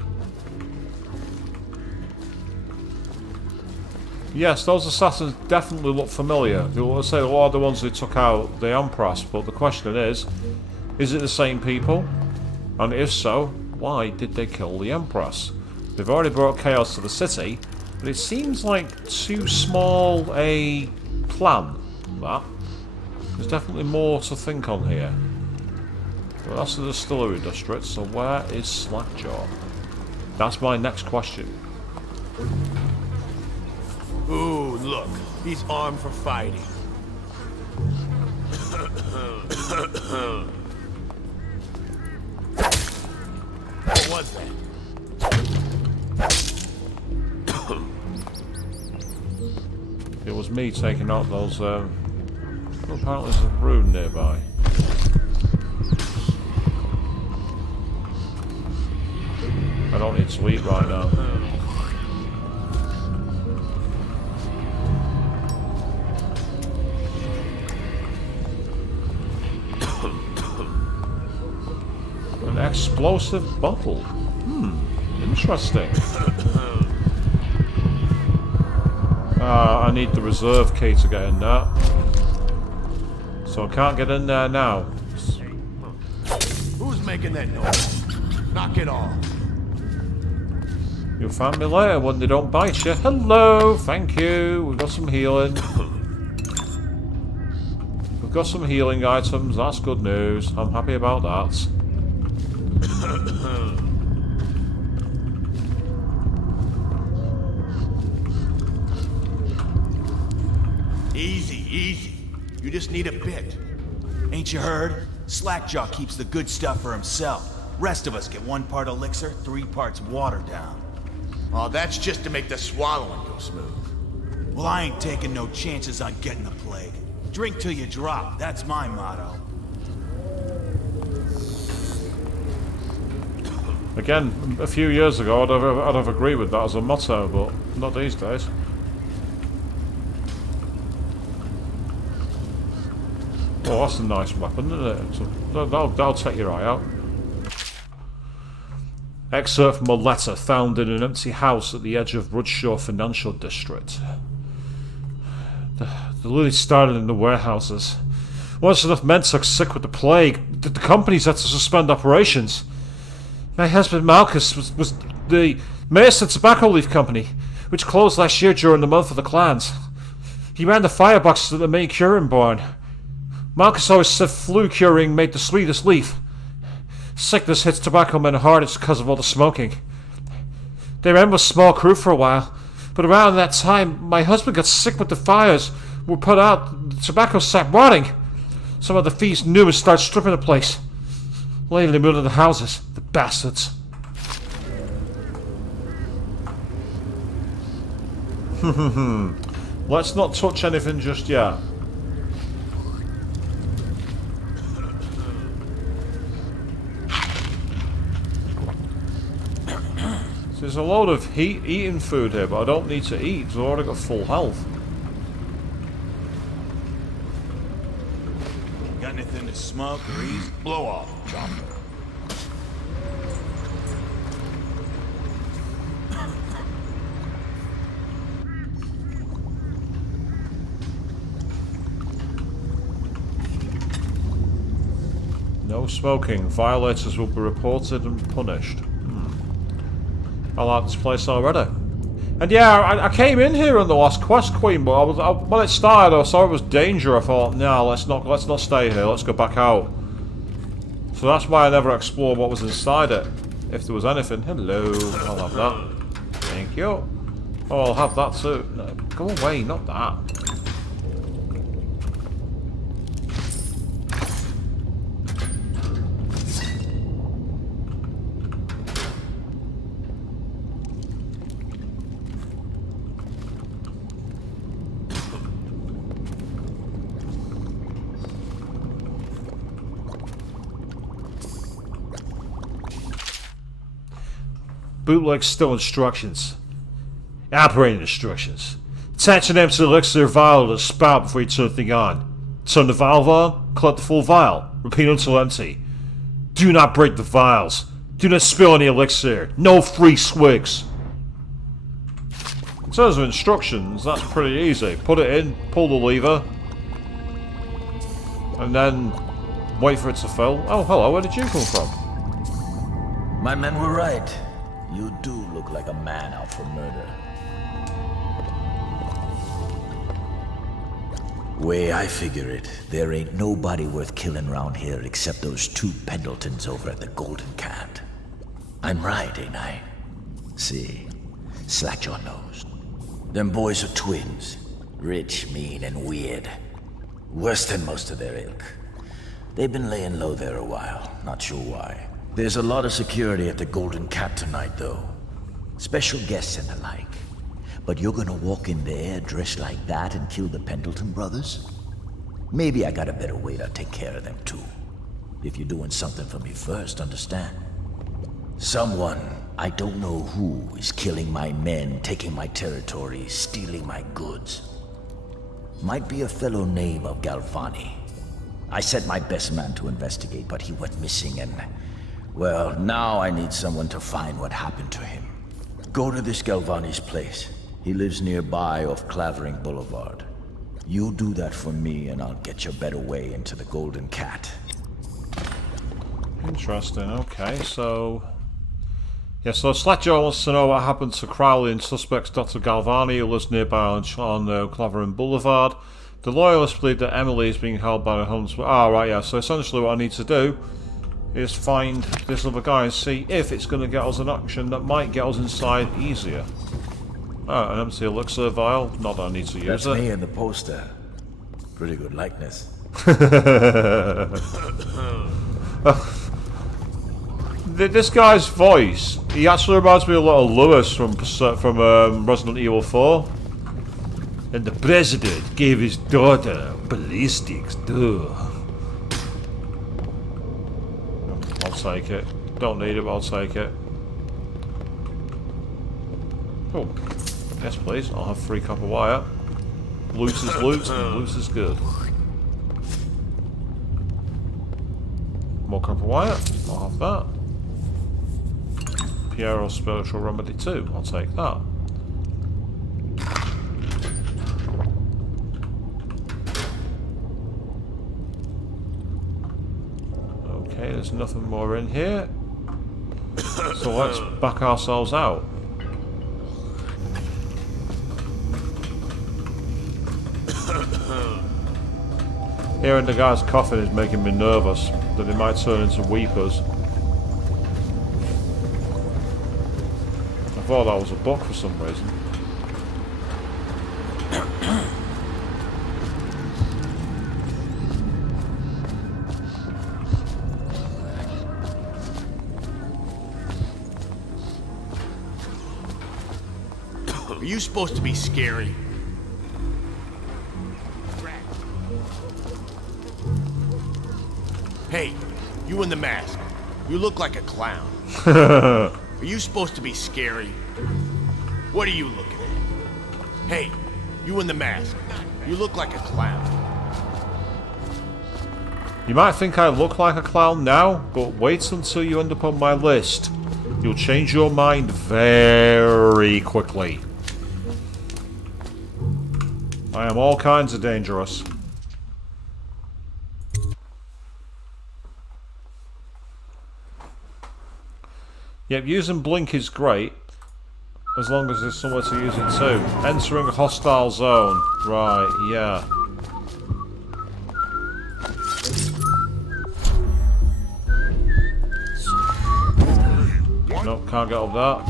Yes, those assassins definitely look familiar. They say a lot of the ones who took out the Empress, but the question is it the same people? And if so, why did they kill the Empress? They've already brought chaos to the city, but it seems like too small a plan, that. There's definitely more to think on here. Well, that's the distillery district, so where is Slackjaw? That's my next question. Ooh, look. He's armed for fighting. What was that? It was me taking out those, well, apparently there's a rune nearby. I don't need to eat right now. An explosive bottle. Interesting. I need the reserve key to get in there. So I can't get in there now. Who's making that noise? Knock it off. You'll find me later when they don't bite you. Hello, thank you. We've got some healing. We've got some healing items. That's good news. I'm happy about that. Easy, easy. You just need a bit. Ain't you heard? Slackjaw keeps the good stuff for himself. Rest of us get 1 part elixir, 3 parts water down. Oh, that's just to make the swallowing go smooth. Well, I ain't taking no chances on getting the plague. Drink till you drop, that's my motto. Again, a few years ago I'd have agreed with that as a motto, but not these days. Oh, that's a nice weapon, isn't it? So that'll take your eye out. Excerpt from a letter found in an empty house at the edge of Rudshaw Financial District. The lily started in the warehouses. Once enough men took sick with the plague, the companies had to suspend operations. My husband Malchus was the Mason Tobacco Leaf Company, which closed last year during the month of the clans. He ran the fireboxes at the main curing barn. Malchus always said flu curing made the sweetest leaf. Sickness hits tobacco men hardest because of all the smoking. They ran with a small crew for a while, but around that time, my husband got sick with the fires, we put out, the tobacco sat rotting. Some of the thieves knew and started stripping the place. Laying in the middle of the houses. The bastards. Let's not touch anything just yet. So there's a load of eating food here, but I don't need to eat because I've already got full health. Got anything to smoke or eat? Blow off, chopper. No smoking. Violators will be reported and punished. I like this place already. And yeah, I came in here on the last quest, Queen, but when it started, I saw it was danger. I thought, no, let's not stay here. Let's go back out. So that's why I never explored what was inside it. If there was anything. Hello. I'll have that. Thank you. Oh, I'll have that too. No, go away, not that. Bootleg still instructions. Operating instructions. Attach an empty elixir vial to the spout before you turn the thing on. Turn the valve on, collect the full vial. Repeat until empty. Do not break the vials. Do not spill any elixir. No free swigs. In terms of instructions, that's pretty easy. Put it in, pull the lever, and then wait for it to fill. Oh, hello, where did you come from? My men were right. You do look like a man out for murder. Way I figure it, there ain't nobody worth killing round here except those two Pendletons over at the Golden Cat. I'm right, ain't I? See, slack your nose. Them boys are twins. Rich, mean, and weird. Worse than most of their ilk. They've been laying low there a while, not sure why. There's a lot of security at the Golden Cat tonight, though. Special guests and the like. But you're gonna walk in there dressed like that and kill the Pendleton brothers? Maybe I got a better way to take care of them, too. If you're doing something for me first, understand? Someone, I don't know who, is killing my men, taking my territory, stealing my goods. Might be a fellow named of Galvani. I sent my best man to investigate, but he went missing and... well, now I need someone to find what happened to him. Go to this Galvani's place. He lives nearby off Clavering Boulevard. You do that for me and I'll get your better way into the Golden Cat. Interesting, okay, so... yeah, so Slackjaw wants to know what happened to Crowley and suspects Dr. Galvani, who lives nearby on Clavering Boulevard. The loyalists believe that Emily is being held by the Huns. Ah, right, yeah, so essentially what I need to do is find this other guy and see if it's going to get us an action that might get us inside easier. Oh, an empty elixir vial. Not that I need to use That's it. me in the poster. Pretty good likeness. This guy's voice, he actually reminds me a lot of Lewis from Resident Evil 4. And the president gave his daughter ballistics too. I'll take it. Don't need it, but I'll take it. Oh, yes please. I'll have 3 copper wire. Loot is loot, and loot is good. More copper wire. I'll have that. Piero's spiritual remedy too. I'll take that. Okay, there's nothing more in here. So let's back ourselves out. Hearing the guy's coughing is making me nervous that he might turn into weepers. I thought that was a book for some reason. Are you supposed to be scary? Hey, you in the mask. You look like a clown. Are you supposed to be scary? What are you looking at? Hey, you in the mask. You look like a clown. You might think I look like a clown now, but wait until you end up on my list. You'll change your mind very quickly. I am all kinds of dangerous. Yep, using blink is great, as long as there's somewhere to use it too. Entering a hostile zone. Right, yeah. Nope, can't get up that.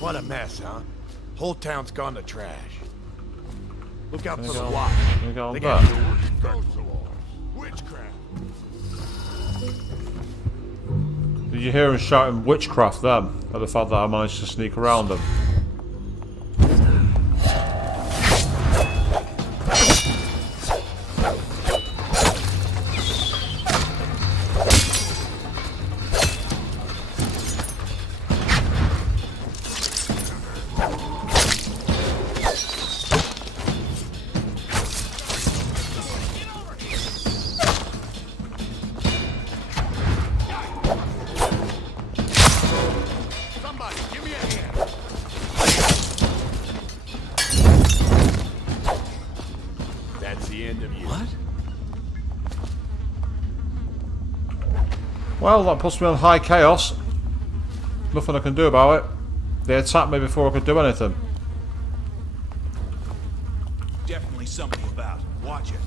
What a mess, huh? Whole town's gone to trash. Look out for the Can watch. I get on They that? got witchcraft. Did you hear him shouting witchcraft then? At the fact that I managed to sneak around him? Well, that puts me on high chaos. Nothing I can do about it. They attacked me before I could do anything. Definitely something about. Watch it.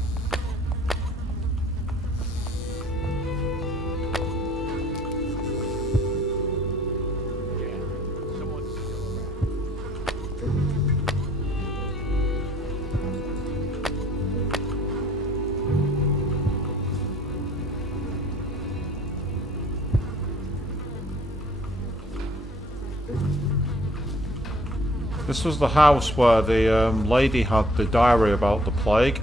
This was the house where the lady had the diary about the plague.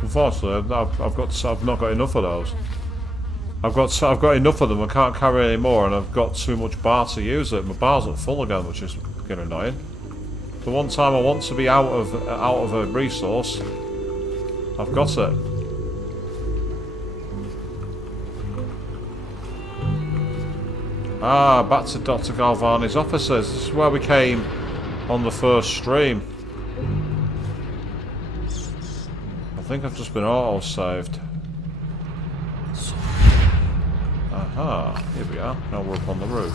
Unfortunately, I've not got enough of those. I've got enough of them. I can't carry any more, and I've got too much bar to use it. My bar's not full again, which is getting annoying. The one time I want to be out of a resource, I've got it. Ah, back to Dr. Galvani's offices. This is where we came on the first stream. I think I've just been auto-saved. Aha, here we are. Now we're up on the roof.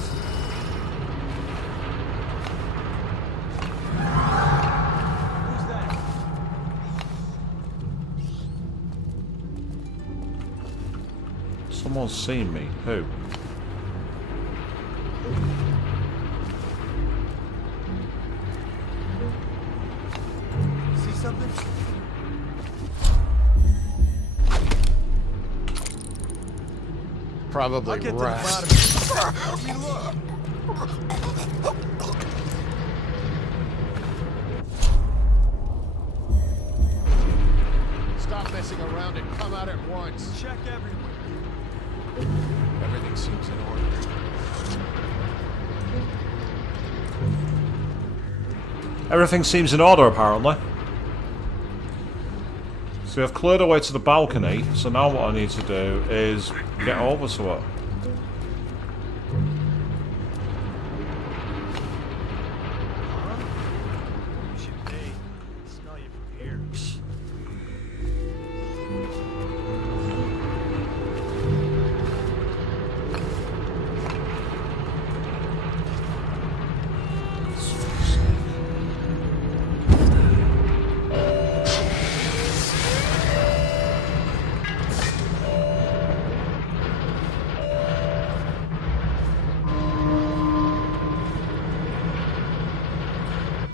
Someone's seen me. Who? See something? Probably I'll get to the rats. bottom of it. Help me look. Stop messing around and come out at once. Check everywhere. Everything seems in order. Everything seems in order, apparently. So I've cleared away to the balcony, so now what I need to do is get over to it. Smell you from here.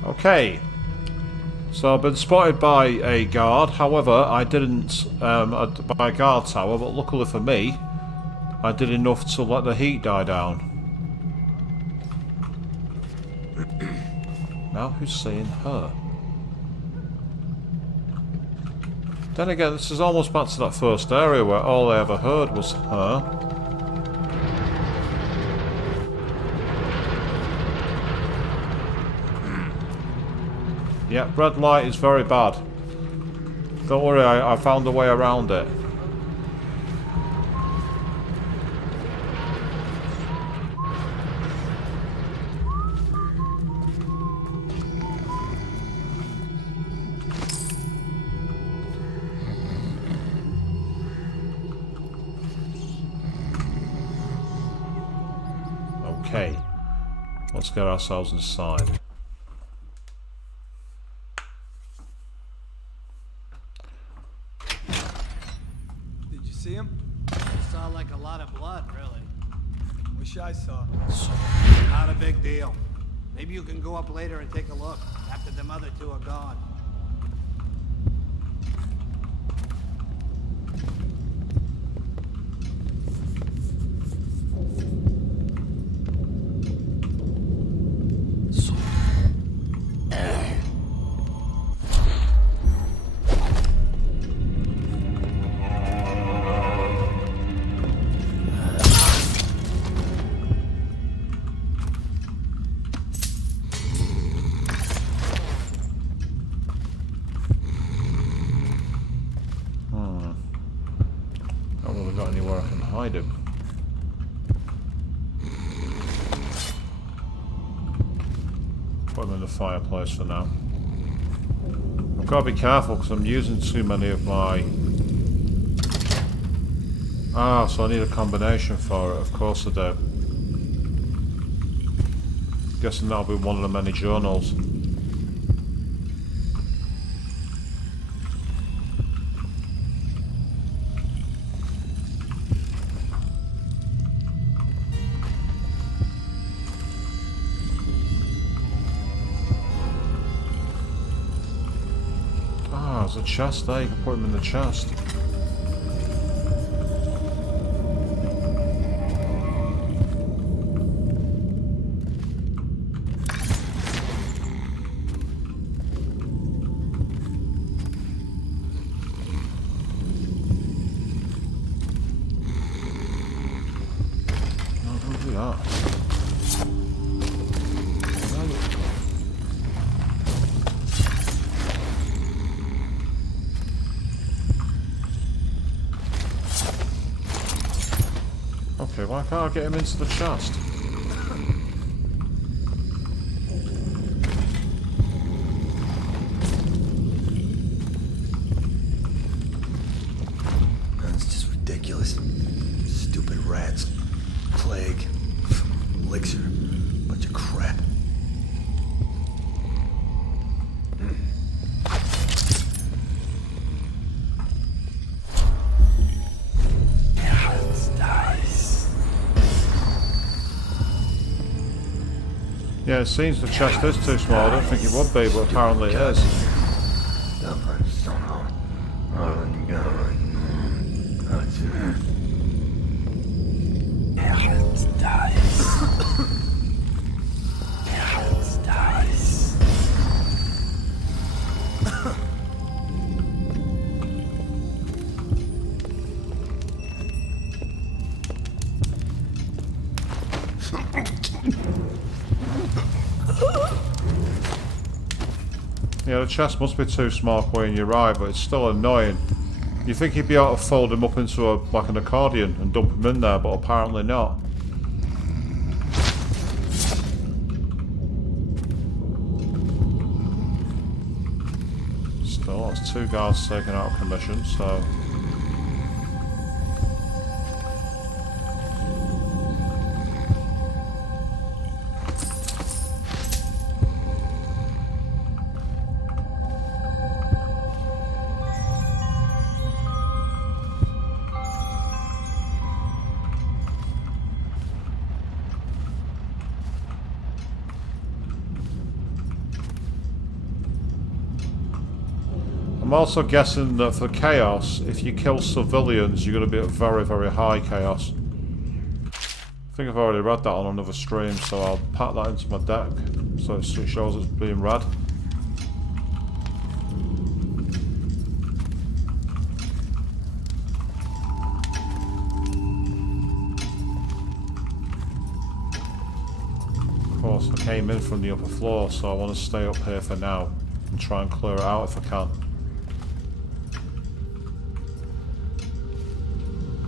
Okay, so I've been spotted by a guard. However, I didn't by a guard tower, but luckily for me, I did enough to let the heat die down. Now who's saying her? Then again, this is almost back to that first area where all I ever heard was her. Yeah, red light is very bad. Don't worry, I found a way around it. Okay, let's get ourselves inside. Did you see him? Saw like a lot of blood, really. Wish I saw. Not a big deal. Maybe you can go up later and take a look, after them other two are gone. Hide him. Put him in the fireplace for now. I've got to be careful because I'm using too many of my... Ah, so I need a combination for it. Of course I do. Guessing that'll be one of the many journals. There's a chest there, you can put him in the chest. No, don't do that. Okay, why can't I get him into the chest? That's just ridiculous. Stupid rats. Plague. Elixir. Bunch of crap. Yeah, it seems the chest is too small. I don't think it would be, but apparently it is. Yeah, the chest must be too small when you're right, but it's still annoying. You think you'd be able to fold him up into like an accordion and dump him in there, but apparently not. Still, that's 2 guards taken out of commission, so... I'm also guessing that for chaos, if you kill civilians, you're going to be at very, very high chaos. think I've already read that on another stream, so I'll pack that into my deck so it shows it's being read. Of course, I came in from the upper floor, so I want to stay up here for now and try and clear it out if I can.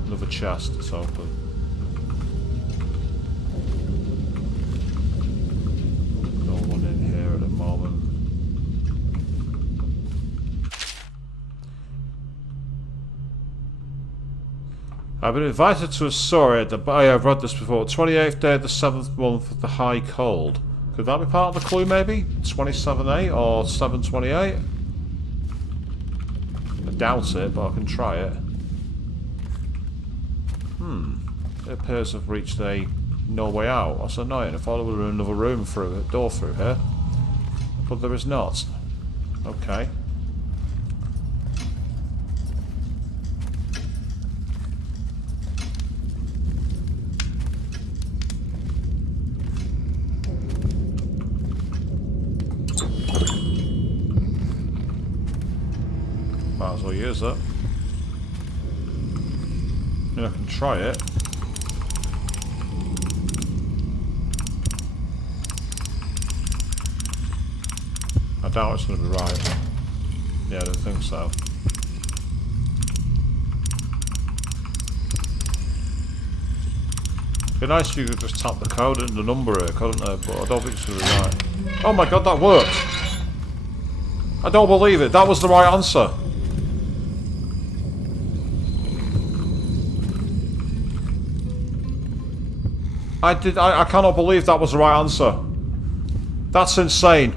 Another chest, it's open. No one in here at the moment. I've been invited to a soiree at the... I've read this before. 28th day of the 7th month of the high cold. Could that be part of the clue, maybe? 27-8 or 728? I doubt it, but I can try it. It appears I've reached a no way out. That's annoying. I thought there was another room through it, door through here. But there is not. Okay. Might as well use it. I mean, I can try it. I doubt it's going to be right. Yeah, I don't think so. It'd be nice if you could just tap the code and the number here, couldn't it? But I don't think it's going to be right. Oh my god, that worked! I don't believe it. That was the right answer. I cannot believe that was the right answer. That's insane.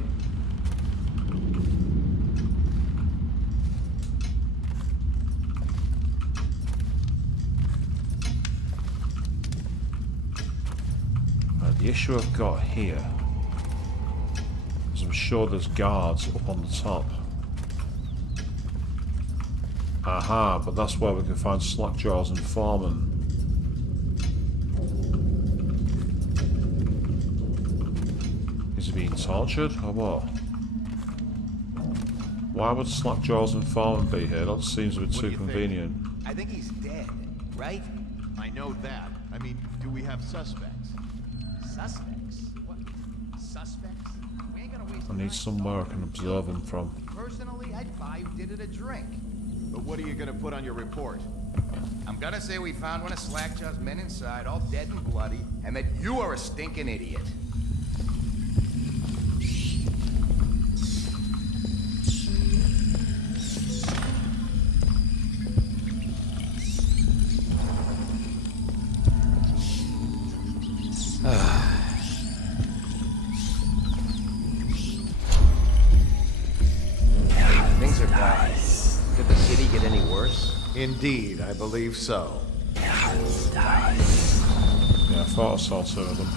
The issue I've got here is I'm sure there's guards up on the top. Aha, but that's where we can find Slackjaw's informant. Is he being tortured or what? Why would Slackjaw's informant be here? That seems a bit too convenient. I think he's dead, right? I know that. I mean, do we have suspects? Suspects? What? Suspects? We ain't gonna waste I need somewhere I can observe him from. Personally, I'd buy who did it a drink. But what are you gonna put on your report? I'm gonna say we found one of Slackjaw's men inside, all dead and bloody, and that you are a stinking idiot. Things are bad. Could the city get any worse? Indeed, I believe so. Yeah, I thought I saw two of them.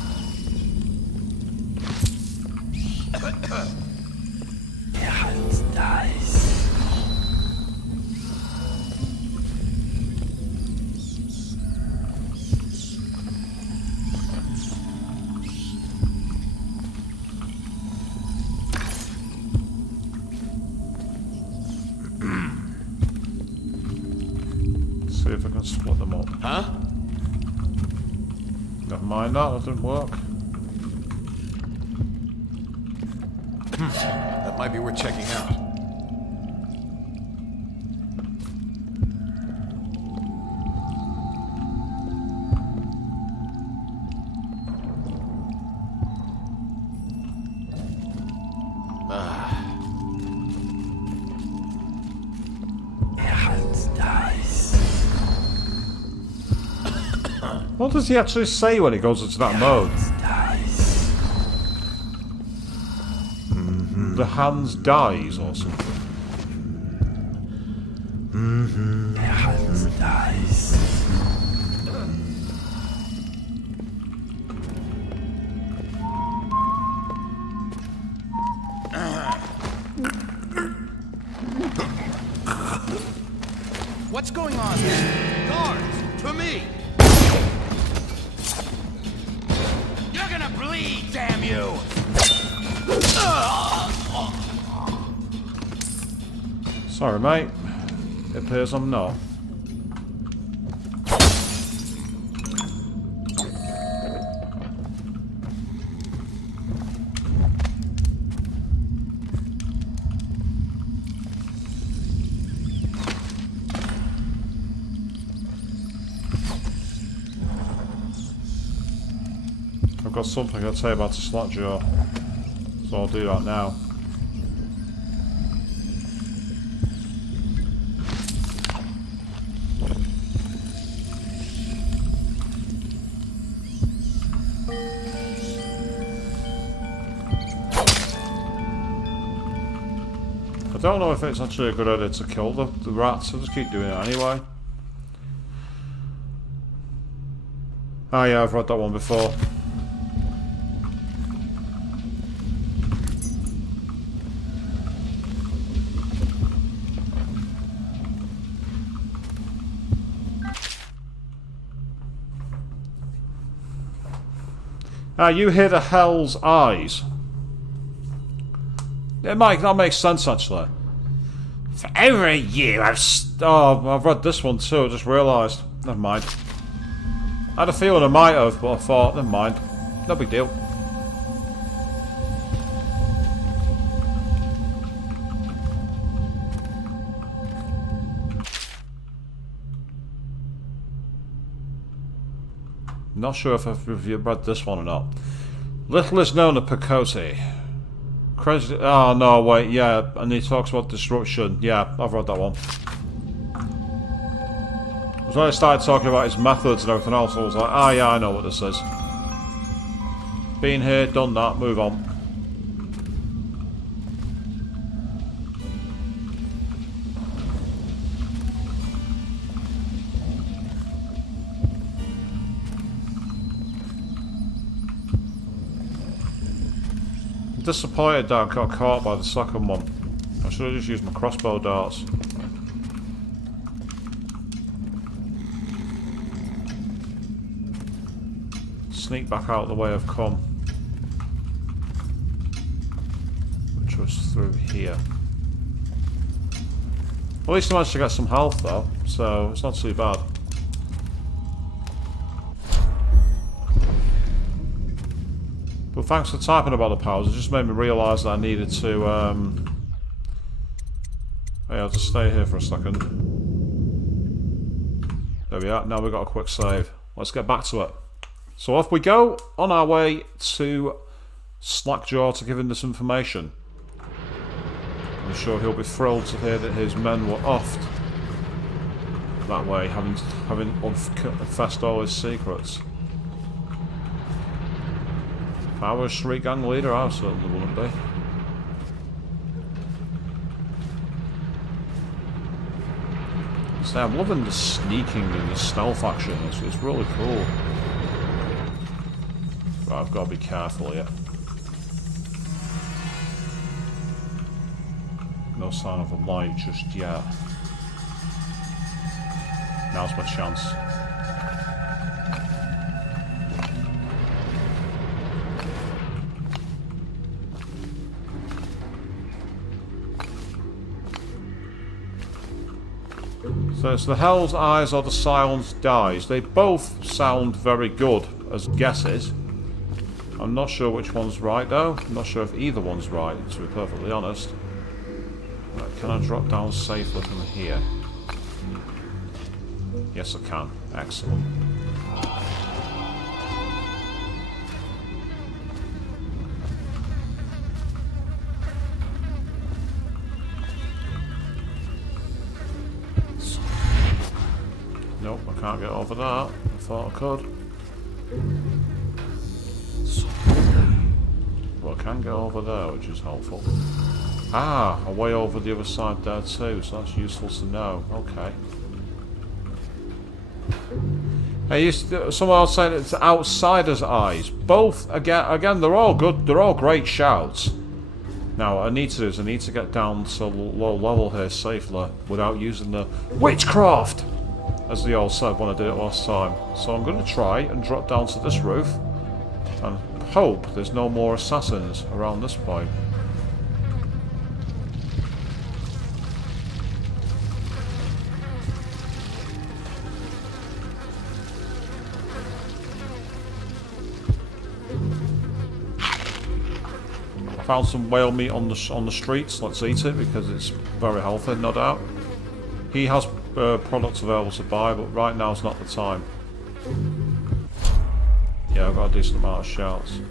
See if I can split them up. Huh? Never mind that didn't work. That might be worth checking out. What does he actually say when he goes into that mode? The hands dies or something. What's going on here? Guards, to me! Flee, damn you! Sorry, mate. It appears I'm not. I've got something I'll tell you about the Slackjaw, so I'll do that now. I don't know if it's actually a good idea to kill the rats, I'll just keep doing it anyway. Ah yeah, I've read that one before. You hear the Hell's Eyes. That makes sense actually. For over a year I've read this one too, I just realised. Never mind. I had a feeling I might have, but I thought, never mind. No big deal. Not sure if you've read this one or not. Little is known of Pecoti. Oh no, wait, yeah, and he talks about destruction. Yeah, I've read that one. It was when I started talking about his methods and everything else, I was like, ah yeah, I know what this is. Been here, done that, move on. Disappointed that I got caught by the second one. I should have just used my crossbow darts. Sneak back out the way I've come. Which was through here. At least I managed to get some health though, so it's not too bad. But thanks for typing about the powers, it just made me realise that I needed to, yeah, I'll just stay here for a second. There we are, now we've got a quick save. Let's get back to it. So off we go, on our way to Slackjaw to give him this information. I'm sure he'll be thrilled to hear that his men were offed that way, having confessed all his secrets. If I was a street gang leader, I certainly wouldn't be. So I'm loving the sneaking and the stealth action, it's really cool. Right, I've got to be careful here. No sign of a light just yet. Now's my chance. So it's the Hell's Eyes or the Silence Dies. They both sound very good as guesses. I'm not sure which one's right though. I'm not sure if either one's right, to be perfectly honest. Right, can I drop down safely from here? Yes I can. Excellent. Nope, I can't get over that. I thought I could. But I can get over there, which is helpful. Ah, a way over the other side there too, so that's useful to know. Okay. Hey, someone else saying it's Outsider's Eyes. Both, again, they're all good. They're all great shouts. Now, what I need to do is I need to get down to low level here safely without using the witchcraft, as they all said when I did it last time. So I'm going to try and drop down to this roof. And hope there's no more assassins around this point. Found some whale meat on the streets. Let's eat it because it's very healthy, no doubt. He has products available to buy, but right now is not the time. Yeah, I've got a decent amount of shells.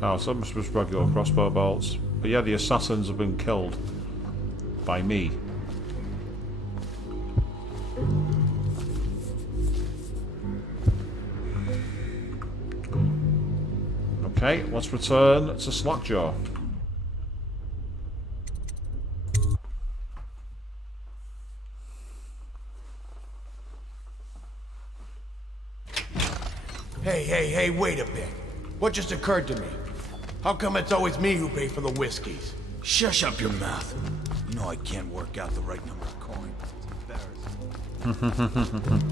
Oh, so that must be just regular crossbow bolts. But yeah, the assassins have been killed. By me. Okay, let's return to Slackjaw. Hey, wait a bit. What just occurred to me? How come it's always me who pay for the whiskeys? Shush up your mouth. You know I can't work out the right number of coins. It's embarrassing.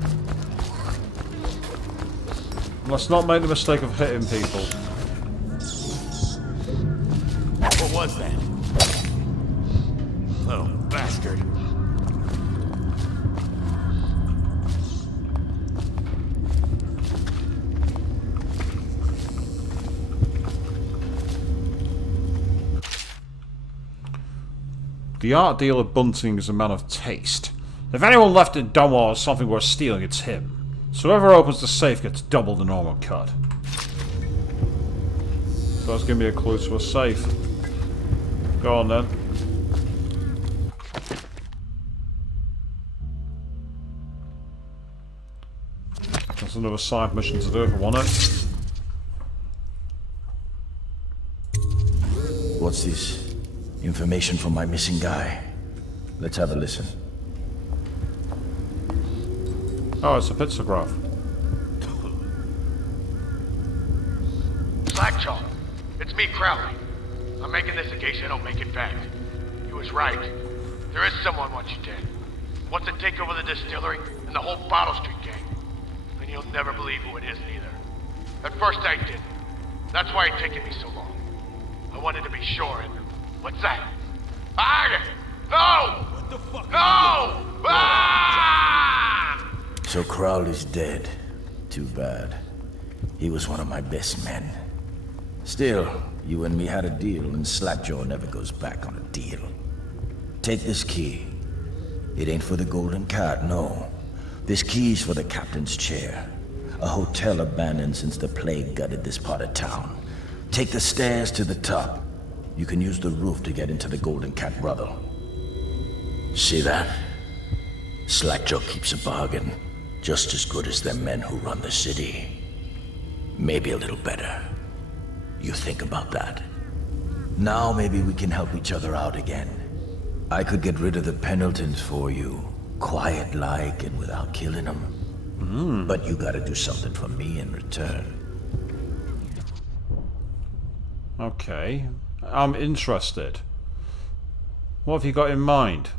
Let's not make the mistake of hitting people. What was that? Little bastard. The art dealer Bunting is a man of taste. If anyone left in Dunwall has something worth stealing, it's him. So whoever opens the safe gets double the normal cut. So that's giving me a clue to a safe. Go on then. That's another side mission to do if I want it. What's this? Information from my missing guy. Let's have a listen. Oh, it's a pictograph. Slackjaw, it's me, Crowley. I'm making this in case I don't make it back. You was right. There is someone wants you dead. Wants to take over the distillery and the whole Bottle Street gang. And you'll never believe who it is neither. At first I didn't. That's why it's taken me so long. I wanted to be sure and... What's that? No! What the fuck? No! Ah! So Crowley's dead. Too bad. He was one of my best men. Still, you and me had a deal, and Slackjaw never goes back on a deal. Take this key. It ain't for the Golden Cat, no. This key's for the captain's chair. A hotel abandoned since the plague gutted this part of town. Take the stairs to the top. You can use the roof to get into the Golden Cat brothel. See that? Slackjaw keeps a bargain. Just as good as the men who run the city. Maybe a little better. You think about that. Now maybe we can help each other out again. I could get rid of the Pendletons for you. Quiet-like and without killing them. But you gotta do something for me in return. Okay. I'm interested. What have you got in mind?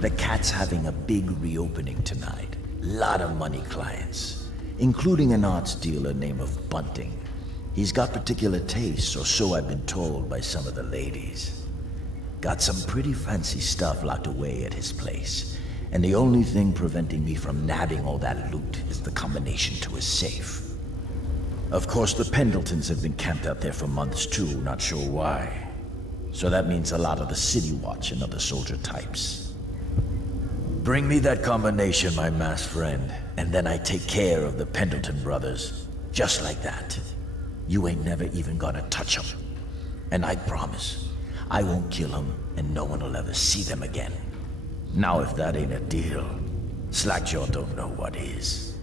The Cat's having a big reopening tonight. Lot of money clients, including an arts dealer named of Bunting. He's got particular tastes, or so I've been told by some of the ladies. Got some pretty fancy stuff locked away at his place, and the only thing preventing me from nabbing all that loot is the combination to his safe. Of course, the Pendletons have been camped out there for months too, not sure why. So that means a lot of the City Watch and other soldier types. Bring me that combination, my masked friend, and then I take care of the Pendleton brothers. Just like that. You ain't never even gonna touch them. And I promise, I won't kill them, and no one will ever see them again. Now if that ain't a deal, Slackjaw don't know what is.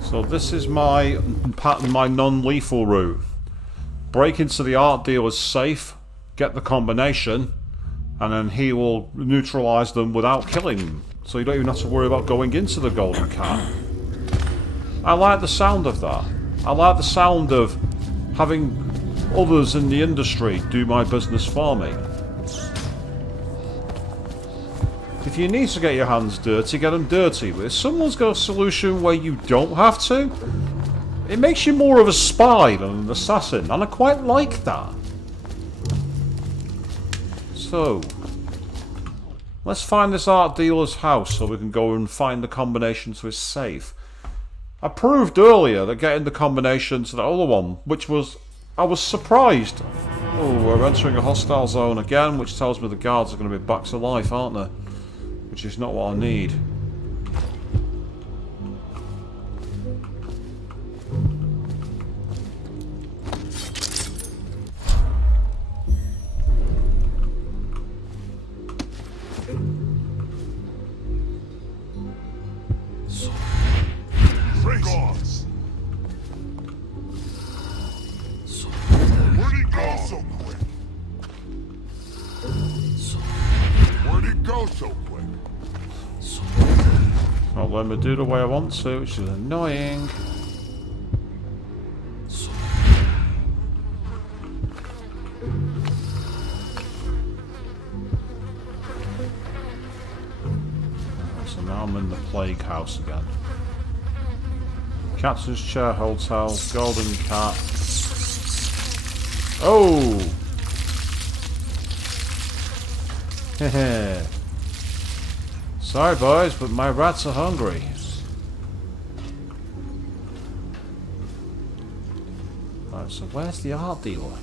So this is my non-lethal route. Break into the art dealer's safe, get the combination, and then he will neutralize them without killing them. So you don't even have to worry about going into the Golden Cat. I like the sound of that. I like the sound of having others in the industry do my business for me. If you need to get your hands dirty, get them dirty. But if someone's got a solution where you don't have to, it makes you more of a spy than an assassin, and I quite like that. So, let's find this art dealer's house so we can go and find the combination to his safe. I proved earlier that getting the combination to the other one, which was... I was surprised. Oh, we're entering a hostile zone again, which tells me the guards are going to be back to life, aren't they? Which is not what I need. Where'd he go so quick? Where'd he go so quick? Not letting me do the way I want to, which is annoying. So now I'm in the plague house again. Captain's Chair Hotel, Golden Cat. Oh! Hehe. Sorry boys, but my rats are hungry. Right, so where's the art dealer?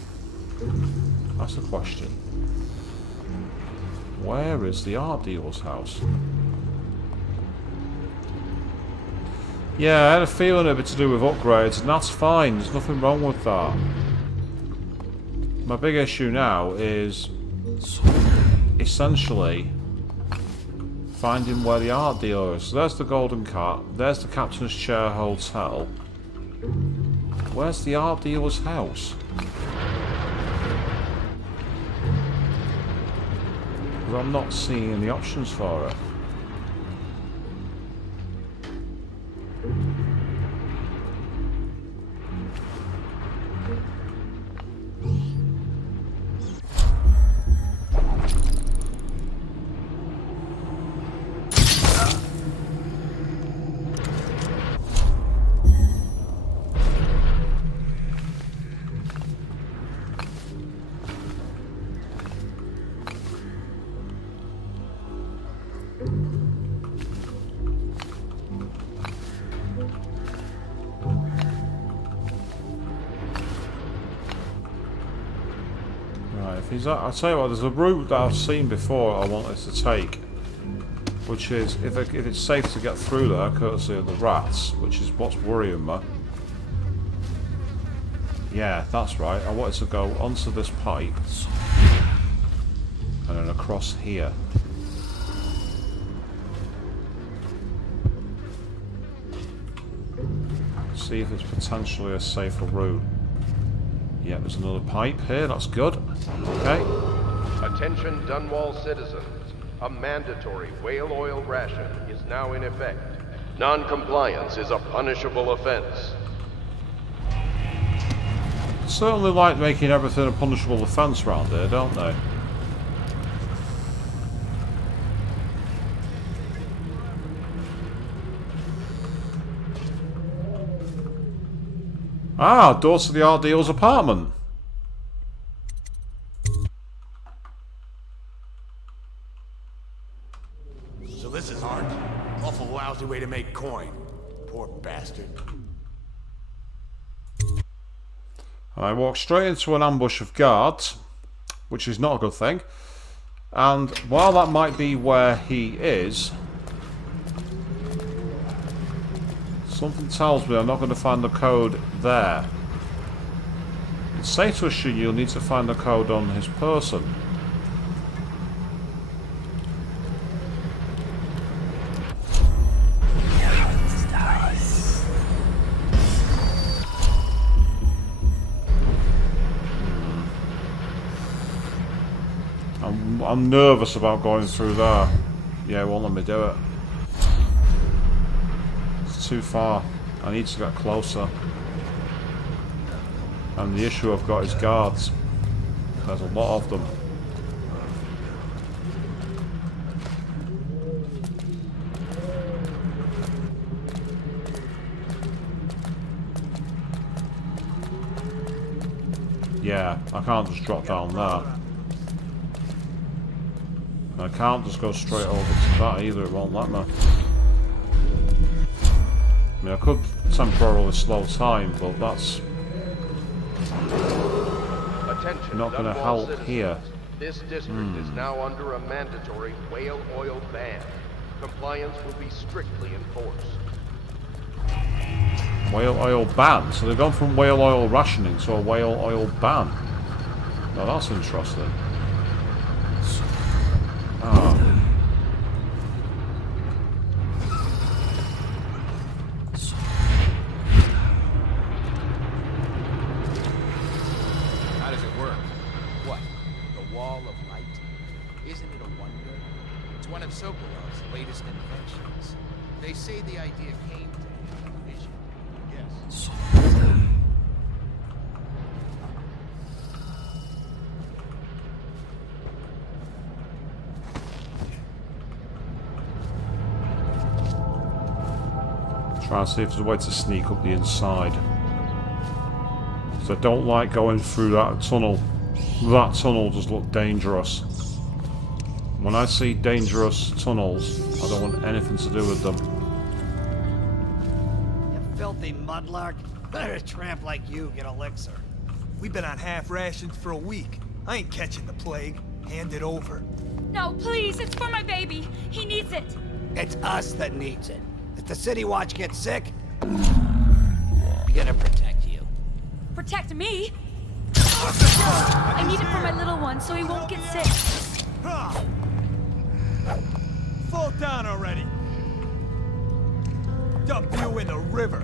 That's the question. Where is the art dealer's house? Yeah, I had a feeling it would be to do with upgrades, and that's fine, there's nothing wrong with that. My big issue now is essentially finding where the art dealer is. So there's the Golden Cat, there's the Captain's Chair Hotel. Where's the art dealer's house? Because I'm not seeing any options for it. I'll tell you what, there's a route that I've seen before I wanted to take, which is if it's safe to get through there, courtesy of the rats, which is what's worrying me. Yeah, that's right. I wanted to go onto this pipe and then across here. See if it's potentially a safer route. Yeah, there's another pipe here, that's good. Okay. Attention Dunwall citizens. A mandatory whale oil ration is now in effect. Non-compliance is a punishable offense. Certainly like making everything a punishable offense around here, don't they? Ah, door to the art dealer's apartment. So this is art. Awful lousy way to make coin. Poor bastard. I walk straight into an ambush of guards, which is not a good thing. And while that might be where he is, something tells me I'm not going to find the code there. It's safe to assume you'll need to find the code on his person. I'm nervous about going through there. Yeah, it won't let me do it. It's too far. I need to get closer. And the issue I've got is guards. There's a lot of them. Yeah, I can't just drop down there. And I can't just go straight over to that either, it won't let me. I mean, I could temporarily slow time, but that's not going to help here. This district is now under a mandatory whale oil ban. Compliance will be strictly enforced. Whale oil ban? So they've gone from whale oil rationing to a whale oil ban. Now that's interesting. Ah. How does it work? What? The wall of light? Isn't it a wonder? It's one of Sokolov's latest inventions. They say the idea came to him in a vision. Yes. Try and see if there's a way to sneak up the inside. So I don't like going through that tunnel. That tunnel does look dangerous. When I see dangerous tunnels, I don't want anything to do with them. You filthy mudlark. Let a tramp like you get elixir. We've been on half rations for a week. I ain't catching the plague. Hand it over. No, please, it's for my baby. He needs it. It's us that needs it. If the City Watch gets sick, we're gonna protect you. Protect me? I need it for my little one so he won't get sick. Fall down already. Dump you in the river.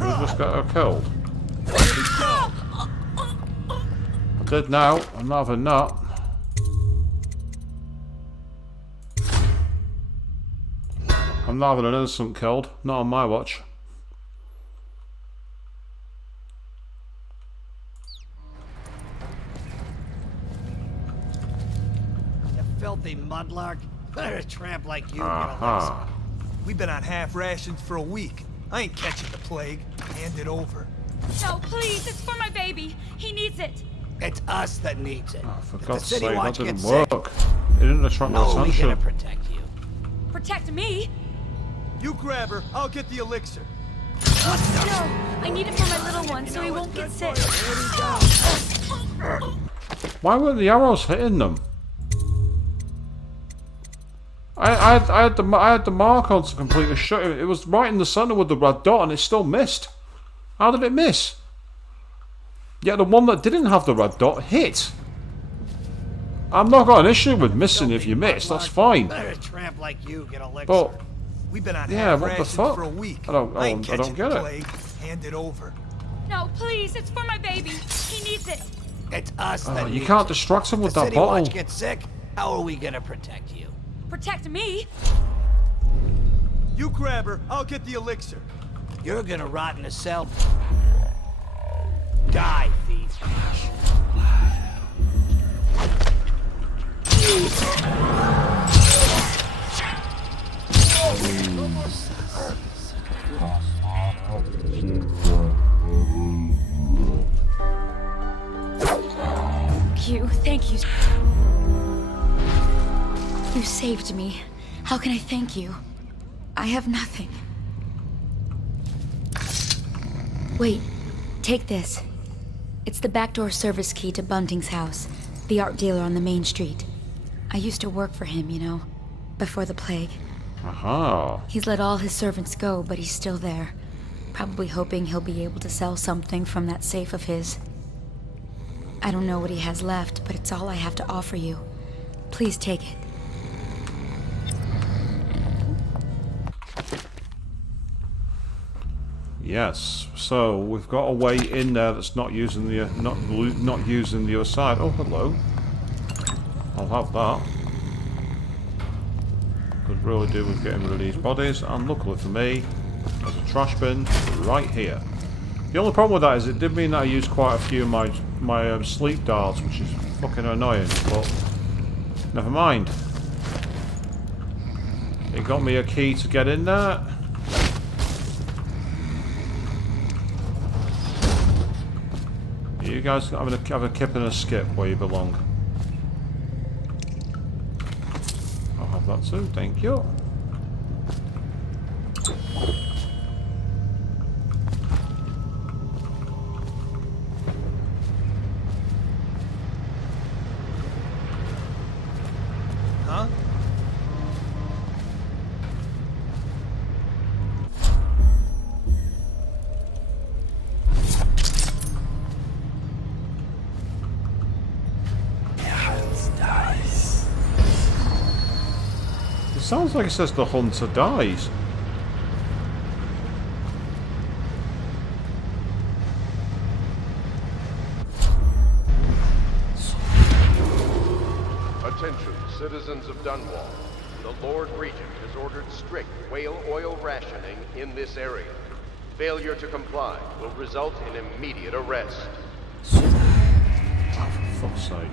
We just got her killed. I did now. I'm not having that. I'm not having an innocent killed. Not on my watch. You filthy mudlark. Let a tramp like you get Aha. elixir. We've been on half rations for a week. I ain't catching the plague. Hand it over. No, please, it's for my baby. He needs it. It's us that needs it. Oh, for If God's the City sake, that Watch didn't gets sick, work. It didn't attract my we're attention. gonna protect you. Protect me? You grab her. I'll get the elixir. No, I need it for my little one so he won't get sick. Why weren't the arrows hitting them? I had the mark on to complete the shot. It was right in the center with the red dot, and it still missed. How did it miss? Yeah, the one that didn't have the red dot hit. I'm not got an issue with missing if you miss. That's fine. Let a tramp like you get elixir. But We've been on yeah, half what the rations fuck? for a week. I don't catching get the it. plague. Hand it over. No, please, it's for my baby. He needs it. It's us Oh, that you needs can't it. distract him If with the that City bottle. Watch gets sick, how are we gonna protect you? Protect me? You grab her. I'll get the elixir. You're gonna rot in a cell. Die, thief. Thank you. You saved me. How can I thank you? I have nothing. Wait, take this. It's the backdoor service key to Bunting's house, the art dealer on the main street. I used to work for him, you know, before the plague. Aha. He's let all his servants go, but he's still there. Probably hoping he'll be able to sell something from that safe of his. I don't know what he has left, but it's all I have to offer you. Please take it. Yes. So we've got a way in there that's not using the not using the other side. Oh, hello. I'll have that. Could really do with getting rid of these bodies, and luckily for me, there's a trash bin right here. The only problem with that is it did mean that I used quite a few of my sleep darts, which is fucking annoying, but never mind. It got me a key to get in there. You guys have a kip and a skip where you belong. I'll have that too, thank you. Huh? It sounds like it says the hunter dies. Attention, citizens of Dunwall. The Lord Regent has ordered strict whale oil rationing in this area. Failure to comply will result in immediate arrest. Oh, for fuck's sake.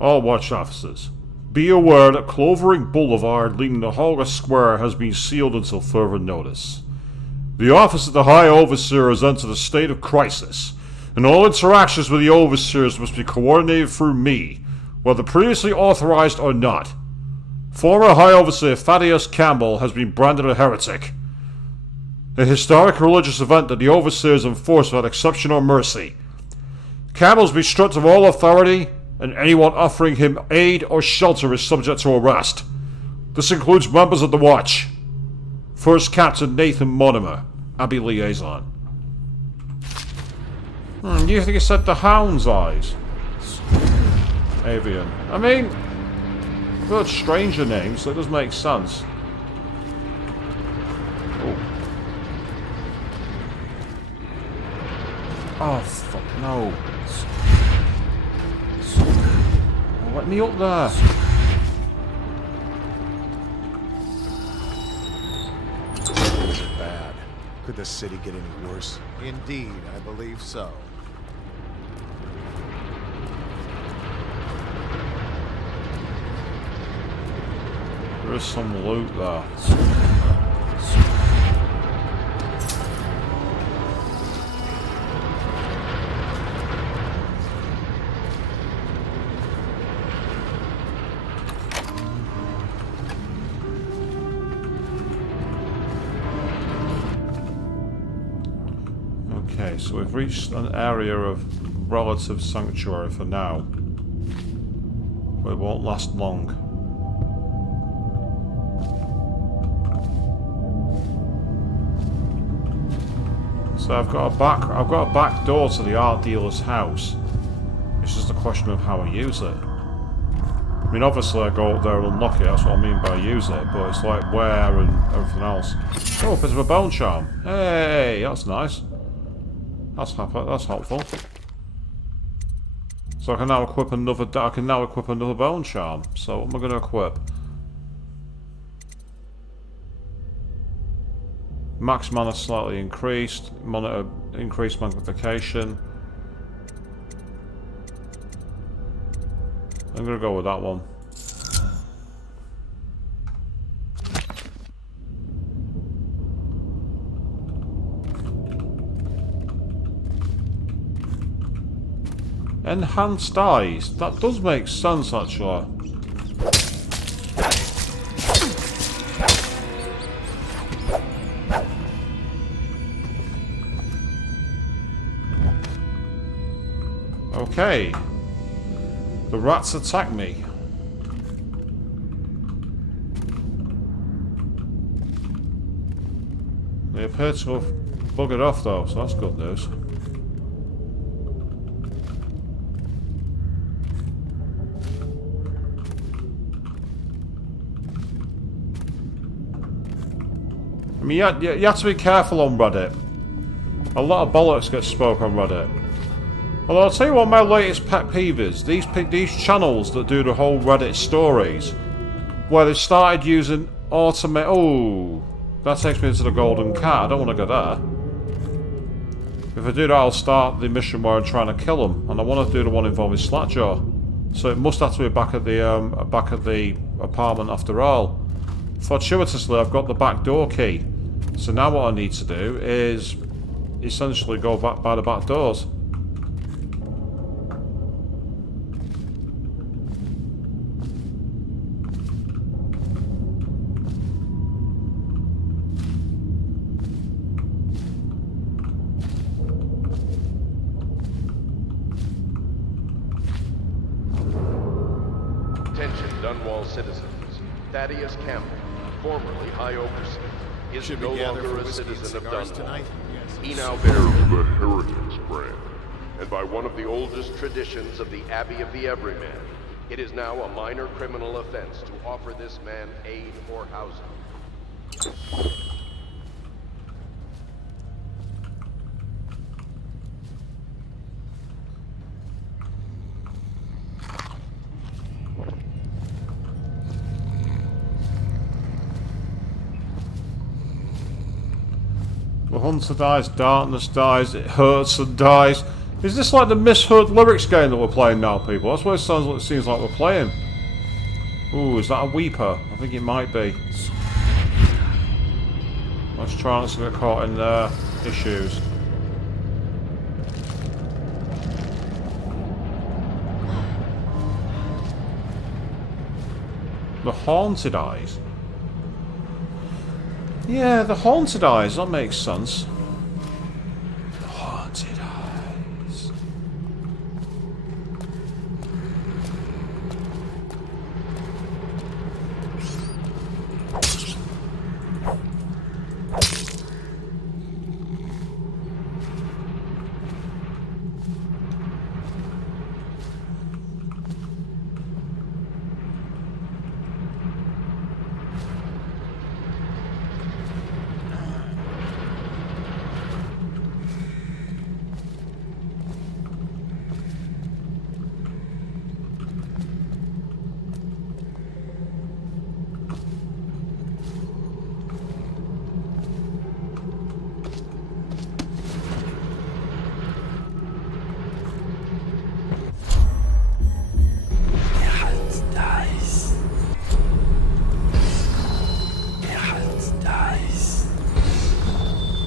All watch officers, be aware that Clovering Boulevard leading to Holger Square has been sealed until further notice. The office of the High Overseer has entered a state of crisis, and all interactions with the Overseers must be coordinated through me, whether previously authorized or not. Former High Overseer Thaddeus Campbell has been branded a heretic. A historic religious event that the Overseers enforce without exception or mercy. Campbell's been stripped of all authority, and anyone offering him aid or shelter is subject to arrest. This includes members of the Watch. First Captain Nathan Mortimer, Abbey Liaison. Do you think it said the Hound's Eyes? Avian. I mean, I've heard stranger names, so it does make sense. Oh, fuck, no. Let me up there. Bad. Could the city get any worse? Indeed, I believe so. There is some loot there. Okay, so we've reached an area of relative sanctuary for now, but it won't last long. So I've got a back door to the art dealer's house. It's just a question of how I use it. I mean, obviously I go up there and unlock it, that's what I mean by use it, but it's like where and everything else. Oh, a bit of a bone charm. Hey, that's nice. That's helpful. So I can now equip another bone charm. So what am I going to equip? Max mana slightly increased. Monitor increased magnification. I'm going to go with that one. Enhanced eyes. That does make sense, actually. Okay. The rats attack me. They appear to have buggered off though, so that's good news. I mean, you have to be careful on Reddit. A lot of bollocks get spoke on Reddit. Although I'll tell you what my latest pet peeve is. These channels that do the whole Reddit stories, where they started using automate. Oh, that takes me into the golden cat. I don't want to go there. If I do that, I'll start the mission where I'm trying to kill him, and I want to do the one involving Slackjaw. So it must have to be back at the apartment after all. Fortuitously, I've got the back door key. So now what I need to do is essentially go back by the back doors. Citizens. Thaddeus Campbell, formerly High Overseer, is no longer a citizen of Dunwall. Tonight? He now bears the Heretics brand. and by one of the oldest traditions of the Abbey of the Everyman, it is now a minor criminal offense to offer this man aid or housing. The hunter dies, darkness dies, it hurts and dies. Is this like the misheard lyrics game that we're playing now, people? That's what it seems like we're playing. Ooh, is that a weeper? I think it might be. Let's try not to get caught in their issues. The haunted eyes. Yeah, the haunted eyes, that makes sense. The haunted eyes.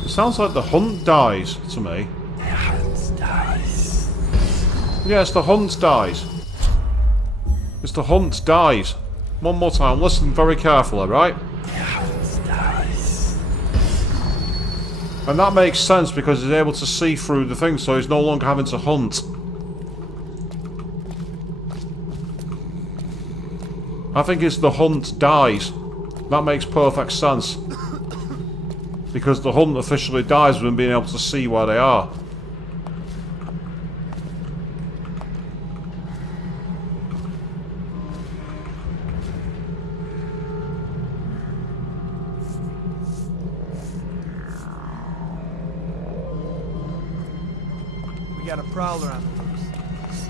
Sounds like the hunt dies to me. The hunt dies. Yes, the hunt dies. It's the hunt dies. One more time, listen very carefully, right? The hunt dies. And that makes sense because he's able to see through the thing, so he's no longer having to hunt. I think it's the hunt dies. That makes perfect sense. Because the hunt officially dies with him being able to see where they are. We got a prowler on the loose.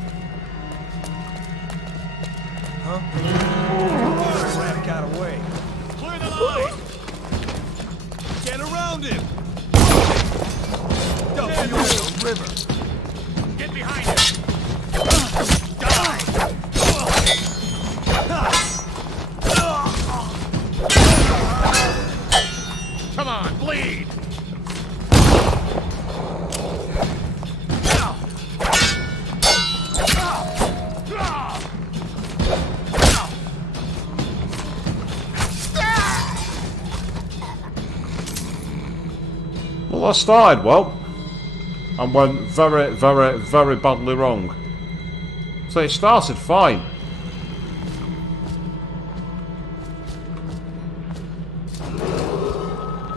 Huh? Rat got away. Clear the line! Get around him! Dump you in the river. Get behind him! Die! Come on, bleed! Well, I started well, and went very, very, very badly wrong. So it started fine.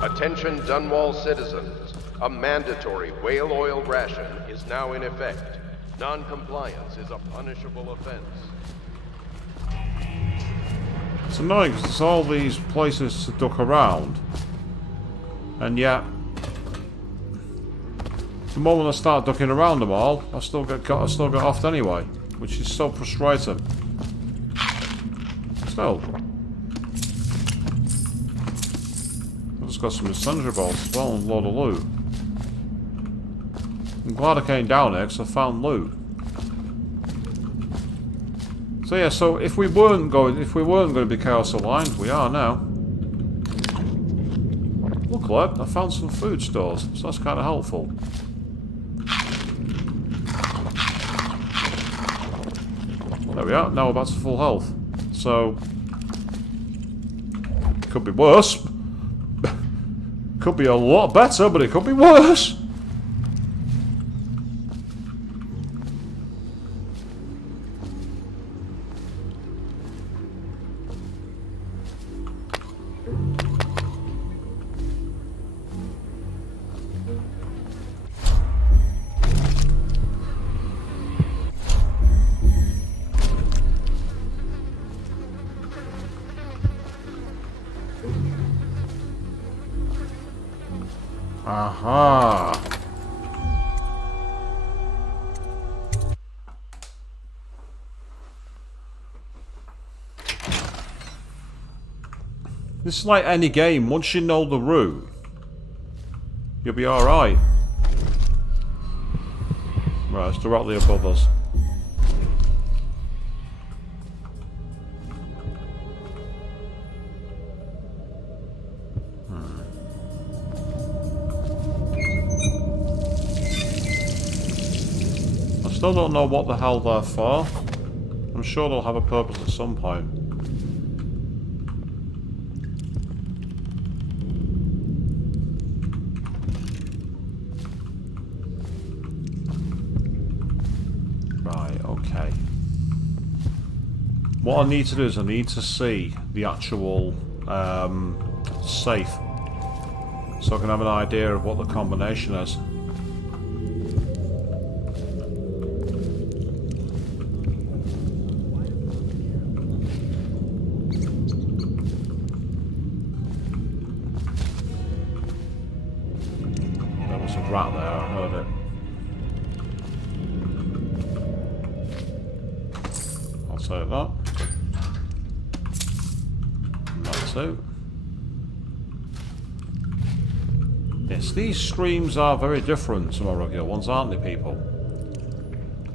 Attention Dunwall citizens. A mandatory whale oil ration is now in effect. Non-compliance is a punishable offense. It's annoying because there's all these places to duck around. And yet, the moment I start ducking around them all, I still get off anyway, which is so frustrating. Still, I've just got some incendiary bolts as well and a load of loot. I'm glad I came down here because I found loot. So yeah, so if we weren't going to be chaos aligned, we are now. Luckily, I found some food stores, so that's kind of helpful. There we are. Now we're back to full health. So could be worse. Could be a lot better, but it could be worse. Aha. This is like any game. Once you know the route, you'll be alright. Right, it's directly above us. Still don't know what the hell they're for. I'm sure they'll have a purpose at some point. Right, okay. What I need to do is I need to see the actual safe, so I can have an idea of what the combination is. Right there, I heard it. I'll take that. And that too. Yes, these streams are very different to my regular ones, aren't they, people?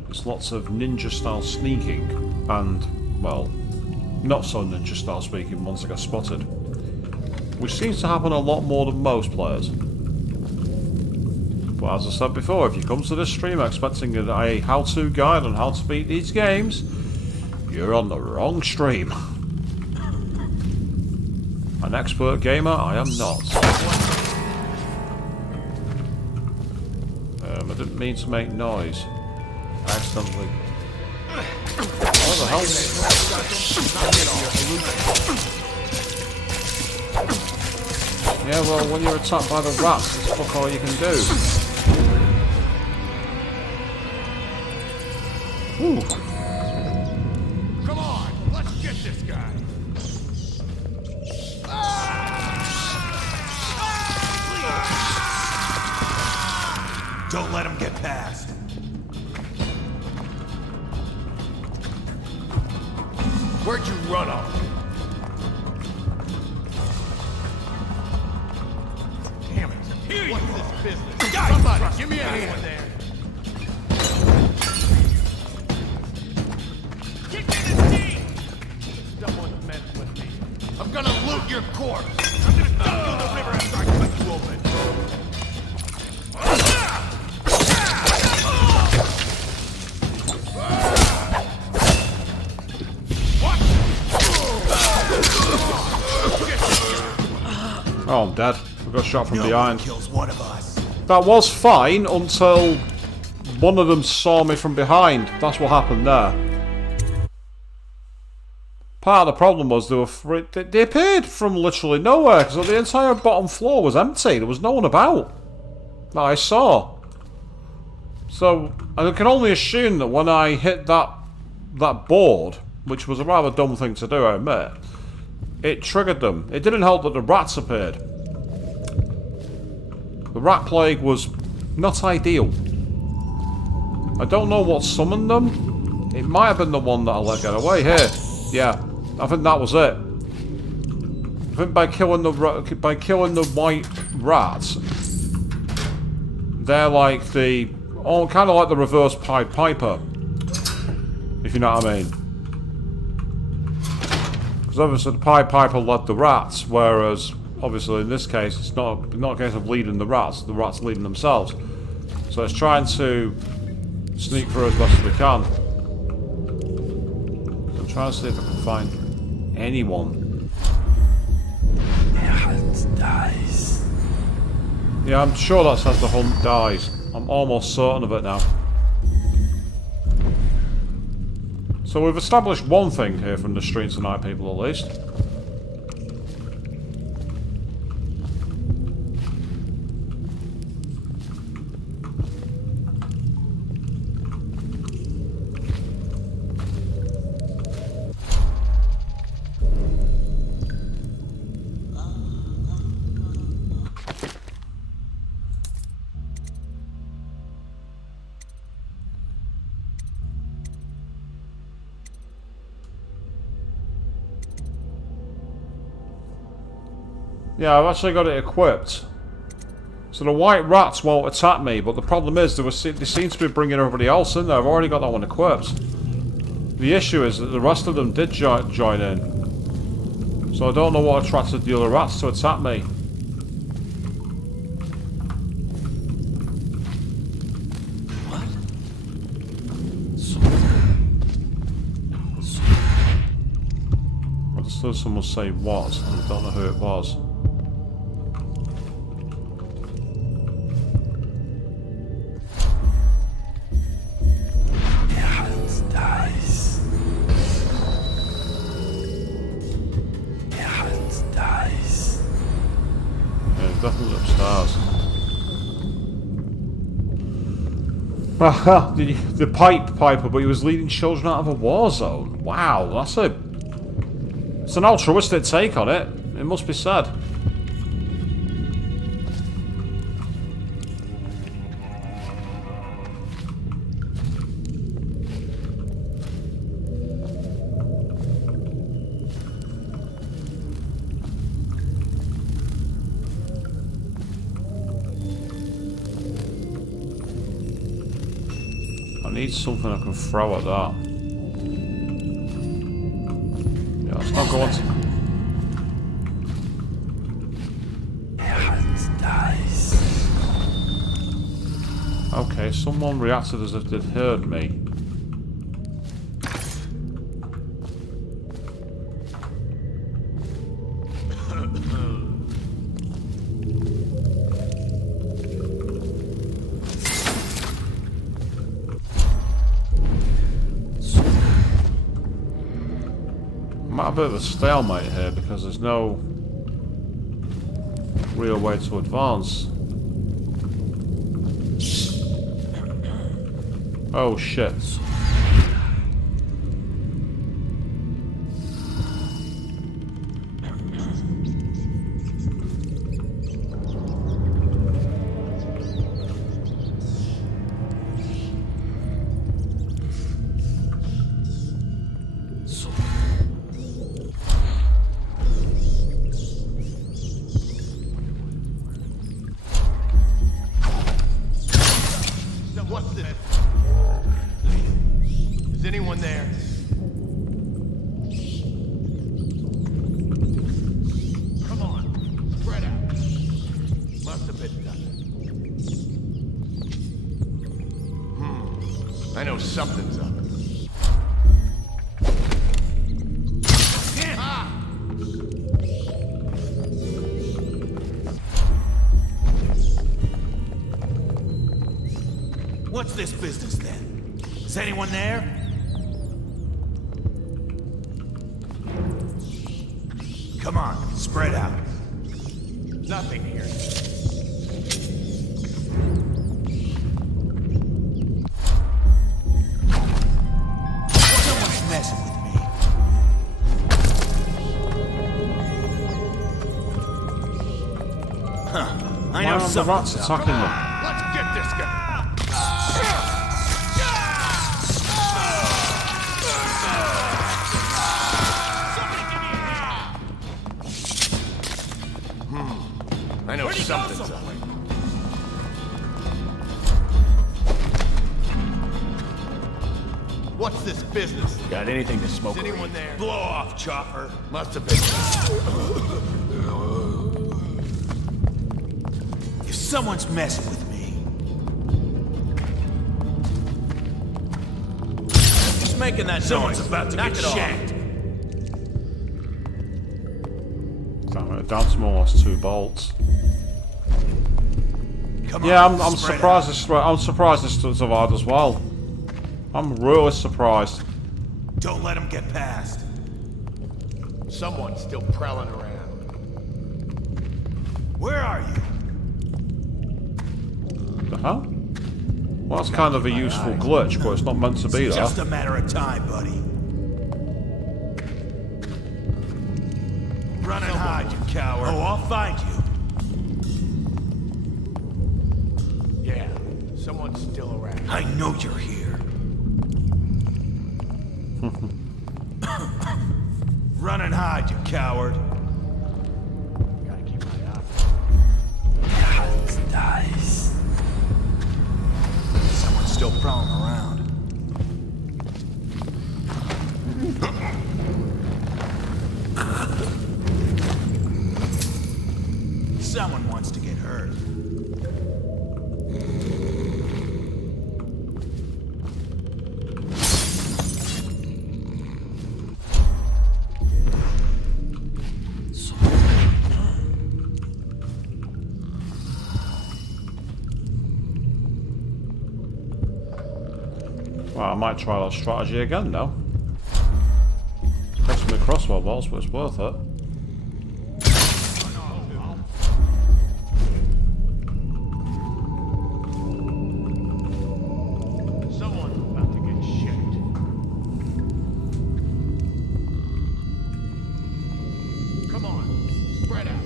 There's lots of ninja style sneaking and, well, not so ninja style sneaking once I get spotted. Which seems to happen a lot more than most players. But as I said before, if you come to this stream expecting a how-to guide on how to beat these games, you're on the wrong stream. An expert gamer, I am not. I didn't mean to make noise. Accidentally. What the hell? Yeah, well, when you're attacked by the rats, it's fuck all you can do. Ooh. Come on, let's get this guy. Don't let him get past. Where'd you run off? Damn it. Here What's this business? Somebody, give me a hand there. Someone's messing with me. I'm gonna loot your corpse. I'm gonna dump you in the river after I cut you open. Oh, I'm dead. I got shot from behind. Kills one of us. That was fine until one of them saw me from behind. That's what happened there. Part of the problem was they appeared from literally nowhere because the entire bottom floor was empty. There was no one about that I saw. So I can only assume that when I hit that board, which was a rather dumb thing to do, I admit, it triggered them. It didn't help that the rats appeared. The rat plague was not ideal. I don't know what summoned them. It might have been the one that I let get away here. Yeah, I think that was it. I think by killing the white rats, they're like the kind of like the reverse Pied Piper, if you know what I mean. Because obviously the Pied Piper led the rats, whereas obviously in this case it's not a case of leading the rats leading themselves. So it's trying to sneak through as best as we can. I'm trying to see if I can find anyone. Dies. Yeah, I'm sure that says the hunt dies. I'm almost certain of it now. So we've established one thing here from the Streets Tonight people at least. Yeah, I've actually got it equipped. So the white rats won't attack me, but the problem is they seem to be bringing everybody else in there. I've already got that one equipped. The issue is that the rest of them did join in. So I don't know what attracted the other rats to attack me. I just heard someone say what, and I don't know who it was. Definitely upstairs. Haha, the Piper, but he was leading children out of a war zone. Wow, it's an altruistic take on it. It must be said. I need something I can throw at that. Yeah, let's not go on to... Okay, someone reacted as if they'd heard me. Might have a bit of a stalemate here because there's no real way to advance. Oh shit. What's this? Is anyone there? Come on, spread out. Must have been done. I know something's up. What's this business then? Is anyone there? Come on, spread out. Nothing here. Someone's messing with me. Why Why are the rats attacking them? Let's get this guy. I know something's up. What's this business? Got anything to smoke? Is anyone there? Blow off, chopper. Must have been. If someone's messing with me, just making that someone's noise. About to Knock get it off. shanked. Damn it, down to my last 2 bolts. Come Yeah, on, I'm spread surprised. out. I'm surprised this survived as well. I'm really surprised. Don't let him get past. Someone's still prowling around. Where are you? The hell? Well, that's kind of a useful glitch, but it's not meant to be It's there. just a matter of time, buddy. Run and hide, you coward. Oh, I'll find you. Yeah, someone's still around. I know you're here. Run and hide, you coward. Gotta keep my eye. Nice. Someone's still prowling around. Someone wants to get hurt. Well, I might try that strategy again now. It's cost me crossbow balls, but it's worth it. Someone's about to get shanked. Come on, spread out.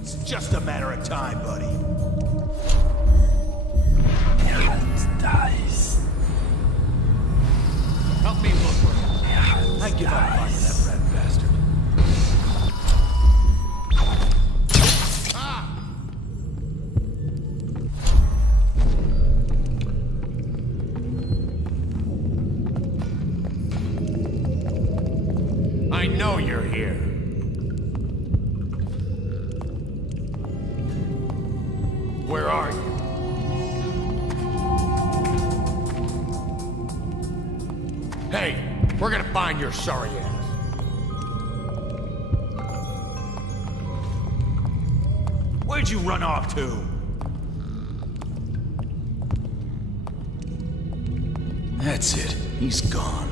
It's just a matter of time, buddy. Dice. Help me look for him. I give up on you, that red bastard. I know you're here. Where are you? Hey, we're gonna find your sorry ass. Where'd you run off to? That's it. He's gone.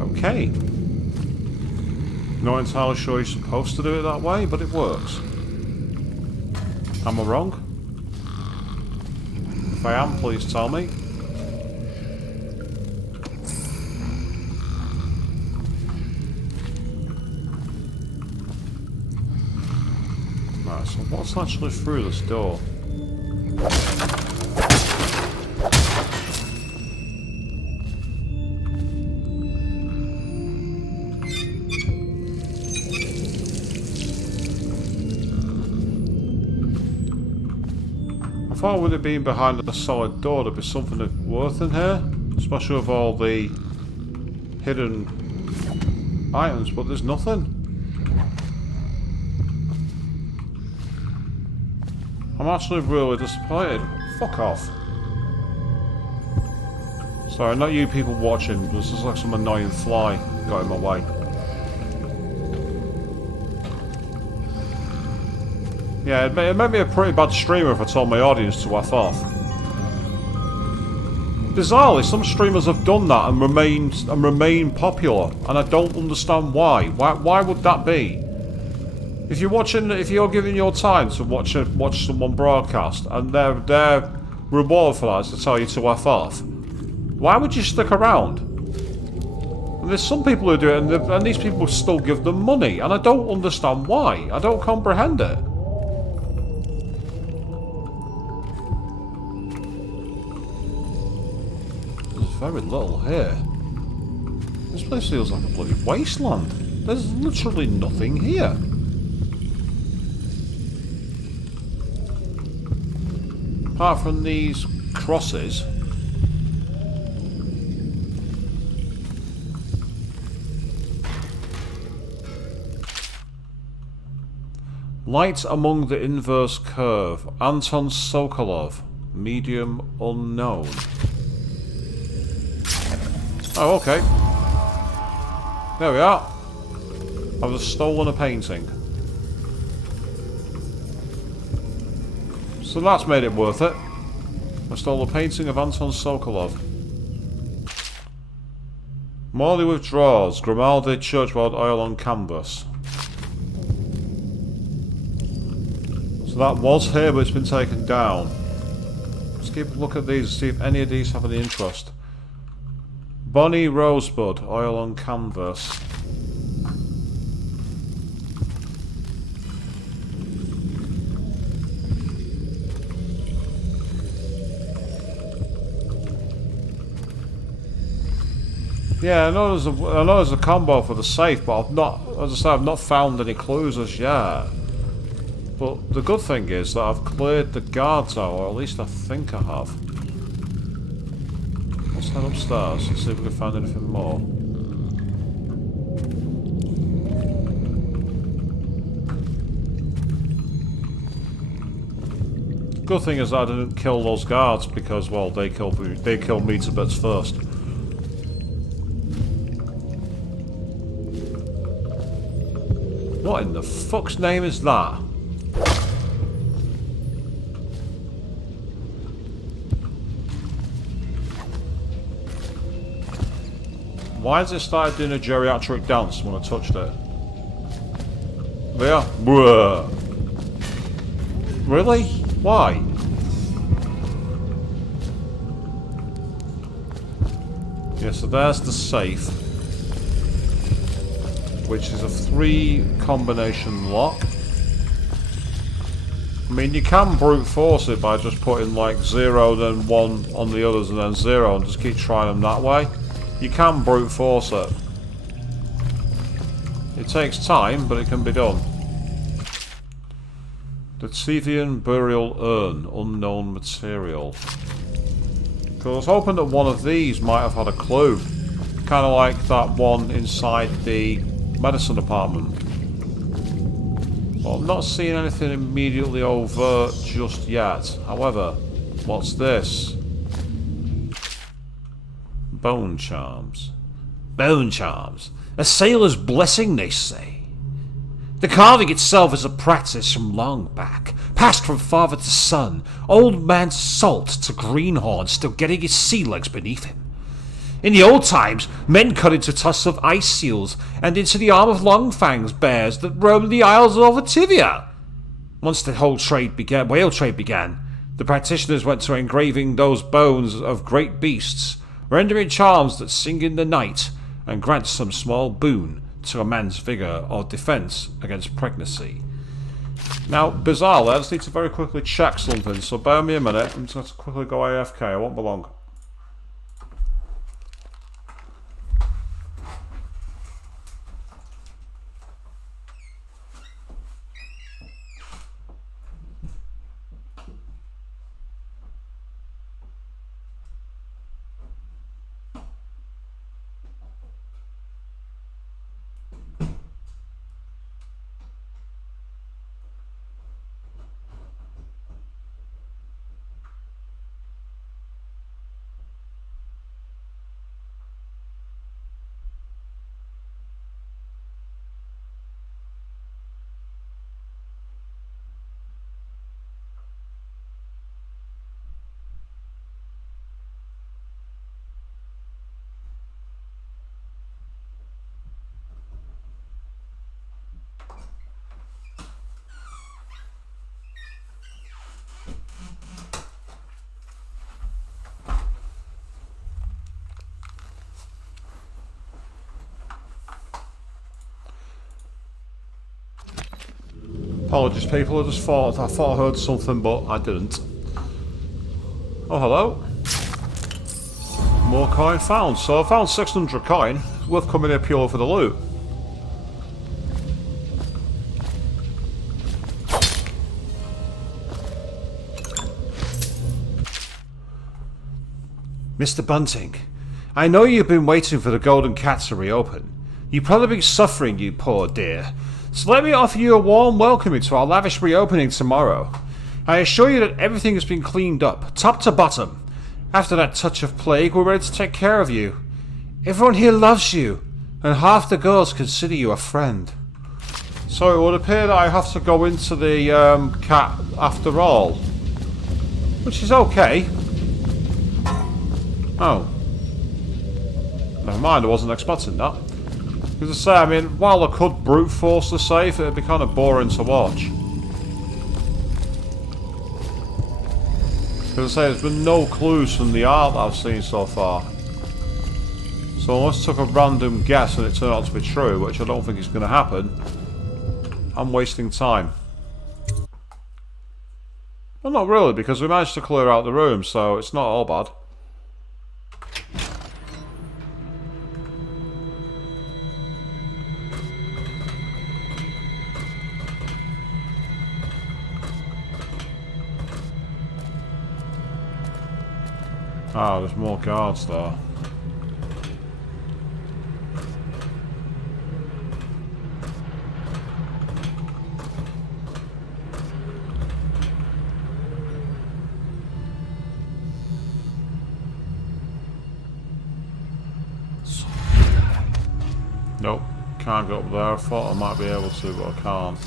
Okay. Not entirely sure you're supposed to do it that way, but it works. Am I wrong? If I am, please tell me. Right, so what's actually through this door? I thought with it being behind a solid door there'd be something of worth in here, especially with all the hidden items, but there's nothing. I'm actually really disappointed. Fuck off. Sorry, not you people watching. This is like some annoying fly got in my way. Yeah, it made me a pretty bad streamer if I told my audience to F off. Bizarrely, some streamers have done that and remain popular, and I don't understand why. Why would that be? If you're giving your time to watch someone broadcast, and their reward for that is to tell you to F off, why would you stick around? And there's some people who do it, and these people still give them money, and I don't understand why. I don't comprehend it. Very little here. This place feels like a bloody wasteland. There's literally nothing here. Apart from these crosses. Light among the inverse curve. Anton Sokolov. Medium unknown. Oh, okay. There we are. I've just stolen a painting. So that's made it worth it. I stole a painting of Anton Sokolov. Morley withdraws. Grimaldi Churchward oil on canvas. So that was here, but it's been taken down. Let's keep a look at these and see if any of these have any interest. Bonnie Rosebud, oil on canvas. Yeah, I know there's a combo for the safe, but I've not, as I say, I've not found any clues as yet. But the good thing is that I've cleared the guards out, or at least I think I have. Let's head upstairs and see if we can find anything more. Good thing is that I didn't kill those guards because, well, they killed me to bits first. What in the fuck's name is that? Why has it started doing a geriatric dance when I touched it? There. Bruh. Really? Why? Yeah, so there's the safe. Which is a 3 combination lock. I mean, you can brute force it by just putting like 0, then 1 on the others, and then 0, and just keep trying them that way. You can brute force it. It takes time, but it can be done. The Tithian Burial Urn, unknown material. Because I was hoping that one of these might have had a clue. Kind of like that one inside the medicine department. But I'm not seeing anything immediately overt just yet. However, what's this? Bone charms. Bone charms. A sailor's blessing, they say. The carving itself is a practice from long back, passed from father to son, old man Salt to Greenhorn still getting his sea legs beneath him. In the old times, men cut into tusks of ice seals and into the arm of Longfang's bears that roamed the isles of Ovativia. Once the whole whale trade began, the practitioners went to engraving those bones of great beasts, rendering charms that sing in the night and grant some small boon to a man's vigour or defence against pregnancy. Now, bizarrely, I just need to very quickly check something, so bear me a minute. I'm just going to quickly go AFK, I won't be long. Apologies, people. I thought I heard something, but I didn't. Oh, hello. More coin found. So I found 600 coin. Worth coming here purely for the loot. Mr. Bunting, I know you've been waiting for the Golden Cat to reopen. You've probably been suffering, you poor dear. So let me offer you a warm welcome to our lavish reopening tomorrow. I assure you that everything has been cleaned up, top to bottom. After that touch of plague, we're ready to take care of you. Everyone here loves you, and half the girls consider you a friend. So it would appear that I have to go into the cat after all. Which is okay. Oh. Never mind, I wasn't expecting that. As I say, I mean, while I could brute force the safe, it'd be kind of boring to watch. As I say, there's been no clues from the art that I've seen so far. So unless I took a random guess and it turned out to be true, which I don't think is going to happen, I'm wasting time. Well, not really, because we managed to clear out the room, so it's not all bad. Ah, there's more guards there. Nope, can't go up there. I thought I might be able to, but I can't.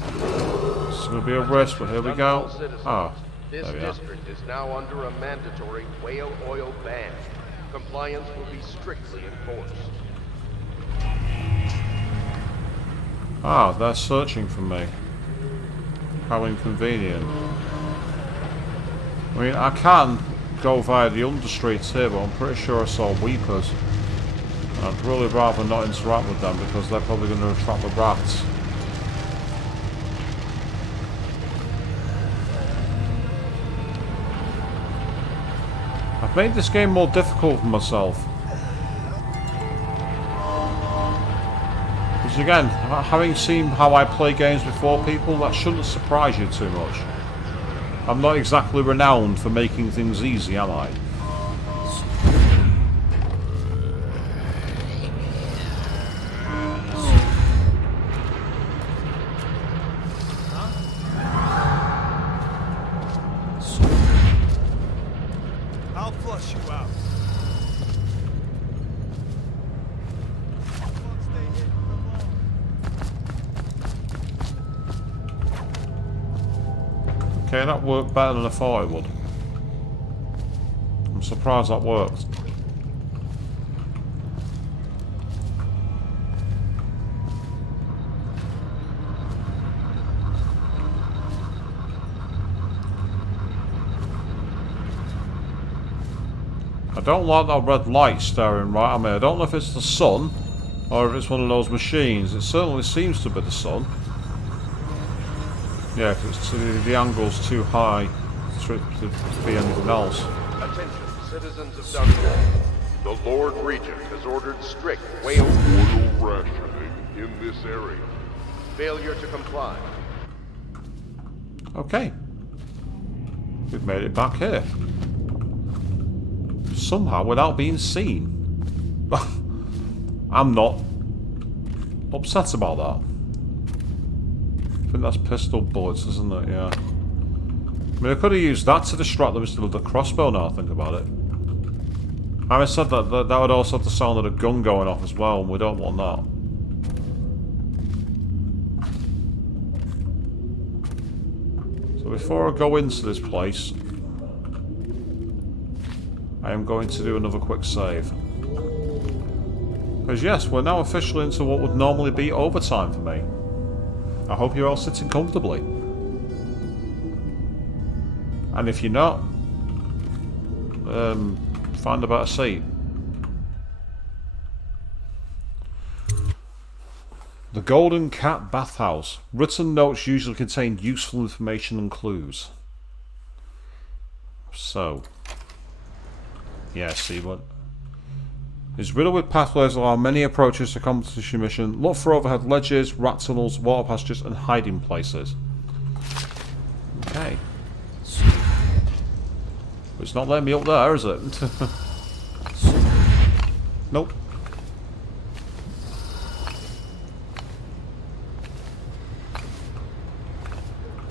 It's going to be a risk, but here we go. Ah. This district is now under a mandatory whale oil ban. Compliance will be strictly enforced. Ah, they're searching for me. How inconvenient. I mean, I can go via the understreets here, but I'm pretty sure I saw weepers. I'd really rather not interact with them because they're probably going to attract the rats. I've made this game more difficult for myself. Because again, having seen how I play games before people, that shouldn't surprise you too much. I'm not exactly renowned for making things easy, am I? Okay, that worked better than I thought it would. I'm surprised that worked. I don't like that red light staring right at me. I don't know if it's the sun or if it's one of those machines. It certainly seems to be the sun. Yeah, because the angle's too high to be anything else. Attention, citizens of Dunwall. The Lord Regent has ordered strict whale oil rationing in this area. Failure to comply. Okay. We've made it back here. Somehow without being seen. I'm not upset about that. I think that's pistol bullets, isn't it? Yeah. I mean, I could have used that to distract them instead of the crossbow now I think about it. Having said that, that would also have the sound of the gun going off as well, and we don't want that. So before I go into this place, I am going to do another quick save. Because yes, we're now officially into what would normally be overtime for me. I hope you're all sitting comfortably. And if you're not, find a better seat. The Golden Cat Bathhouse. Written notes usually contain useful information and clues. So, yeah, see what... It's riddled with pathways that allow many approaches to accomplish your mission. Look for overhead ledges, rat tunnels, water passages, and hiding places. Okay. It's not letting me up there, is it? Nope.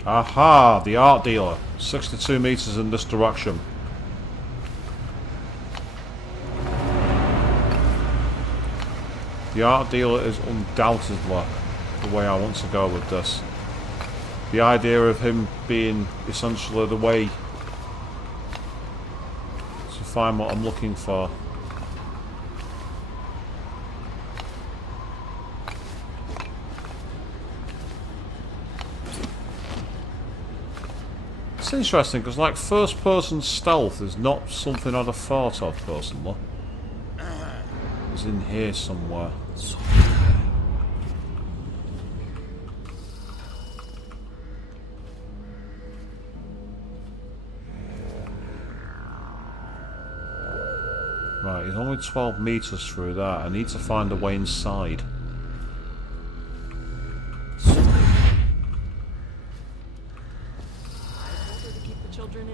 Aha! The art dealer. 62 meters in this direction. The art dealer is undoubtedly the way I want to go with this. The idea of him being essentially the way to find what I'm looking for. It's interesting because, like, first person stealth is not something I'd have thought of personally. It's in here somewhere. Right, he's only 12 meters through that. I need to find a way inside.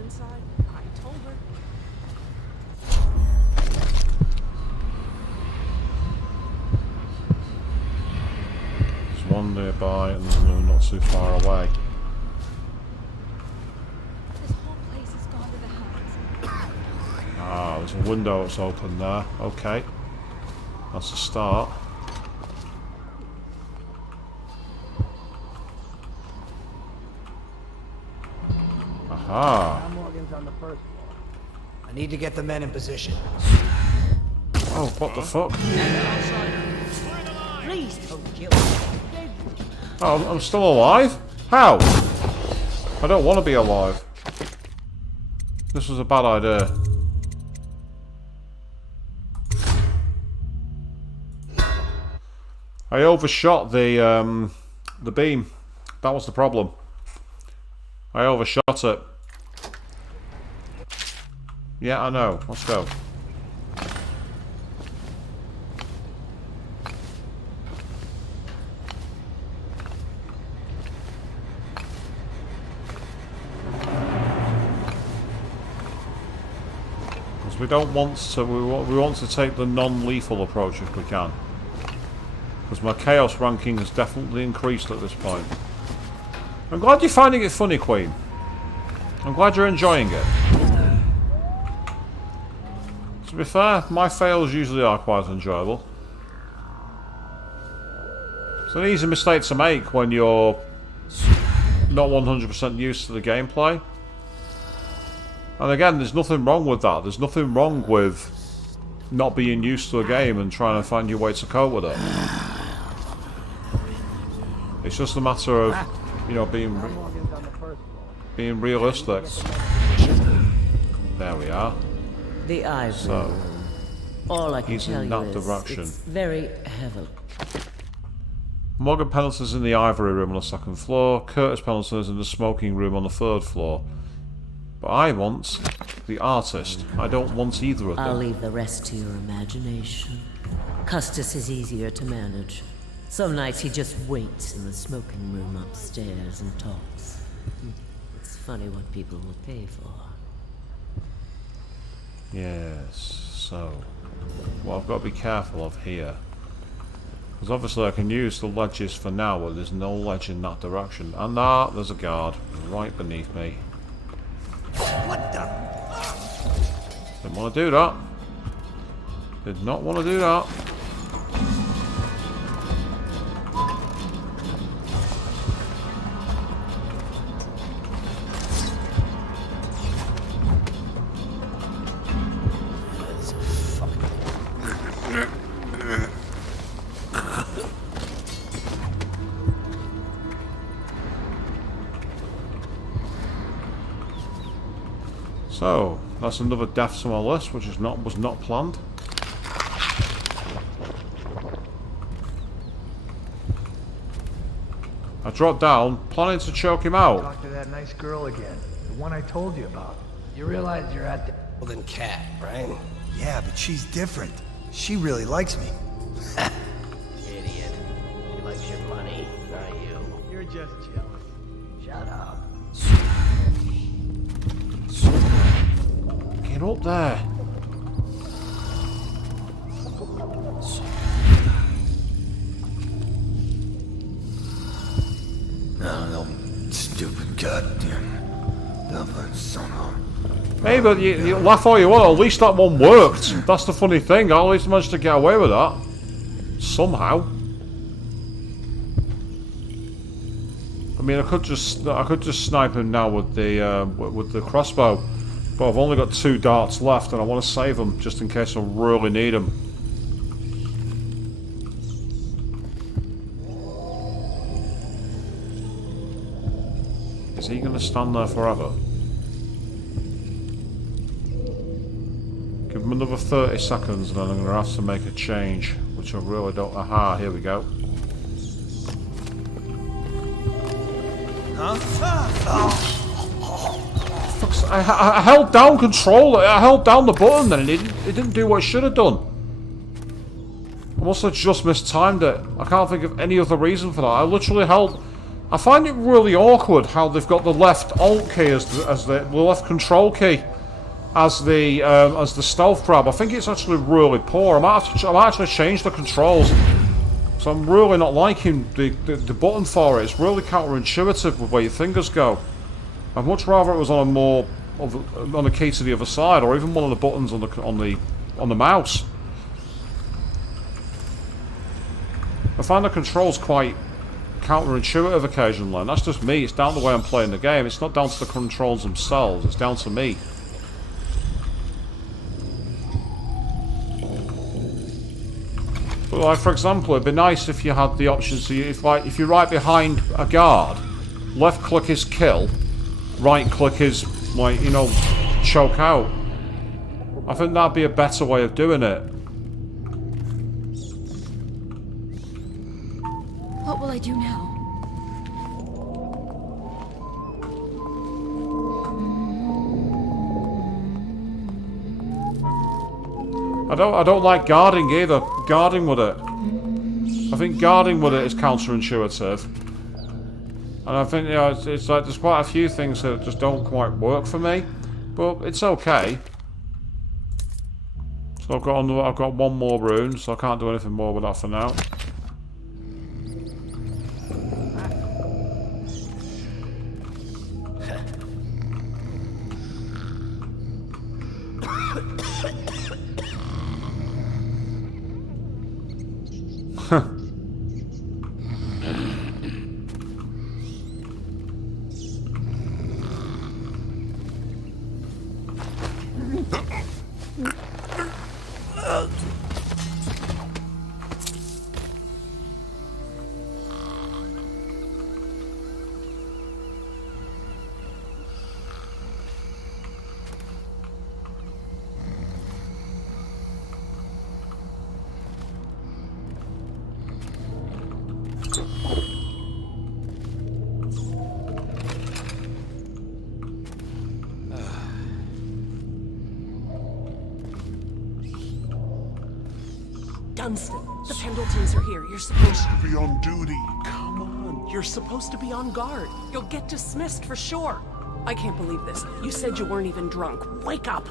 Inside. I told her. There's one nearby and there's one not too far away. This whole place has gone to the house. Ah, there's a window that's open there. Okay. That's a start. Aha. On the first floor. I need to get the men in position. Oh, what the fuck? Please don't kill me. Oh, I'm still alive? How? I don't want to be alive. This was a bad idea. I overshot the beam. That was the problem. I overshot it. Yeah, I know. Let's go. Because we don't want to. We want to take the non-lethal approach if we can. Because my chaos ranking has definitely increased at this point. I'm glad you're finding it funny, Queen. I'm glad you're enjoying it. To be fair, my fails usually are quite enjoyable. It's an easy mistake to make when you're not 100% used to the gameplay. And again, there's nothing wrong with that. There's nothing wrong with not being used to a game and trying to find your way to cope with it. It's just a matter of, you know, being realistic. There we are. The ivory room. All I can tell you is it's very heavy. Morgan Pendleton's in the ivory room on the second floor. Curtis Pendleton is in the smoking room on the third floor. But I want the artist. I don't want either of them. I'll leave the rest to your imagination. Custis is easier to manage. Some nights he just waits in the smoking room upstairs and talks. It's funny what people will pay for. Yes, so what I've got to be careful of here, because obviously I can use the ledges for now, but there's no ledge in that direction. And there's a guard right beneath me. What the? Didn't want to do that. Did not want to do that. So, that's another death on my list, which was not planned. I dropped down, planning to choke him out. Talk to that nice girl again. The one I told you about. You realize you're at the... Golden cat, right? Yeah, but she's different. She really likes me. Idiot. She likes your money, not you. You're just jealous. Shut up. Get up there. No, stupid goddamn Dublin son of... Hey, but you laugh all you want, at least that one worked. That's the funny thing, I at least managed to get away with that. Somehow. I mean, I could just snipe him now with the crossbow, but I've only got 2 darts left, and I want to save them just in case I really need them. Is he going to stand there forever? Give him another 30 seconds, and then I'm going to have to make a change, which I really don't. Aha! Here we go. I held down control. I held down the button, and it didn't do what it should have done. I must have just mistimed it. I can't think of any other reason for that. I literally held. I find it really awkward how they've got the left Alt key as the left control key as the stealth grab. I think it's actually really poor. I might actually change the controls. So I'm really not liking the button for it. It's really counterintuitive with where your fingers go. I'd much rather it was on a more on a key to the other side, or even one of the buttons on the mouse. I find the controls quite counterintuitive occasionally, and that's just me. It's down to the way I'm playing the game. It's not down to the controls themselves. It's down to me. But like, for example, it'd be nice if you had the option. So if you're right behind a guard, left click is kill, right click is like, you know, choke out. I think that'd be a better way of doing it. What will I do now? I don't like guarding either. Guarding with it. I think guarding with it is counterintuitive. And I think, you know, it's like there's quite a few things that just don't quite work for me. But it's okay. So I've got one more rune, so I can't do anything more with that for now. Dunstan, the Pendletons are here. You're supposed to be on duty. Come on, you're supposed to be on guard. You'll get dismissed for sure. I can't believe this. You said you weren't even drunk. Wake up!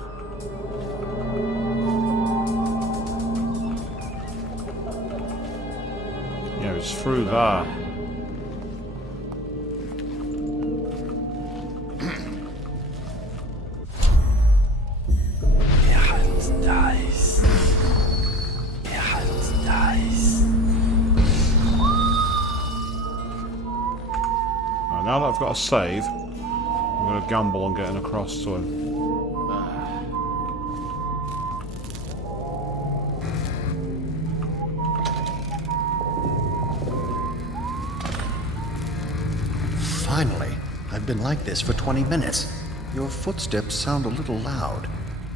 Yeah, it's through there. Now that I've got a save, I'm going to gamble on getting across to him. Finally. I've been like this for 20 minutes. Your footsteps sound a little loud.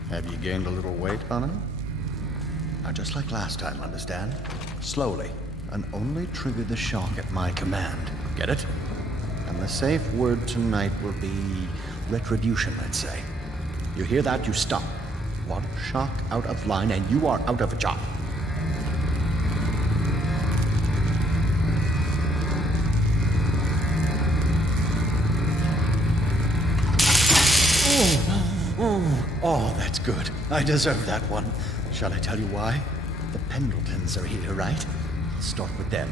Have you gained a little weight, honey? Now, just like last time, understand? Slowly. and only trigger the shock at my command. Get it? And the safe word tonight will be retribution, let's say. You hear that, you stop. One shock out of line and you are out of a job. Oh, that's good. I deserve that one. Shall I tell you why? The Pendletons are here, right? I'll start with them.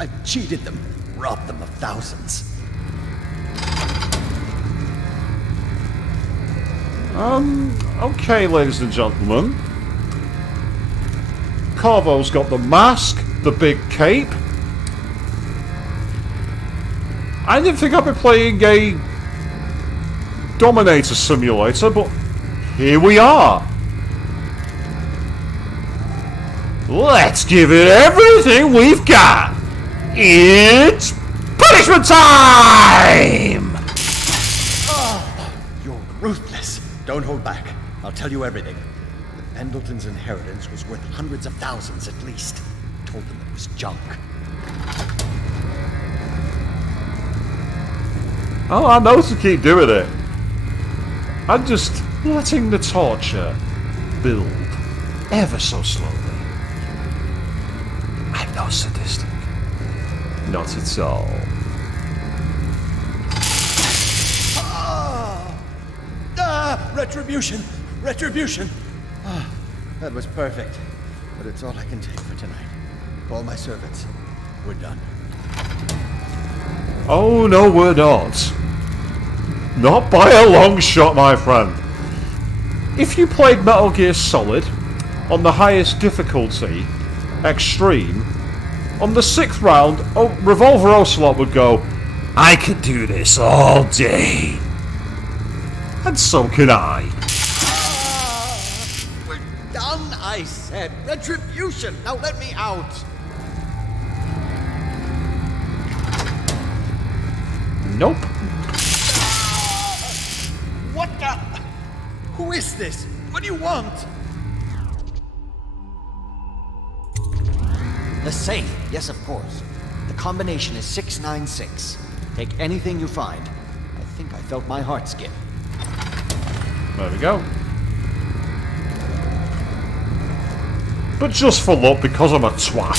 I've cheated them, robbed them of thousands. Okay, ladies and gentlemen. Corvo's got the mask, the big cape. I didn't think I'd be playing a Dominator Simulator, but here we are. Let's give it everything we've got. It's punishment time! Oh, you're ruthless. Don't hold back. I'll tell you everything. The Pendleton's inheritance was worth hundreds of thousands at least. Told them it was junk. Oh, I know to keep doing it. I'm just letting the torture build ever so slowly. I'm not sadistic. Not at all. Retribution! Retribution! Ah, that was perfect. But it's all I can take for tonight. Call my servants. We're done. Oh, no, we're not. Not by a long shot, my friend. If you played Metal Gear Solid on the highest difficulty, Extreme, on the 6th round, Revolver Ocelot would go, I could do this all day. And so can I. We're done, I said. Retribution! Now let me out! Nope. What the? Who is this? What do you want? The safe, yes, of course. The combination is 696. Take anything you find. I think I felt my heart skip. There we go. But just for luck, because I'm a twat.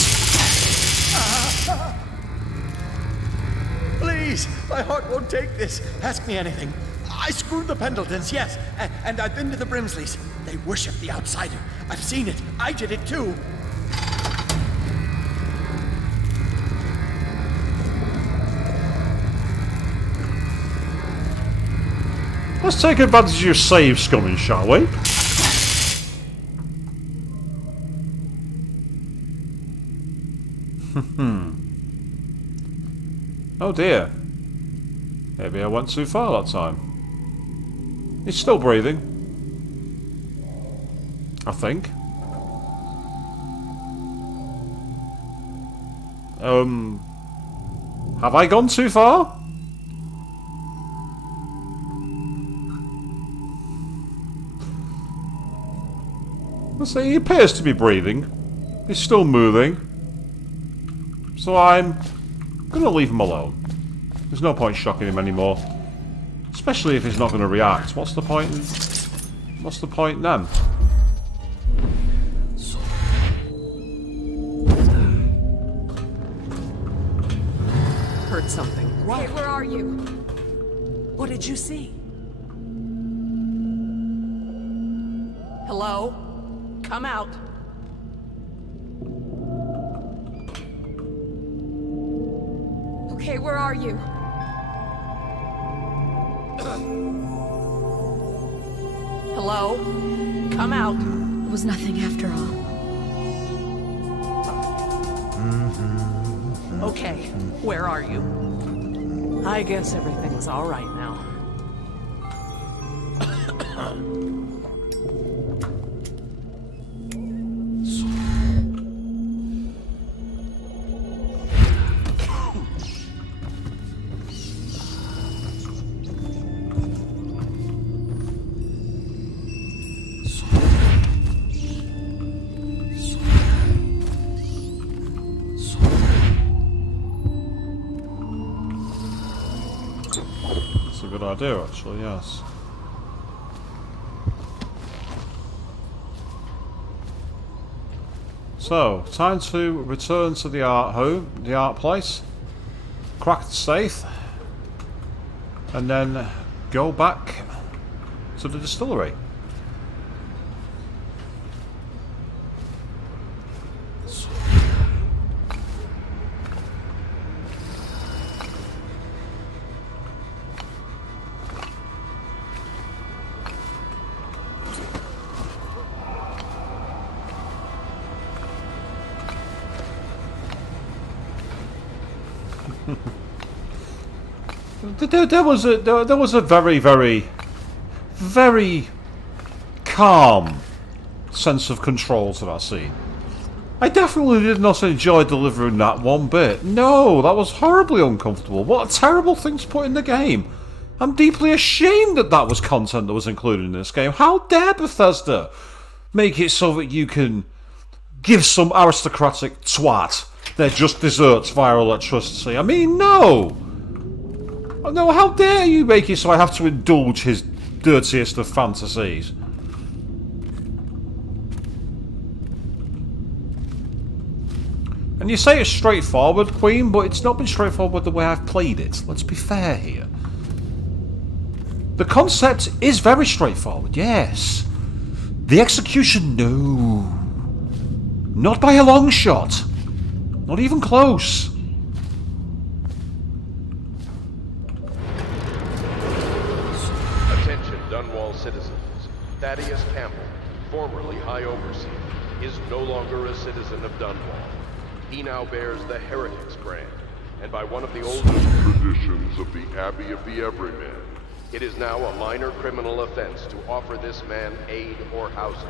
Please, my heart won't take this. Ask me anything. I screwed the Pendletons, yes. And I've been to the Brimsleys. They worship the outsider. I've seen it. I did it too. Let's take advantage of your save scumming, shall we? Oh dear. Maybe I went too far that time. He's still breathing. I think. Have I gone too far? Let's say he appears to be breathing. He's still moving. So I'm gonna leave him alone. There's no point shocking him anymore. Especially if he's not gonna react. What's the point? What's the point then? Heard something. What? Hey, where are you? What did you see? Hello? Come out. Okay, where are you? Hello? Come out. It was nothing after all. Okay, where are you? I guess everything's all right now. a good idea, actually, yes. So, time to return to the art home, the art place, crack the safe, and then go back to the distillery. There was a very, very, very calm sense of control to that scene. I definitely did not enjoy delivering that one bit. No, that was horribly uncomfortable. What a terrible thing to put in the game. I'm deeply ashamed that that was content that was included in this game. How dare Bethesda make it so that you can give some aristocratic twat their just desserts via electricity? I mean, no! No, how dare you make it so I have to indulge his dirtiest of fantasies? And you say it's straightforward, Queen, but it's not been straightforward the way I've played it. Let's be fair here. The concept is very straightforward, yes. The execution, no. Not by a long shot. Not even close. Citizens, Thaddeus Campbell, formerly High Overseer, is no longer a citizen of Dunwall. He now bears the Heretics brand, and by one of the oldest traditions of the Abbey of the Everyman, it is now a minor criminal offense to offer this man aid or housing.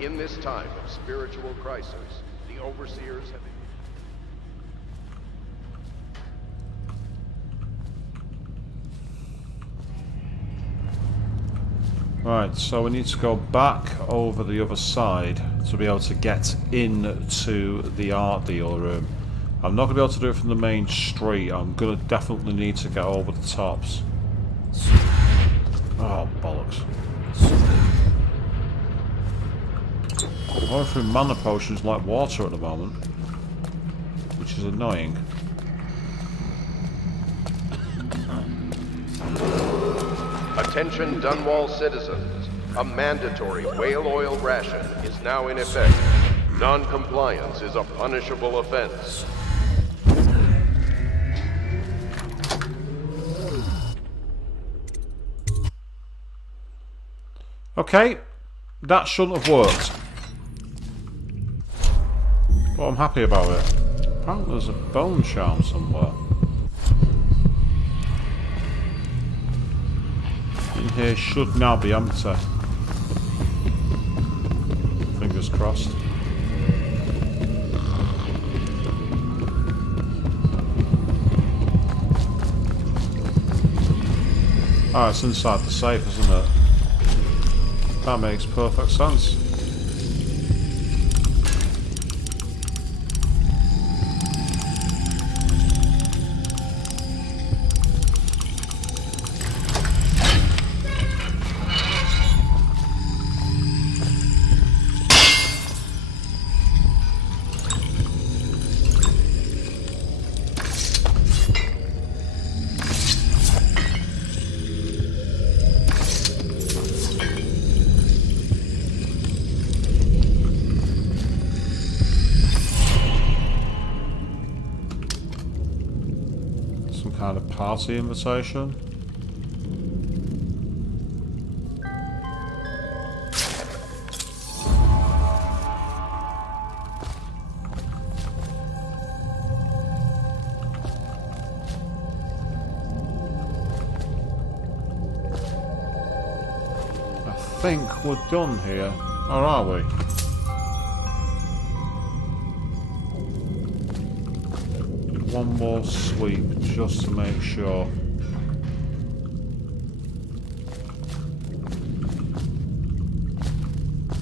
In this time of spiritual crisis, the Overseers have... Right, so we need to go back over the other side to be able to get into the art dealer room. I'm not going to be able to do it from the main street. I'm going to definitely need to get over the tops. Oh, bollocks. I'm going through mana potions like water at the moment, which is annoying. Attention Dunwall citizens. A mandatory whale oil ration is now in effect. Non-compliance is a punishable offense. Okay, that shouldn't have worked. But I'm happy about it. Apparently there's a bone charm somewhere. In here should now be empty. Fingers crossed. Ah, it's inside the safe, isn't it? That makes perfect sense. Kind of party invitation. I think we're done here, or are we? One more sweep just to make sure.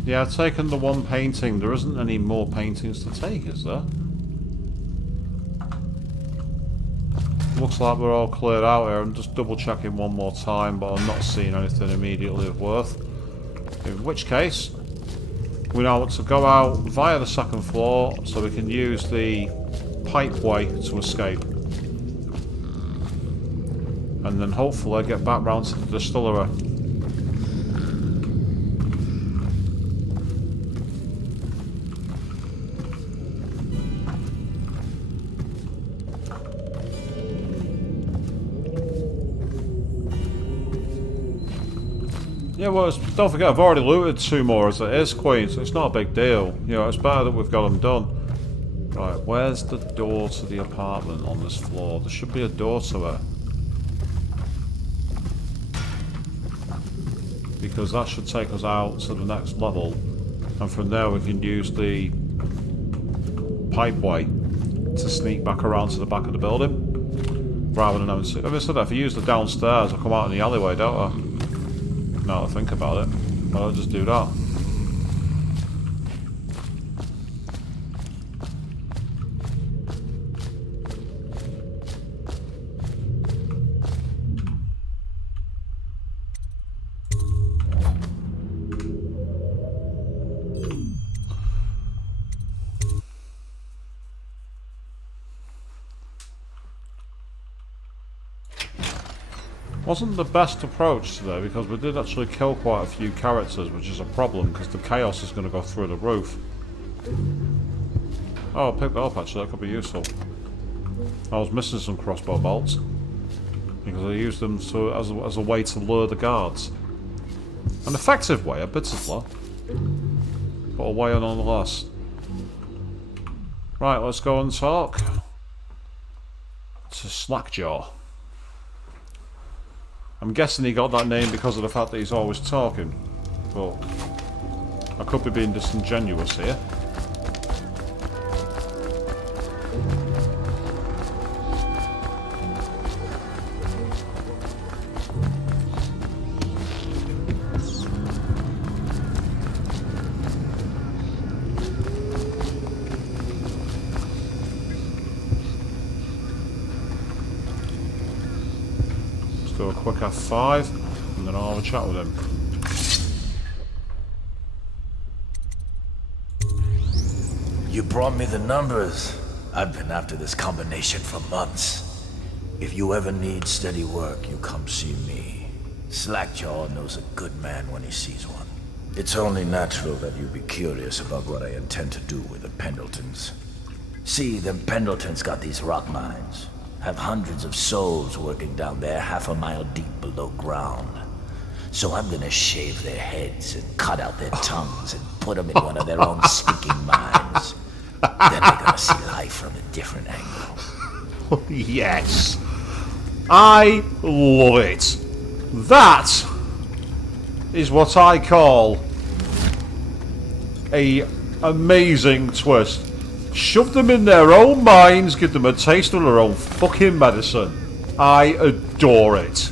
Yeah, I've taken the one painting. There isn't any more paintings to take, is there? looks like we're all cleared out here. I'm just double checking one more time, but I'm not seeing anything immediately of worth. In which case, we now want to go out via the second floor so we can use the pipeway to escape. And then hopefully get back round to the distillery. Yeah, well, don't forget, I've already looted 2 more as it is, Queen, so it's not a big deal. You know, it's better that we've got them done. Right, where's the door to the apartment on this floor? There should be a door to it. Because that should take us out to the next level. And from there we can use the pipeway to sneak back around to the back of the building. Rather than having to... If I use the downstairs, I come out in the alleyway, don't I? Now that I think about it, I'll just do that. Wasn't the best approach today because we did actually kill quite a few characters, which is a problem because the chaos is going to go through the roof. Oh, I'll pick that up actually, that could be useful. I was missing some crossbow bolts because I used them to, as a way to lure the guards. An effective way, admittedly, but a way nonetheless. Right, let's go and talk to Slackjaw. I'm guessing he got that name because of the fact that he's always talking, but I could be being disingenuous here. Do a quick F5 and then I'll have a chat with him. You brought me the numbers. I've been after this combination for months. If you ever need steady work, you come see me. Slackjaw knows a good man when he sees one. It's only natural that you be curious about what I intend to do with the Pendletons. See, them Pendletons got these rock mines. Have hundreds of souls working down there 1/2 mile deep below ground. So I'm gonna shave their heads and cut out their tongues and put them in one of their own sinking mines. Then they're gonna see life from a different angle. Yes! I love it! That is what I call a amazing twist. Shove them in their own minds, give them a taste of their own fucking medicine. I adore it.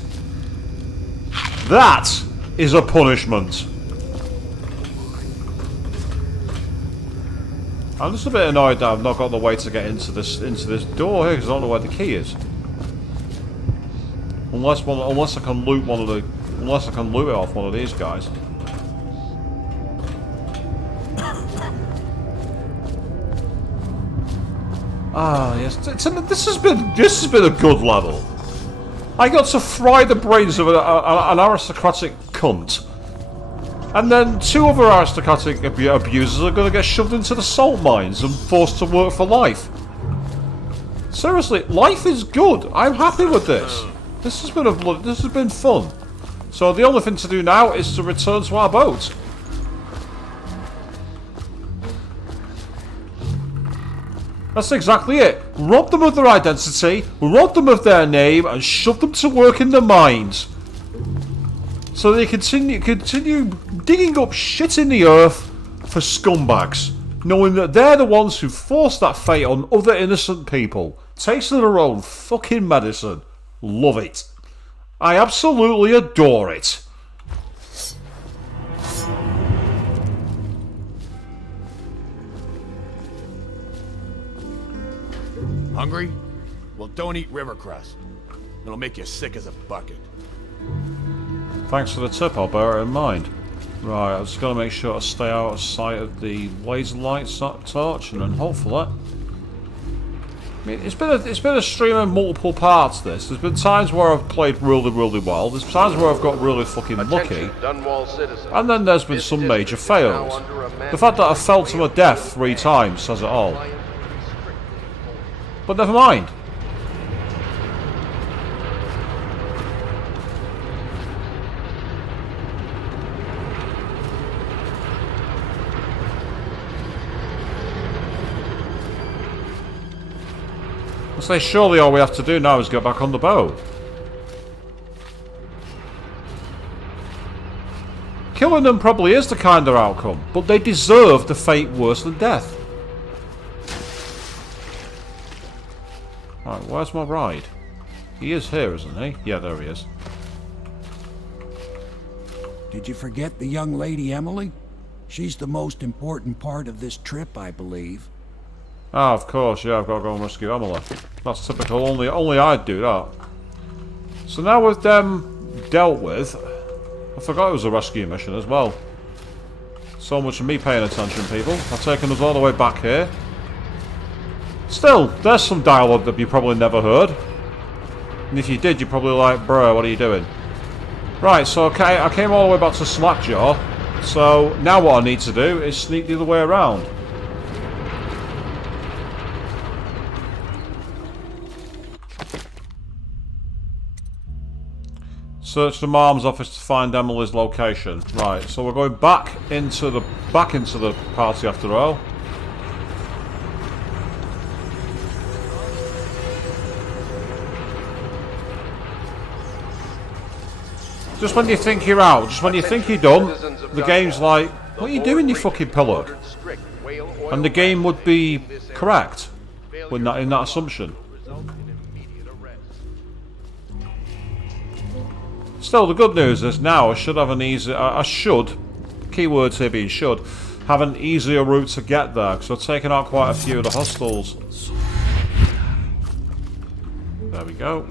That is a punishment. I'm just a bit annoyed that I've not got the way to get into this door here because I don't know where the key is. Unless I can loot unless I can loot it off one of these guys. Ah, yes. This has been a good level. I got to fry the brains of an aristocratic cunt, and then 2 other aristocratic abusers are going to get shoved into the salt mines and forced to work for life. Seriously, life is good. I'm happy with this. This has been fun. So the only thing to do now is to return to our boat. That's exactly it. Rob them of their identity, rob them of their name, and shove them to work in the mines. So they continue digging up shit in the earth for scumbags, knowing that they're the ones who forced that fate on other innocent people. Tasting their own fucking medicine. Love it. I absolutely adore it. Hungry? Well, don't eat river crust. It'll make you sick as a bucket. Thanks for the tip, I'll bear it in mind. Right, I've just got to make sure to stay out of sight of the laser light torch, and then hopefully... I mean, it's been a stream of multiple parts, this. There's been times where I've played really, really well. There's times where I've got really fucking lucky. And then there's been some major fails. The fact that I fell to my death 3 times says it all. But never mind. I say, surely all we have to do now is get back on the boat. Killing them probably is the kind of outcome, but they deserve the fate worse than death. Right, where's my ride? He is here, isn't he? Yeah, there he is. Did you forget the young lady Emily? She's the most important part of this trip, I believe. Ah, of course, yeah, I've got to go and rescue Emily. That's typical, only I'd do that. So now with them dealt with, I forgot it was a rescue mission as well. So much of me paying attention, people. I've taken us all the way back here. Still, there's some dialogue that you probably never heard. And if you did, you're probably like, bro, what are you doing? Right, so okay, I came all the way back to Slackjaw. So now what I need to do is sneak the other way around. Search the Mom's office to find Emily's location. Right, so we're going back into the party after all. Just when you think you're out, just when you think you're done, the game's like, what are you doing, you fucking pillock? And the game would be correct in that assumption. Still, the good news is now I should have an easy... I should, keywords here being should, have an easier route to get there, because I've taken out quite a few of the hostiles. There we go.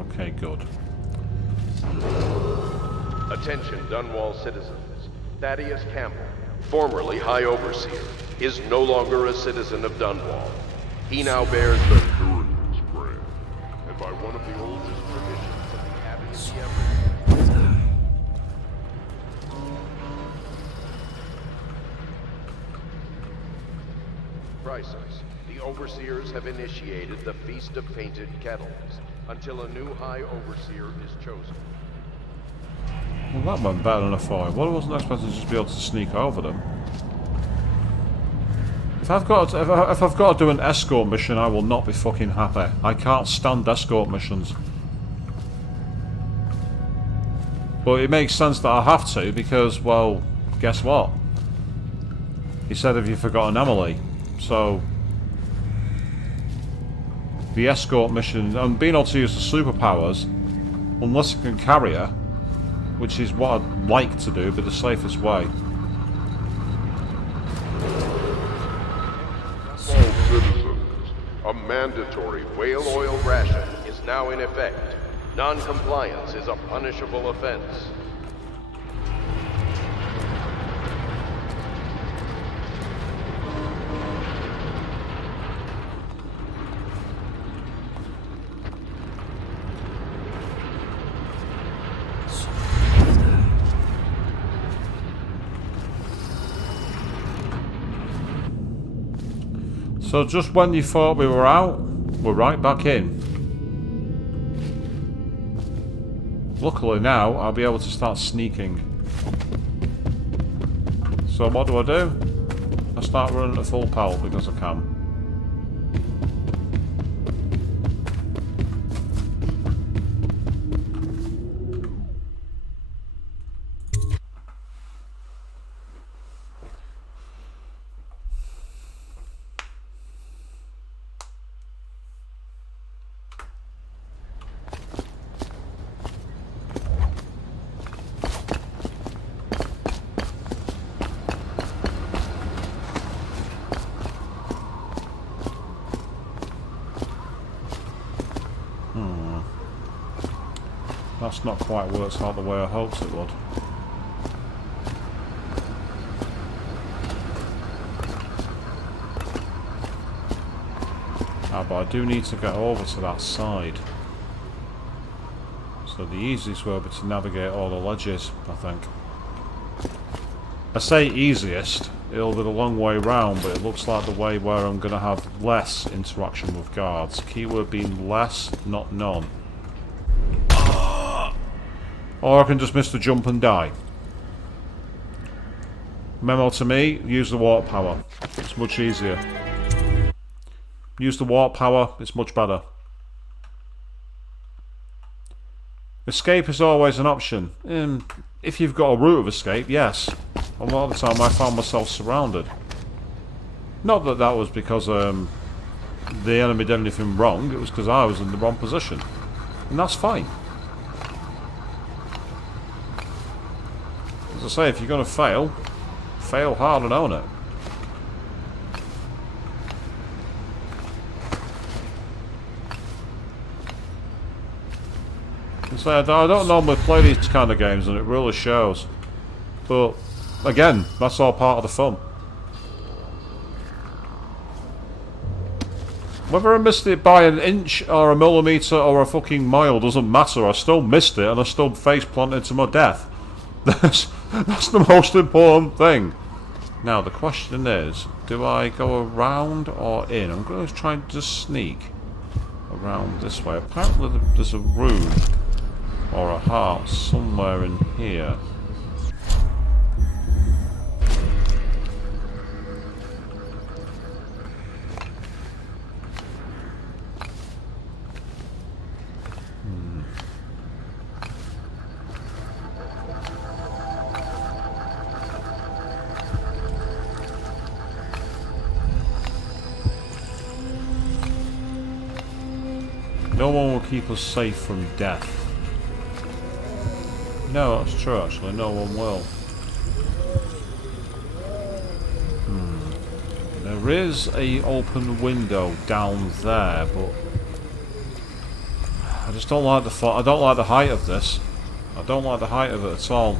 Okay, good. Attention, Dunwall citizens. Thaddeus Campbell, formerly High Overseer, is no longer a citizen of Dunwall. He now bears the Durance brand, and by one of the oldest traditions of the Abbey of the Everett. Crisis. The Overseers have initiated the Feast of Painted Kettles until a new High Overseer is chosen. Well, that went better than I thought. Well, I wasn't expecting to just be able to sneak over them. If I've got to do an escort mission, I will not be fucking happy. I can't stand escort missions. But it makes sense that I have to because, well, guess what? He said, have you forgotten Emily? So the escort mission and being able to use the superpowers, unless you can carry her, which is what I'd like to do, but the safest way. All citizens, a mandatory whale oil ration is now in effect. Non-compliance is a punishable offense. So just when you thought we were out, we're right back in. Luckily now, I'll be able to start sneaking. So what do? I start running at full pelt because I can. That's not quite worked out the way I hoped it would. But I do need to get over to that side. So the easiest way would be to navigate all the ledges, I think. I say easiest, it'll be the long way round, but it looks like the way where I'm going to have less interaction with guards. Keyword being less, not none. Or I can just miss the jump and die. Memo to me, use the warp power. It's much easier. Use the warp power, it's much better. Escape is always an option. If you've got a route of escape, yes. A lot of the time I found myself surrounded. Not that that was because the enemy did anything wrong, it was because I was in the wrong position. And that's fine. As I say, if you're going to fail, fail hard and own it. I don't normally play these kind of games and it really shows. But, again, that's all part of the fun. Whether I missed it by an inch or a millimetre or a fucking mile doesn't matter. I still missed it and I still face planted to my death. That's the most important thing. Now, the question is, do I go around or in? I'm going to try and just sneak around this way. Apparently there's a room or a heart somewhere in here. No one will keep us safe from death. No, that's true actually, no one will. There is a open window down there, but I just don't like I don't like the height of this. I don't like the height of it at all.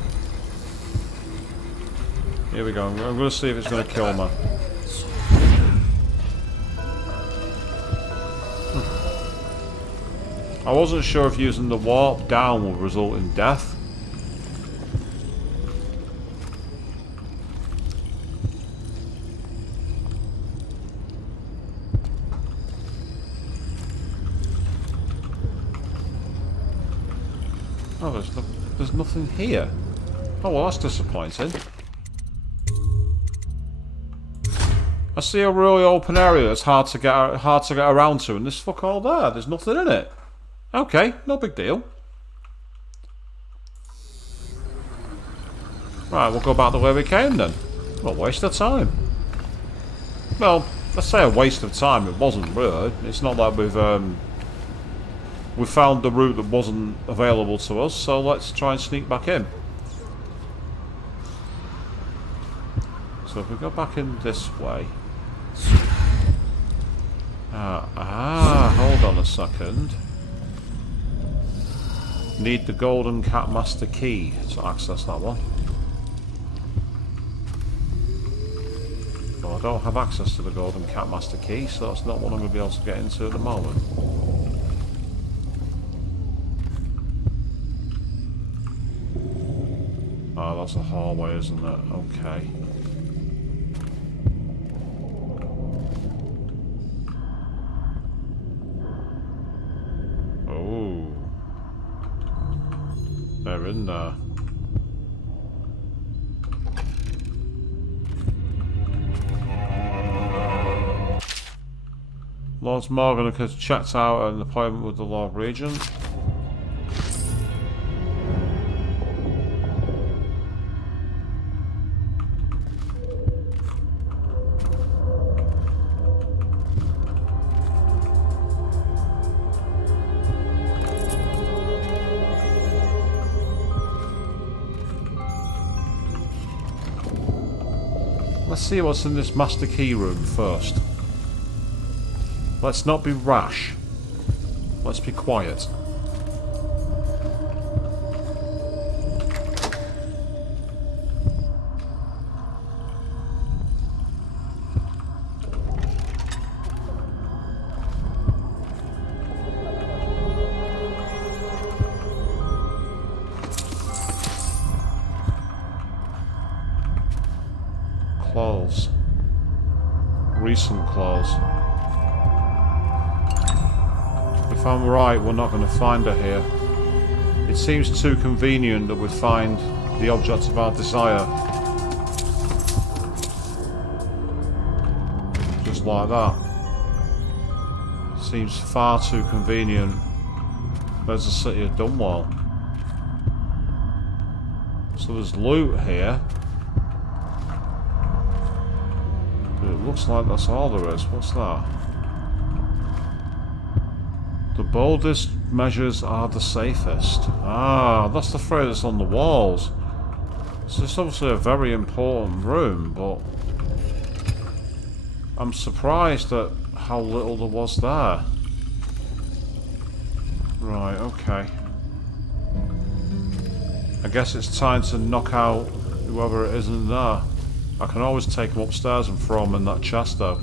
Here we go, I'm going to see if it's going to kill me. I wasn't sure if using the warp down would result in death. Oh, there's nothing here. Oh well, that's disappointing. I see a really open area that's hard to get around to, and there's fuck all there. There's nothing in it. Okay, no big deal. Right, we'll go back the way we came then. What a waste of time. Well, let's say a waste of time. It wasn't really. It's not like we found the route that wasn't available to us, so let's try and sneak back in. So if we go back in this way. Hold on a second. Need the golden cat master key to access that one. Well, I don't have access to the golden cat master key, so that's not what I'm going to be able to get into at the moment. Oh, that's a hallway, isn't it? Okay. Oh. They're in there. Lord Morgan has checked out an appointment with the Lord Regent. Let's see what's in this master key room first. Let's not be rash. Let's be quiet. recent clothes. If I'm right, we're not going to find her here. It seems too convenient that we find the object of our desire. Just like that. Seems far too convenient. There's the city of Dunwall. So there's loot here. But it looks like that's all there is. What's that? The boldest measures are the safest. Ah, that's the phrase that's on the walls. So it's obviously a very important room, but I'm surprised at how little there was there. Right, okay. I guess it's time to knock out whoever it is in there. I can always take them upstairs and throw them in that chest though.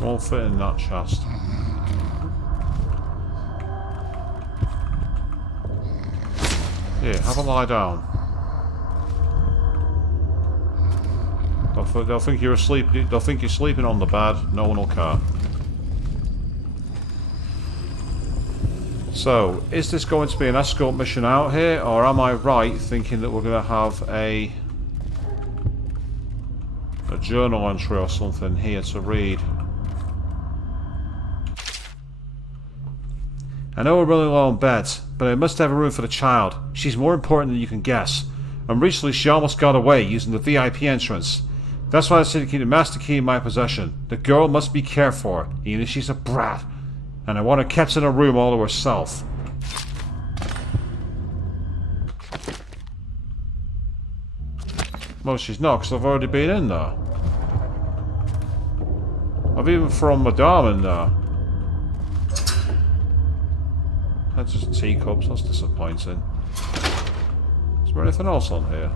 Won't fit in that chest. Here, have a lie down. They'll think you're asleep. They'll think you're sleeping on the bed. No one will care. So, is this going to be an escort mission out here, or am I right thinking that we're going to have a journal entry or something here to read? I know we're really low on beds, but I must have a room for the child. She's more important than you can guess. And recently she almost got away using the VIP entrance. That's why I said to keep the master key in my possession. The girl must be cared for, even if she's a brat. And I want her kept in a room all to herself. Well, she's not, because I've already been in there. I've even thrown Madame in there. That's just teacups, that's disappointing. Is there anything else on here?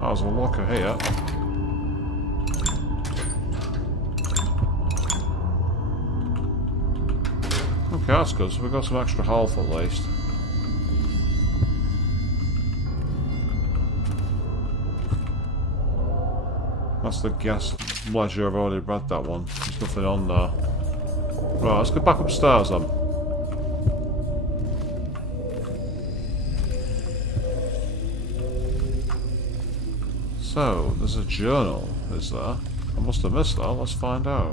Oh, there's a locker here. Okay, that's good, so we've got some extra health at least. That's the guest ledger, I've already read that one. There's nothing on there. Right, let's go back upstairs then. So, there's a journal, is there? I must have missed that, let's find out.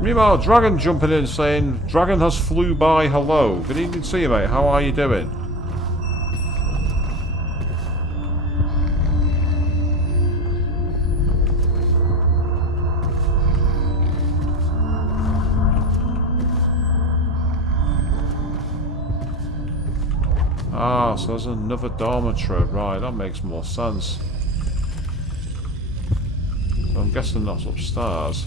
Meanwhile, Dragon jumping in saying, Dragon has flew by, hello. Good evening to you, mate, how are you doing? Ah, so there's another dormitory. Right, that makes more sense. So I'm guessing that's upstairs.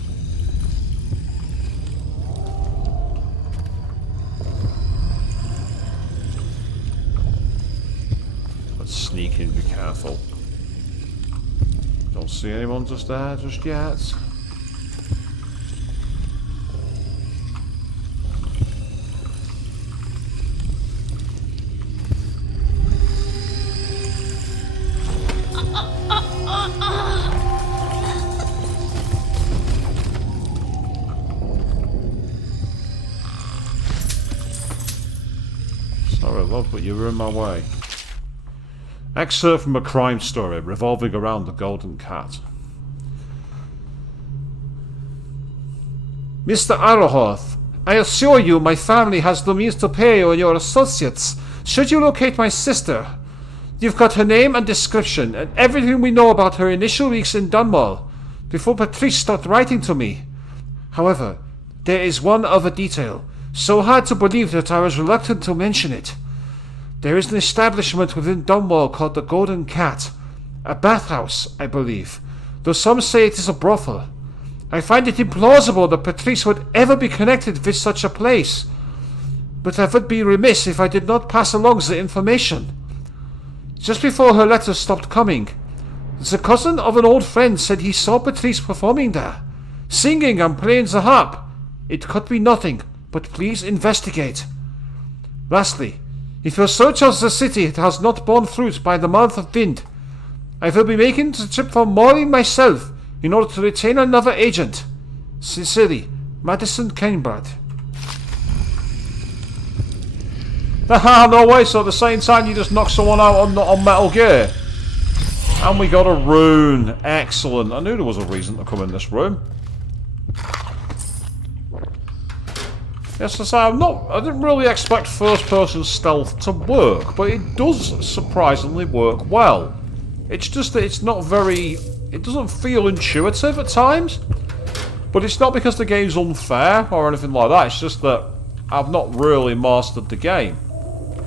Let's sneak in, be careful. Don't see anyone just there just yet. But you were in my way. Excerpt from a crime story revolving around the Golden Cat. Mr. Arrowhearth, I assure you my family has the means to pay you and your associates should you locate my sister. You've got her name and description and everything we know about her initial weeks in Dunwall before Patrice started writing to me. However, there is one other detail, so hard to believe that I was reluctant to mention it. There is an establishment within Dunwall called the Golden Cat. A bathhouse, I believe. Though some say it is a brothel. I find it implausible that Patrice would ever be connected with such a place. But I would be remiss if I did not pass along the information. Just before her letters stopped coming, the cousin of an old friend said he saw Patrice performing there, singing and playing the harp. It could be nothing, but please investigate. Lastly, if your search of the city has not borne fruit by the month of Wind, I will be making the trip from Mori myself in order to retain another agent. Sincerely, Madison Cainbird. Haha, no way, so at the same time you just knock someone out on Metal Gear. And we got a rune. Excellent. I knew there was a reason to come in this room. Yes, I say, I didn't really expect first-person stealth to work, but it does surprisingly work well. It's just that it's not very... It doesn't feel intuitive at times. But it's not because the game's unfair or anything like that. It's just that I've not really mastered the game.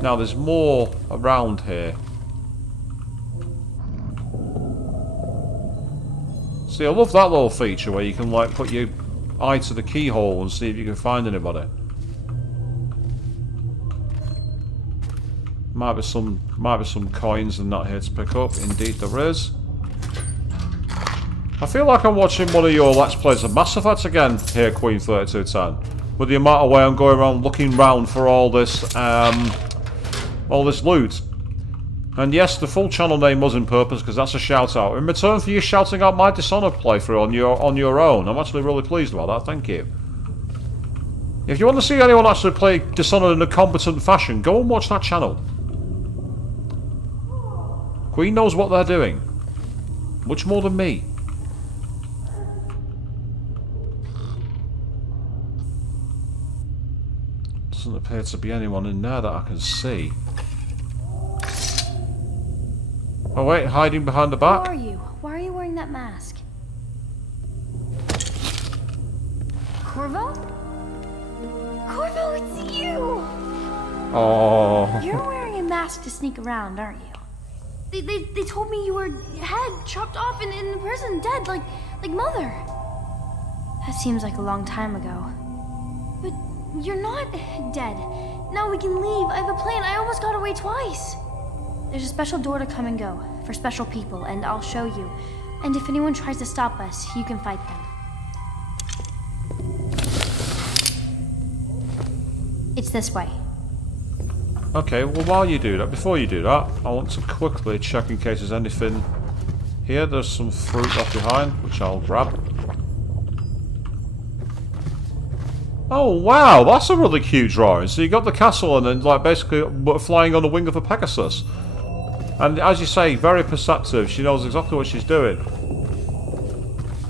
Now, there's more around here. See, I love that little feature where you can, like, put your eye to the keyhole and see if you can find anybody. Might be some coins and that here to pick up. Indeed, there is. I feel like I'm watching one of your Let's Plays of Mass Effect again here, Queen 3210. With the amount of way I'm going around looking round for all this loot. And yes, the full channel name was in purpose because that's a shout out. In return for you shouting out my Dishonored playthrough on your own. I'm actually really pleased about that, thank you. If you want to see anyone actually play Dishonored in a competent fashion, go and watch that channel. Queen knows what they're doing. Much more than me. Doesn't appear to be anyone in there that I can see. Oh wait, hiding behind the back? Who are you? Why are you wearing that mask? Corvo? Corvo, it's you! Oh. You're wearing a mask to sneak around, aren't you? They told me you were head chopped off in the prison, dead, like Mother. That seems like a long time ago. But you're not dead. Now we can leave. I have a plan. I almost got away twice. There's a special door to come and go, for special people, and I'll show you. And if anyone tries to stop us, you can fight them. It's this way. Okay, well before you do that, I want to quickly check in case there's anything here. There's some fruit left behind, which I'll grab. Oh wow, that's a really cute drawing. So you got the castle and then like basically flying on the wing of a Pegasus. And as you say, very perceptive. She knows exactly what she's doing.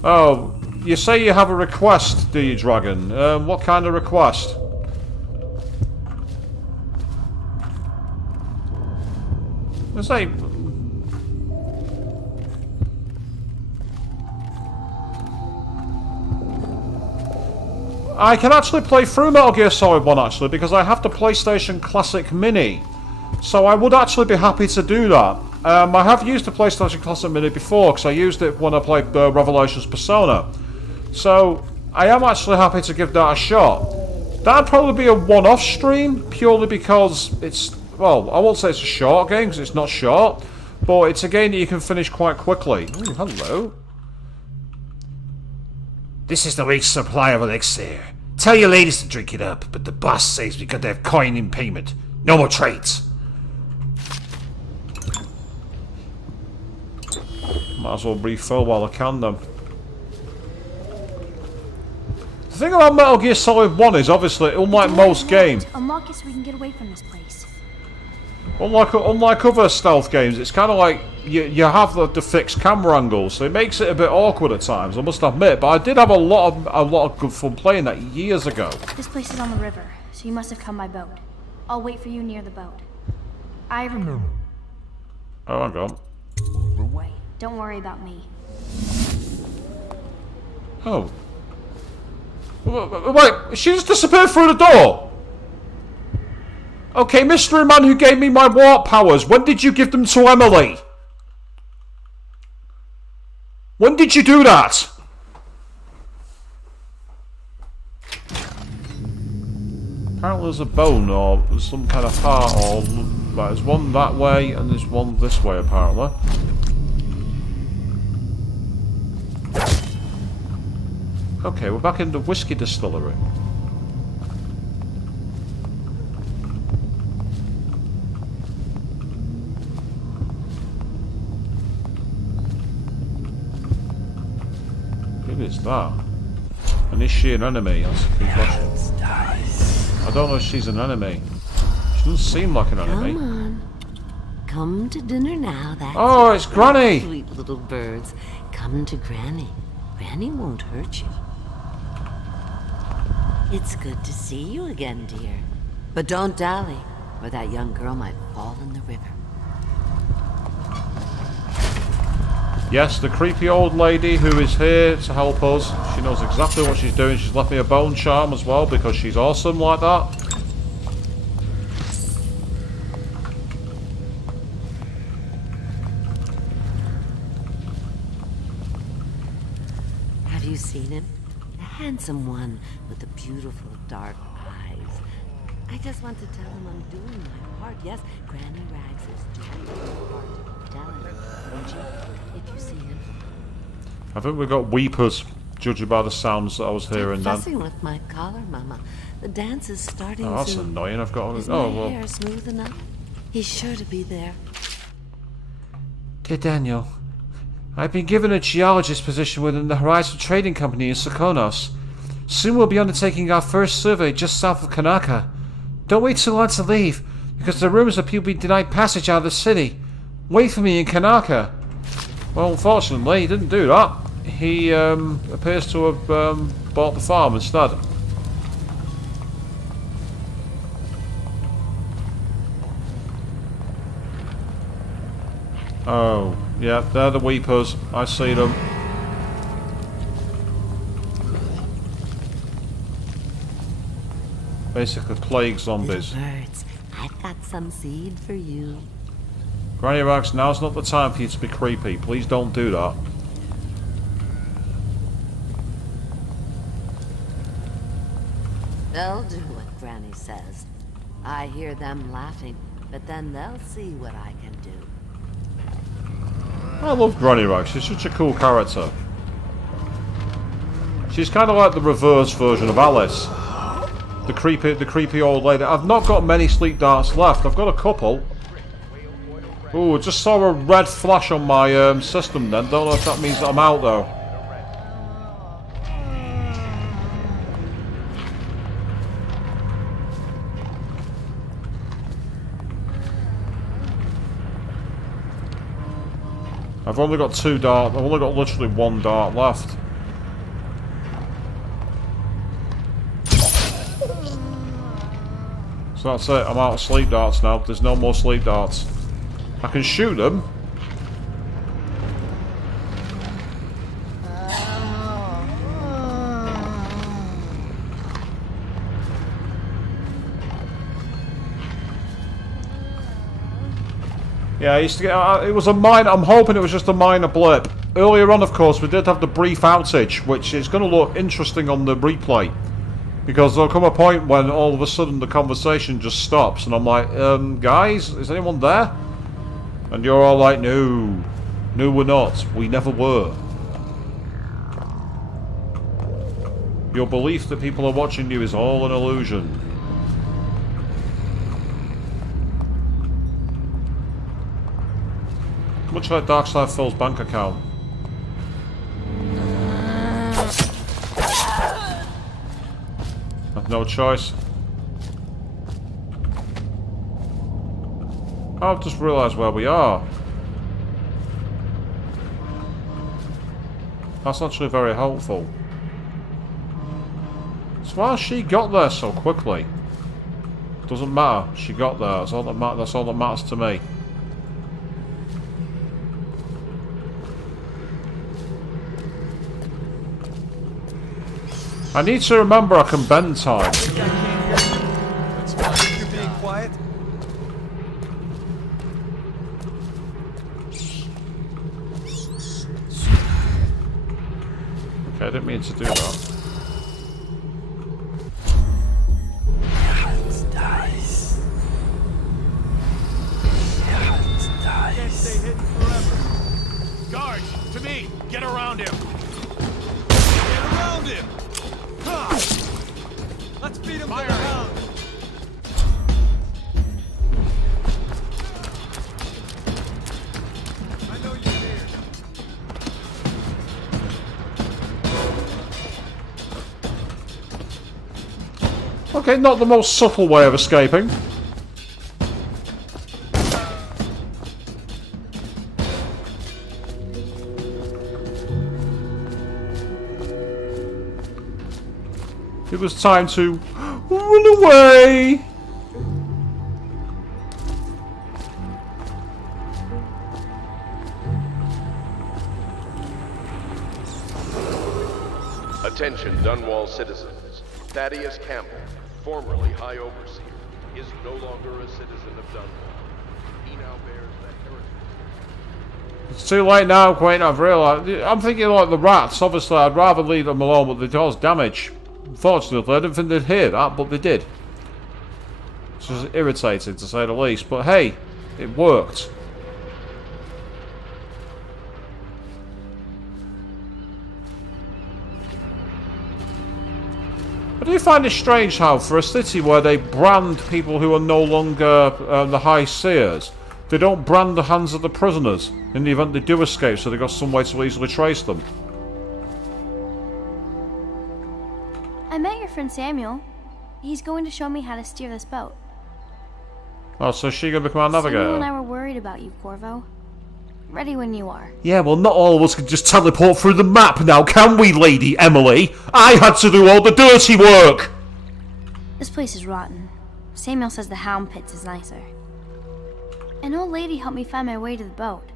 Oh, you say you have a request, do you, Dragon? What kind of request? I say... I can actually play through Metal Gear Solid 1 actually, because I have the PlayStation Classic Mini. So I would actually be happy to do that. I have used the PlayStation Classic Mini before, because I used it when I played Revelations Persona. So I am actually happy to give that a shot. That'd probably be a one-off stream, purely because it's... Well, I won't say it's a short game, because it's not short. But it's a game that you can finish quite quickly. Ooh, hello. This is the week's supply of elixir. Tell your ladies to drink it up, but the boss says we got to have coin in payment. No more trades. Might as well refill while I can then. The thing about Metal Gear Solid 1 is obviously, unlike most games... Unlock it so we can get away from this place. Unlike other stealth games, it's kind of like you have the fixed camera angles, so it makes it a bit awkward at times, I must admit. But I did have a lot of good fun playing that years ago. This place is on the river, so you must have come by boat. I'll wait for you near the boat. I remember. Oh, hang on. Wait, don't worry about me. Oh. Wait, she just disappeared through the door! Okay, mystery man who gave me my warp powers, when did you give them to Emily? When did you do that? Apparently there's a bone or some kind of heart or... Right, there's one that way and there's one this way apparently. Okay, we're back in the whiskey distillery. Who is that? And is she an enemy? That's a key question. I don't know if she's an enemy. She doesn't seem like an enemy. Come on. Come to dinner now. That's Oh, it's Granny! Sweet little birds. Come to Granny. Granny won't hurt you. It's good to see you again, dear. But don't dally, or that young girl might fall in the river. Yes, the creepy old lady who is here to help us. She knows exactly what she's doing. She's left me a bone charm as well because she's awesome like that. Have you seen him? The handsome one with the beautiful dark eyes. I just want to tell him I'm doing my part. Yes, Granny Rags is doing her part. Tell him, won't you? If you see him. I think we've got weepers, judging by the sounds that I was hearing then. Fussing with my collar, Mama. The dance is starting Oh, that's soon. annoying. I've got... Is Oh, my well. hair smooth enough? He's sure to be there. Dear Daniel, I've been given a geologist position within the Horizon Trading Company in Sokonos. Soon we'll be undertaking our first survey just south of Kanaka. Don't wait too long to leave, because there are rumors of people being denied passage out of the city. Wait for me in Kanaka. Well, unfortunately, he didn't do that. He appears to have bought the farm instead. Oh, yeah, they're the weepers. I see them. Basically, plague zombies. Little birds, I've got some seed for you. Granny Rags, now's not the time for you to be creepy. Please don't do that. They'll do what Granny says. I hear them laughing, but then they'll see what I can do. I love Granny Rags. She's such a cool character. She's kind of like the reverse version of Alice. The creepy old lady. I've not got many sleep darts left. I've got a couple. Ooh, just saw a red flash on my system then. Don't know if that means that I'm out though. I've only got 2 darts. I've only got literally 1 dart left. So that's it. I'm out of sleep darts now. There's no more sleep darts. I can shoot them. Yeah, I used to get... it was a minor... I'm hoping it was just a minor blip. Earlier on, of course, we did have the brief outage, which is going to look interesting on the replay. Because there'll come a point when all of a sudden the conversation just stops, and I'm like, guys, is anyone there? And you're all like, no. No, we're not. We never were. Your belief that people are watching you is all an illusion. Much like Darkside Phil's bank account. I've no choice. I've just realised where we are. That's actually very helpful. So why has she got there so quickly? Doesn't matter. She got there. That's all that matters to me. I need to remember I can bend time. You're being quiet? Okay, I didn't mean to do that. Can't stay hidden forever. Guards, to me! Get around him! Get around him! Let's beat him down! I know you're here. Okay, not the most subtle way of escaping. It was time to run away! Attention Dunwall citizens. Thaddeus Campbell, formerly High Overseer, is no longer a citizen of Dunwall. He now bears the heritage. It's too late now, Quaint, I've realised. I'm thinking like the rats. Obviously, I'd rather leave them alone, but they cause damage. Unfortunately, I didn't think they'd hear that, but they did. It's just irritating, to say the least. But hey, it worked. I do find it strange how, for a city where they brand people who are no longer the High Seers, they don't brand the hands of the prisoners in the event they do escape, so they've got some way to easily trace them. I met your friend Samuel. He's going to show me how to steer this boat. Oh, so is she going to become our navigator? Samuel and I were worried about you, Corvo. Ready when you are. Yeah, well, not all of us can just teleport through the map now, can we, Lady Emily? I had to do all the dirty work! This place is rotten. Samuel says the Hound Pits is nicer. An old lady helped me find my way to the boat.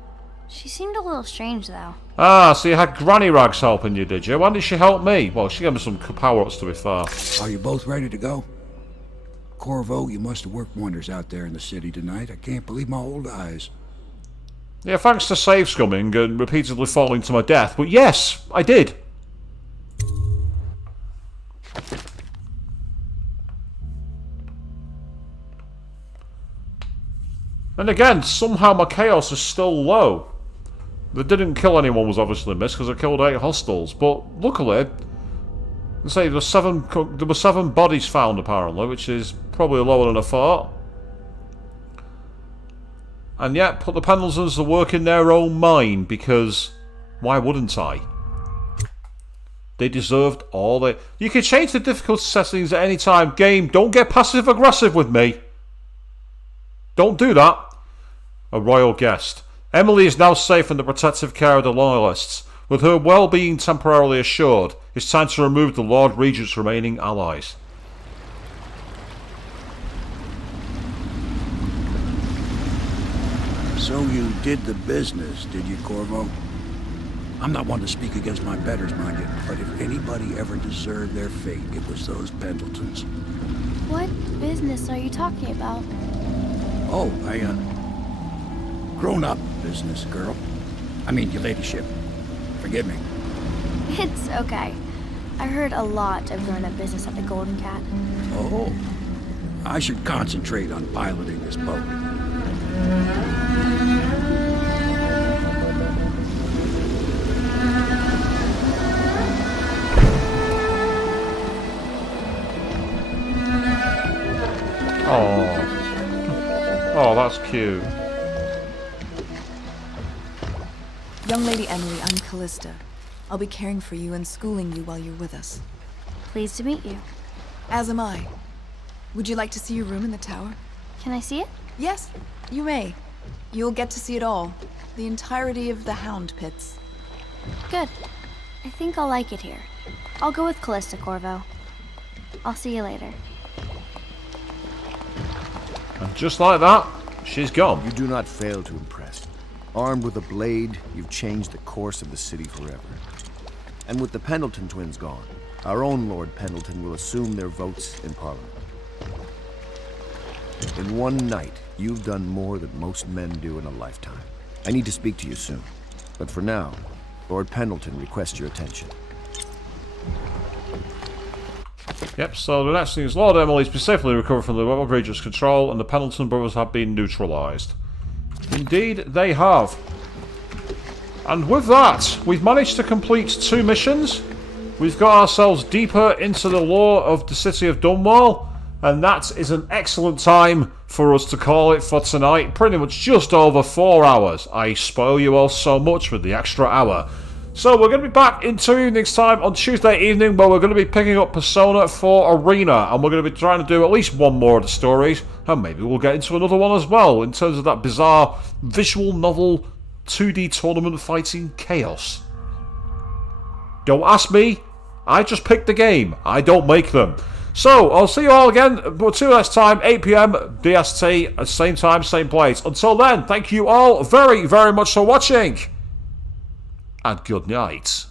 She seemed a little strange, though. Ah, so you had Granny Rags helping you, did you? Why didn't she help me? Well, she gave me some power-ups, to be fair. Are you both ready to go? Corvo, you must have worked wonders out there in the city tonight. I can't believe my old eyes. Yeah, thanks to save scumming and repeatedly falling to my death, but yes, I did. And again, somehow my chaos is still low. They didn't kill anyone was obviously missed because I killed 8 hostiles, but luckily, let's say there were 7 bodies found apparently, which is probably lower than I thought. And yet, put the Pendletons to work in their own mine, because why wouldn't I? They deserved all they... You can change the difficulty settings at any time. Game, don't get passive-aggressive with me. Don't do that. A royal guest. Emily is now safe in the protective care of the Loyalists. With her well-being temporarily assured, it's time to remove the Lord Regent's remaining allies. So you did the business, did you, Corvo? I'm not one to speak against my betters, mind you, but if anybody ever deserved their fate, it was those Pendletons. What business are you talking about? Oh, grown-up business, girl. I mean, your ladyship. Forgive me. It's okay. I heard a lot of grown-up business at the Golden Cat. Oh, I should concentrate on piloting this boat. Oh, that's cute. Young Lady Emily, I'm Callista. I'll be caring for you and schooling you while you're with us. Pleased to meet you. As am I. Would you like to see your room in the tower? Can I see it? Yes, you may. You'll get to see it all. The entirety of the Hound Pits. Good. I think I'll like it here. I'll go with Callista, Corvo. I'll see you later. And just like that, she's gone. You do not fail to impress. Armed with a blade, you've changed the course of the city forever. And with the Pendleton twins gone, our own Lord Pendleton will assume their votes in Parliament. In one night, you've done more than most men do in a lifetime. I need to speak to you soon. But for now, Lord Pendleton requests your attention. Yep, so the next thing is Lord Emily's been safely recovered from the egregious control, and the Pendleton brothers have been neutralised. Indeed, they have. And with that, we've managed to complete 2 missions. We've got ourselves deeper into the lore of the city of Dunwall, and that is an excellent time for us to call it for tonight. Pretty much just over 4 hours. I spoil you all so much with the extra hour. So we're going to be back in 2 evenings time on Tuesday evening, where we're going to be picking up Persona 4 Arena, and we're going to be trying to do at least one more of the stories, and maybe we'll get into another one as well, in terms of that bizarre visual novel 2D tournament fighting chaos. Don't ask me, I just pick the game, I don't make them. So, I'll see you all again, but till next time, 8 PM DST, same time, same place. Until then, thank you all very, very much for watching, and good night.